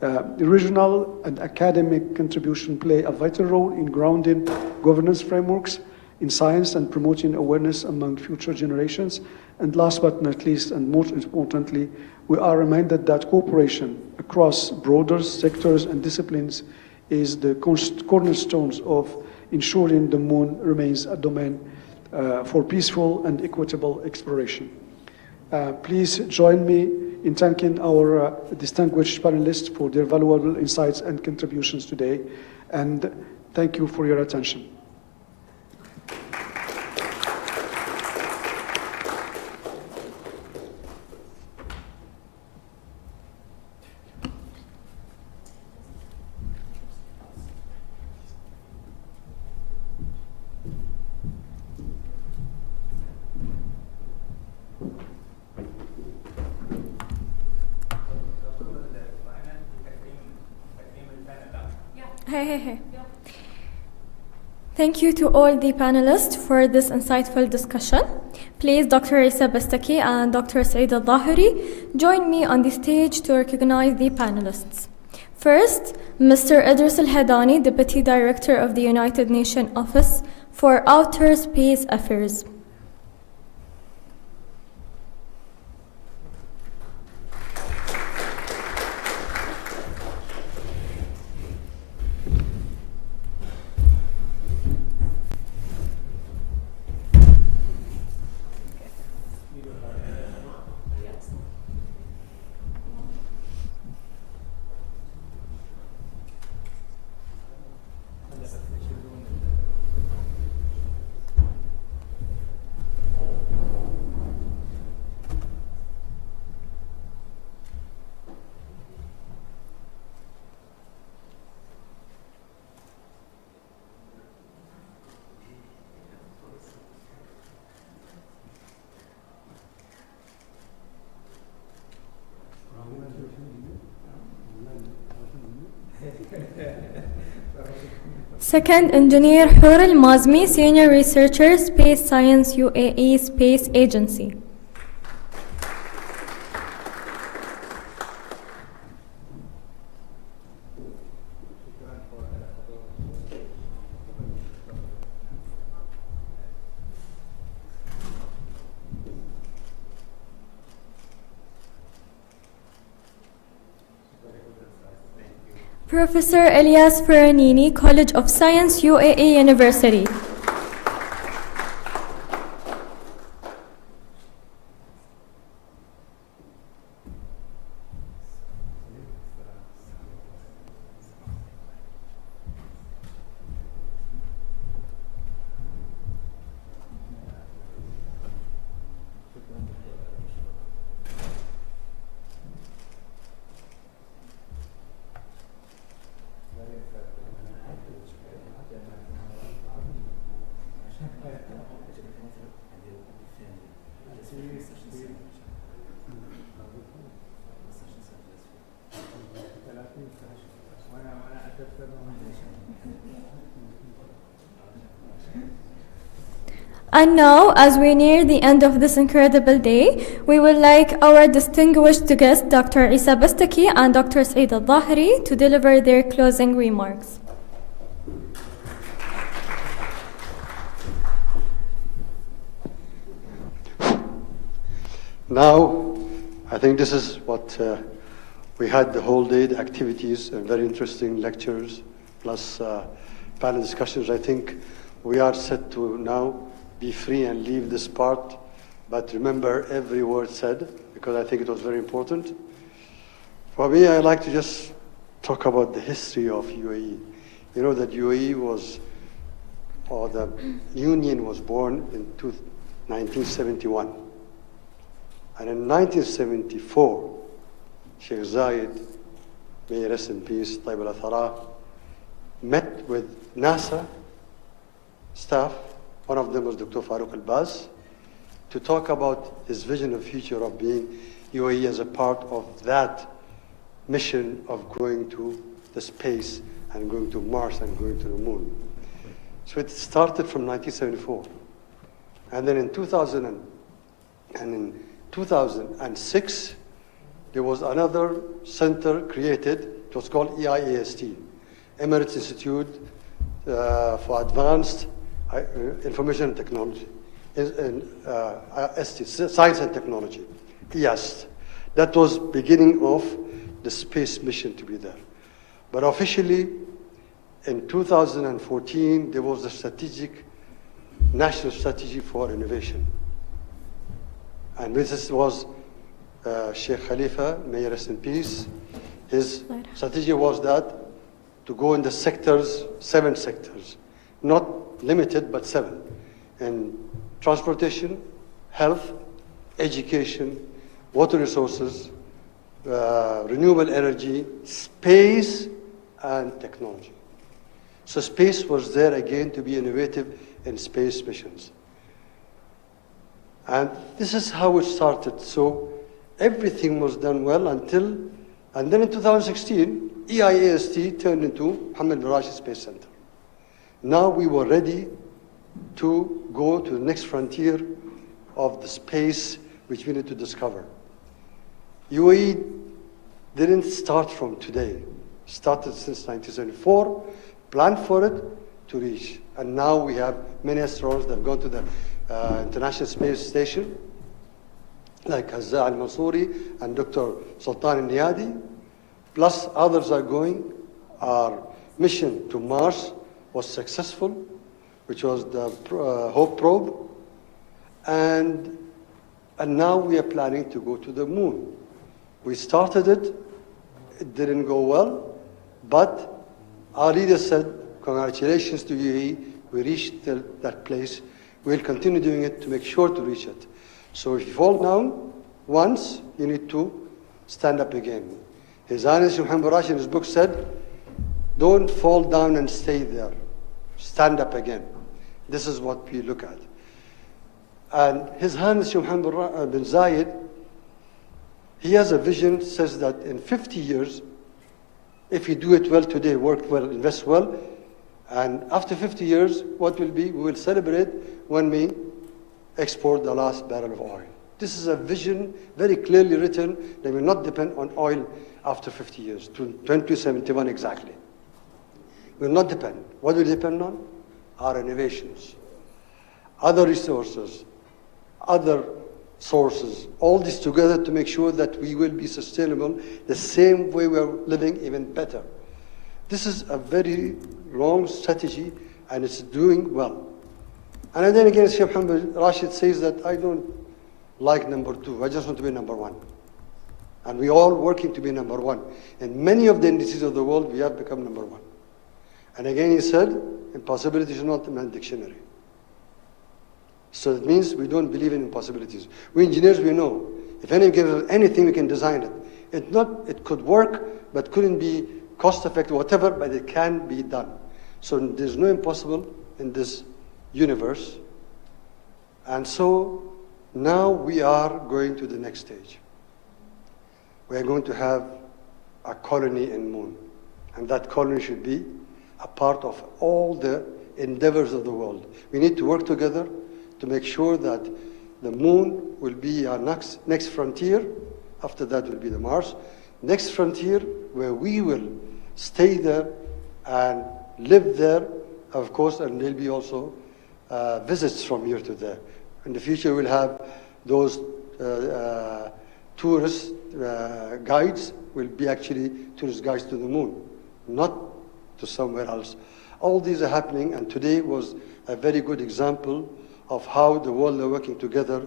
The regional and academic contribution play a vital role in grounding governance frameworks in science and promoting awareness among future generations. And last but not least, and most importantly, we are reminded that cooperation across broader sectors and disciplines is the cornerstones of ensuring the moon remains a domain for peaceful and equitable exploration. Please join me in thanking our distinguished panelists for their valuable insights and contributions today, and thank you for your attention. Hey. Thank you to all the panelists for this insightful discussion. Please, Dr. Isa Bastaki and Dr. Saeed Al-Dhahiri, join me on the stage to recognize the panelists. First, Mr. Idris Al-Hadani, Deputy Director of the United Nations Office for Outer Space Affairs. Second, Engineer Hur Al-Mazmi, Senior Researcher, Space Science UAE Space Agency. Professor Elias Ferranini, College of Science, UAE University. And now, as we near the end of this incredible day, we would like our distinguished guests, Dr. Isa Bastaki and Dr. Saeed Al-Dhahri, to deliver their closing remarks. Now, I think this is what we had the whole day, the activities, and very interesting lectures, plus panel discussions. I think we are set to now be free and leave this part, but remember every word said, because I think it was very important. For me, I like to just talk about the history of UAE. You know that UAE was, or the Union was born in 1971. And in 1974, Sheikh Zayed, may he rest in peace, Tayyib al-Athara, met with NASA staff. One of them was Dr. Farouk al-Baz, to talk about his vision of future of being UAE as a part of that mission of going to the space and going to Mars and going to the moon. So it started from 1974. And then in 2006, there was another center created. It was called EIAST, Emirates Institute for Advanced Information and Technology, Science and Technology, EIAST. That was beginning of the space mission to be there. But officially, in 2014, there was a strategic, national strategy for innovation. And this was Sheikh Khalifa, may he rest in peace. His strategy was that to go in the sectors, 7 sectors, not limited, but 7. In transportation, health, education, water resources, renewable energy, space, and technology. So space was there again to be innovative in space missions. And this is how it started. So everything was done well until, and then in 2016, EIAST turned into Mohammed bin Rashid Space Center. Now we were ready to go to the next frontier of the space which we need to discover. UAE didn't start from today. Started since 1974, planned for it to reach. And now we have many astronauts that have gone to the International Space Station, like Hazza al-Mansouri and Dr. Sultan al-Niyadi, plus others are going. Our mission to Mars was successful, which was the Hope probe. And now we are planning to go to the moon. We started it, it didn't go well, but our leader said, congratulations to UAE, we reached that place. We'll continue doing it to make sure to reach it. So if you fall down once, you need to stand up again. His Highness Mohammed bin Rashid in his book said, don't fall down and stay there. Stand up again. This is what we look at. And His Highness Mohammed bin Zayed, he has a vision, says that in 50 years, if you do it well today, work well, invest well, And after 50 years, what will be? We will celebrate when we export the last barrel of oil. This is a vision very clearly written that will not depend on oil after 50 years, to 2071 exactly. Will not depend. What will depend on? Our innovations, other resources, other sources, all this together to make sure that we will be sustainable the same way we are living, even better. This is a very long strategy, and it's doing well. And then again, Sheikh Mohammed Rashid says that I don't like number two, I just want to be number one. And we all working to be number one. In many of the indices of the world, we have become number one. And again, he said, impossibility is not in the dictionary. So it means we don't believe in impossibilities. We engineers, we know, if anything, we can design it. It could work, but couldn't be cost effective, whatever, but it can be done. So there's no impossible in this universe. And so now we are going to the next stage. We are going to have a colony in Moon. And that colony should be a part of all the endeavors of the world. We need to work together to make sure that the Moon will be our next frontier. After that will be the Mars. Next frontier where we will stay there and live there, of course, and there'll be also visits from here to there. In the future, we'll have those tourist guides will be actually tourist guides to the Moon, not to somewhere else. All these are happening, and today was a very good example of how the world are working together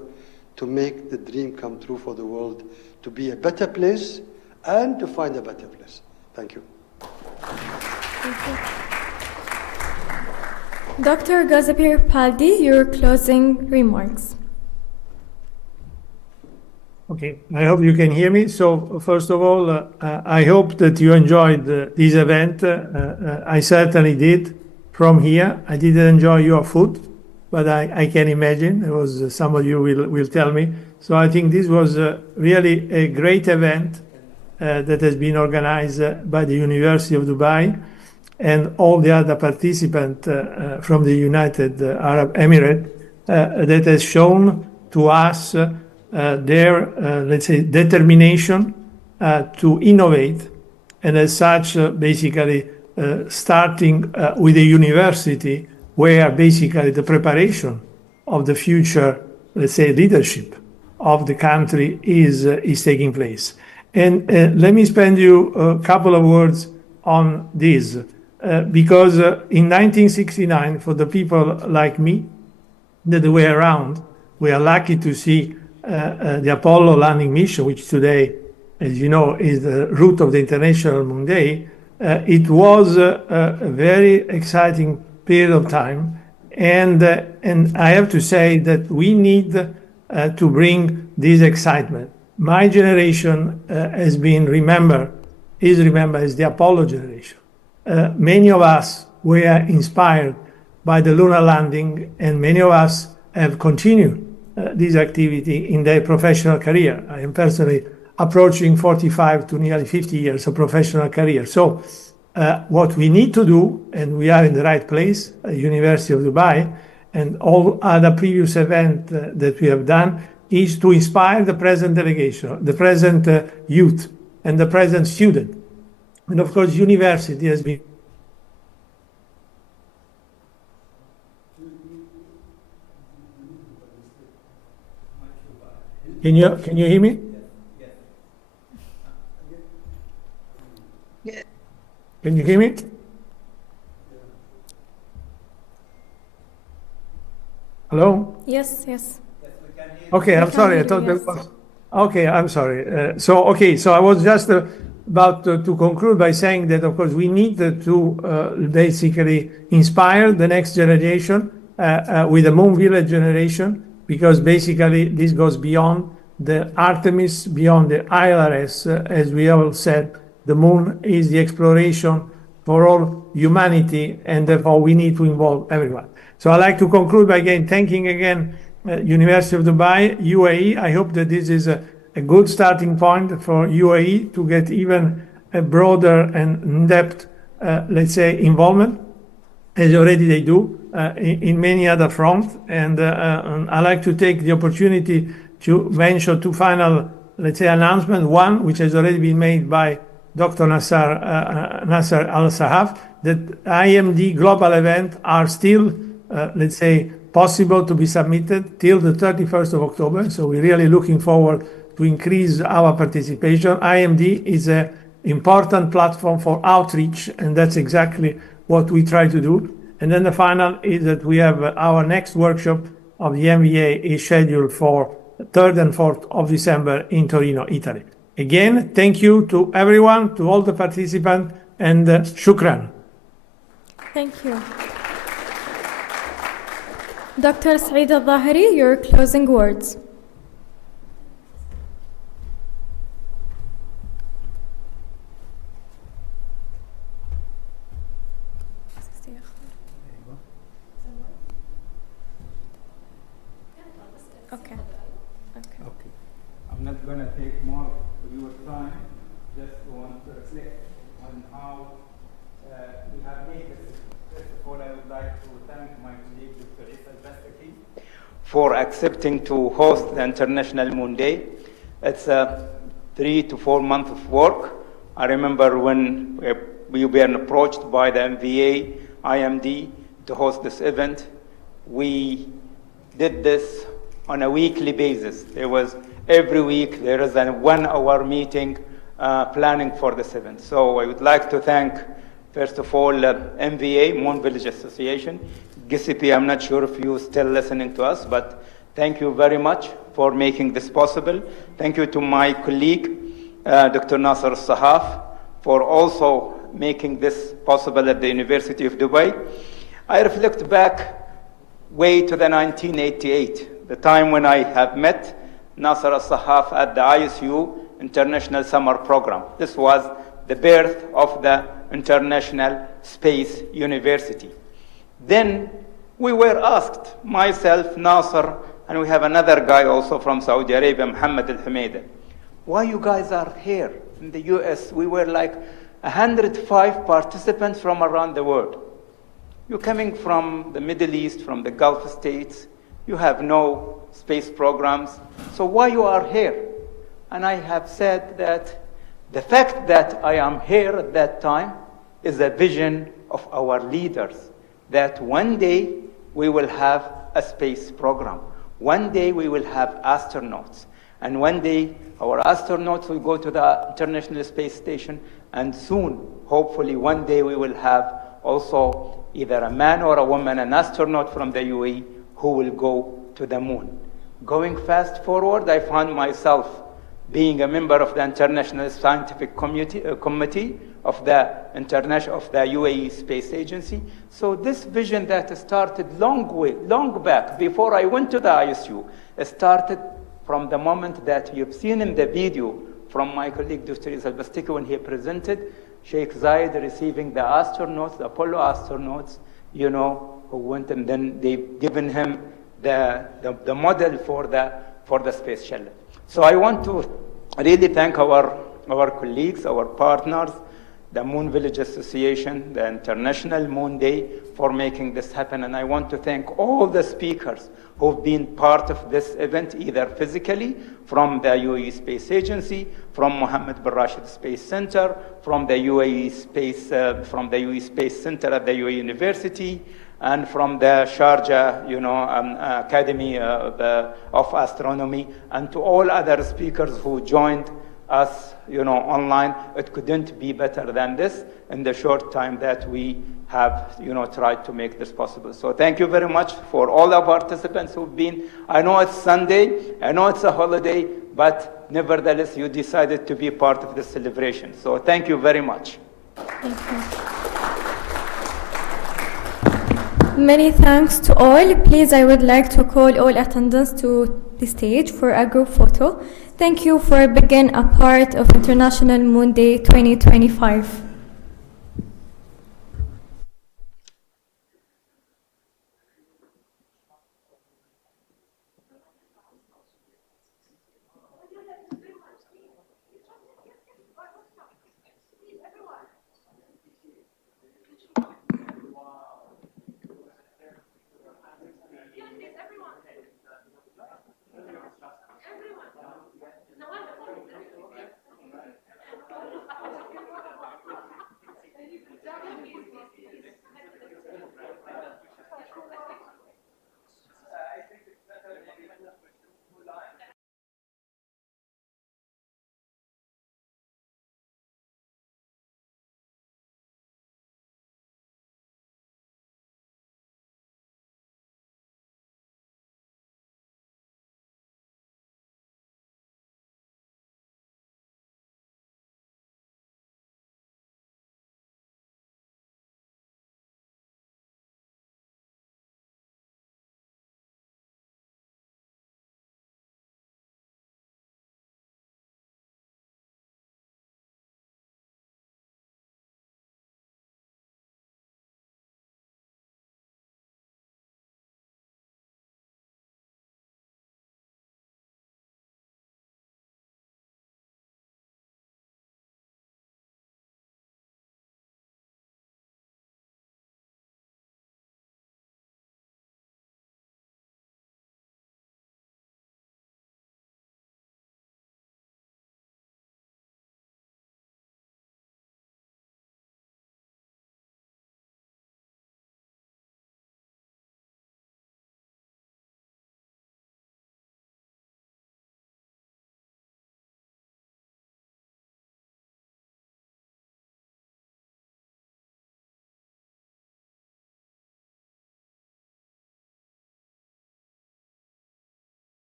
to make the dream come true for the world, to be a better place and to find a better place. Thank you. Thank you. Dr. Gazapir Paldi, your closing remarks. Okay, I hope you can hear me. So first of all, I hope that you enjoyed this event. I certainly did from here. I didn't enjoy your food, but I can imagine. It was, some of you will tell me. So I think this was really a great event that has been organized by the University of Dubai and all the other participants from the United Arab Emirates that has shown to us their, let's say, determination to innovate, and as such, basically starting with a university where basically the preparation of the future, let's say, leadership of the country is taking place. And let me spend you a couple of words on this, because in 1969, for the people like me that were around, we are lucky to see the Apollo landing mission, which today, as you know, is the root of the International Moon Day. It was a very exciting period of time, and I have to say that we need to bring this excitement. My generation has been remembered as the Apollo generation. Many of us were inspired by the lunar landing, and many of us have continued this activity in their professional career. I am personally approaching 45 to nearly 50 years of professional career. So what we need to do, and we are in the right place, University of Dubai, and all other previous events that we have done, is to inspire the present delegation, the present youth, and the present student. And of course, university has been. Can you hear me? Yeah. Can you hear me? Hello? Yes, yes. Okay, I'm sorry. I thought that was. Okay, I'm sorry. So I was just about to conclude by saying that, of course, we need to basically inspire the next generation with the Moon Village generation, because basically this goes beyond the Artemis, beyond the ILRS. As we all said, the moon is the exploration for all humanity, and therefore we need to involve everyone. So I'd like to conclude by again thanking University of Dubai, UAE. I hope that this is a good starting point for UAE to get even a broader and in-depth, let's say, involvement. as already they do in many other fronts. And I like to take the opportunity to mention two final, let's say, announcements. One, which has already been made by Dr. Nasser Al-Sahaf, that IMD global events are still, let's say, possible to be submitted till the 31st of October. So we're really looking forward to increase our participation. IMD is an important platform for outreach, and that's exactly what we try to do. And then the final is that we have our next workshop of the MVA is scheduled for 3rd and 4th of December in Torino, Italy. Again, thank you to everyone, to all the participants, and shukran. Thank you. Dr. Saeed Al-Zahiri, your closing words. Okay. I'm not going to take more of your time. Just want to reflect on how we have made this. First of all, I would like to thank my colleague, Dr. Isa Al-Bastaki, for accepting to host the International Moon Day. It's a 3 to 4 months of work. I remember when we were approached by the MVA, IMD, to host this event. We did this on a weekly basis. There was every week there is a 1-hour meeting planning for this event. So I would like to thank, first of all, MVA, Moon Village Association. GCP, I'm not sure if you're still listening to us, but thank you very much for making this possible. Thank you to my colleague, Dr. Nasser Al-Sahaf, for also making this possible at the University of Dubai. I reflect back way to the 1988, the time when I have met Nasser Al-Sahaf at the ISU International Summer Program. This was the birth of the International Space University. Then we were asked, myself, Nasser, and we have another guy also from Saudi Arabia, Mohammed Al-Hamida, why you guys are here in the US? We were like 105 participants from around the world. You're coming from the Middle East, from the Gulf states. You have no space programs. So why you are here? And I have said that the fact that I am here at that time is a vision of our leaders, that one day we will have a space program. One day we will have astronauts. And one day our astronauts will go to the International Space Station. And soon, hopefully one day we will have also either a man or a woman, an astronaut from the UAE who will go to the moon. Going fast forward, I found myself being a member of the International Scientific Committee of the UAE Space Agency. So this vision that started long back, before I went to the ISU, started from the moment that you've seen in the video from my colleague Dr. Isa Al-Bastaki when he presented Sheikh Zayed receiving the astronauts, the Apollo astronauts, you know, who went, and then they've given him the model for the space shuttle. So I want to really thank our colleagues, our partners, the Moon Village Association, the International Moon Day, for making this happen. And I want to thank all the speakers who've been part of this event, either physically from the UAE Space Agency, from Mohammed bin Rashid Space Center, from the UAE Space Center at the UAE University, and from the Sharjah, Academy of Astronomy, and to all other speakers who joined us, online. It couldn't be better than this in the short time that we have, tried to make this possible. So thank you very much for all the participants who've been. I know it's Sunday, I know it's a holiday, but nevertheless, you decided to be part of this celebration. So thank you very much. Thank you. Many thanks to all. Please, I would like to call all attendants to the stage for a group photo. Thank you for being a part of International Moon Day 2025.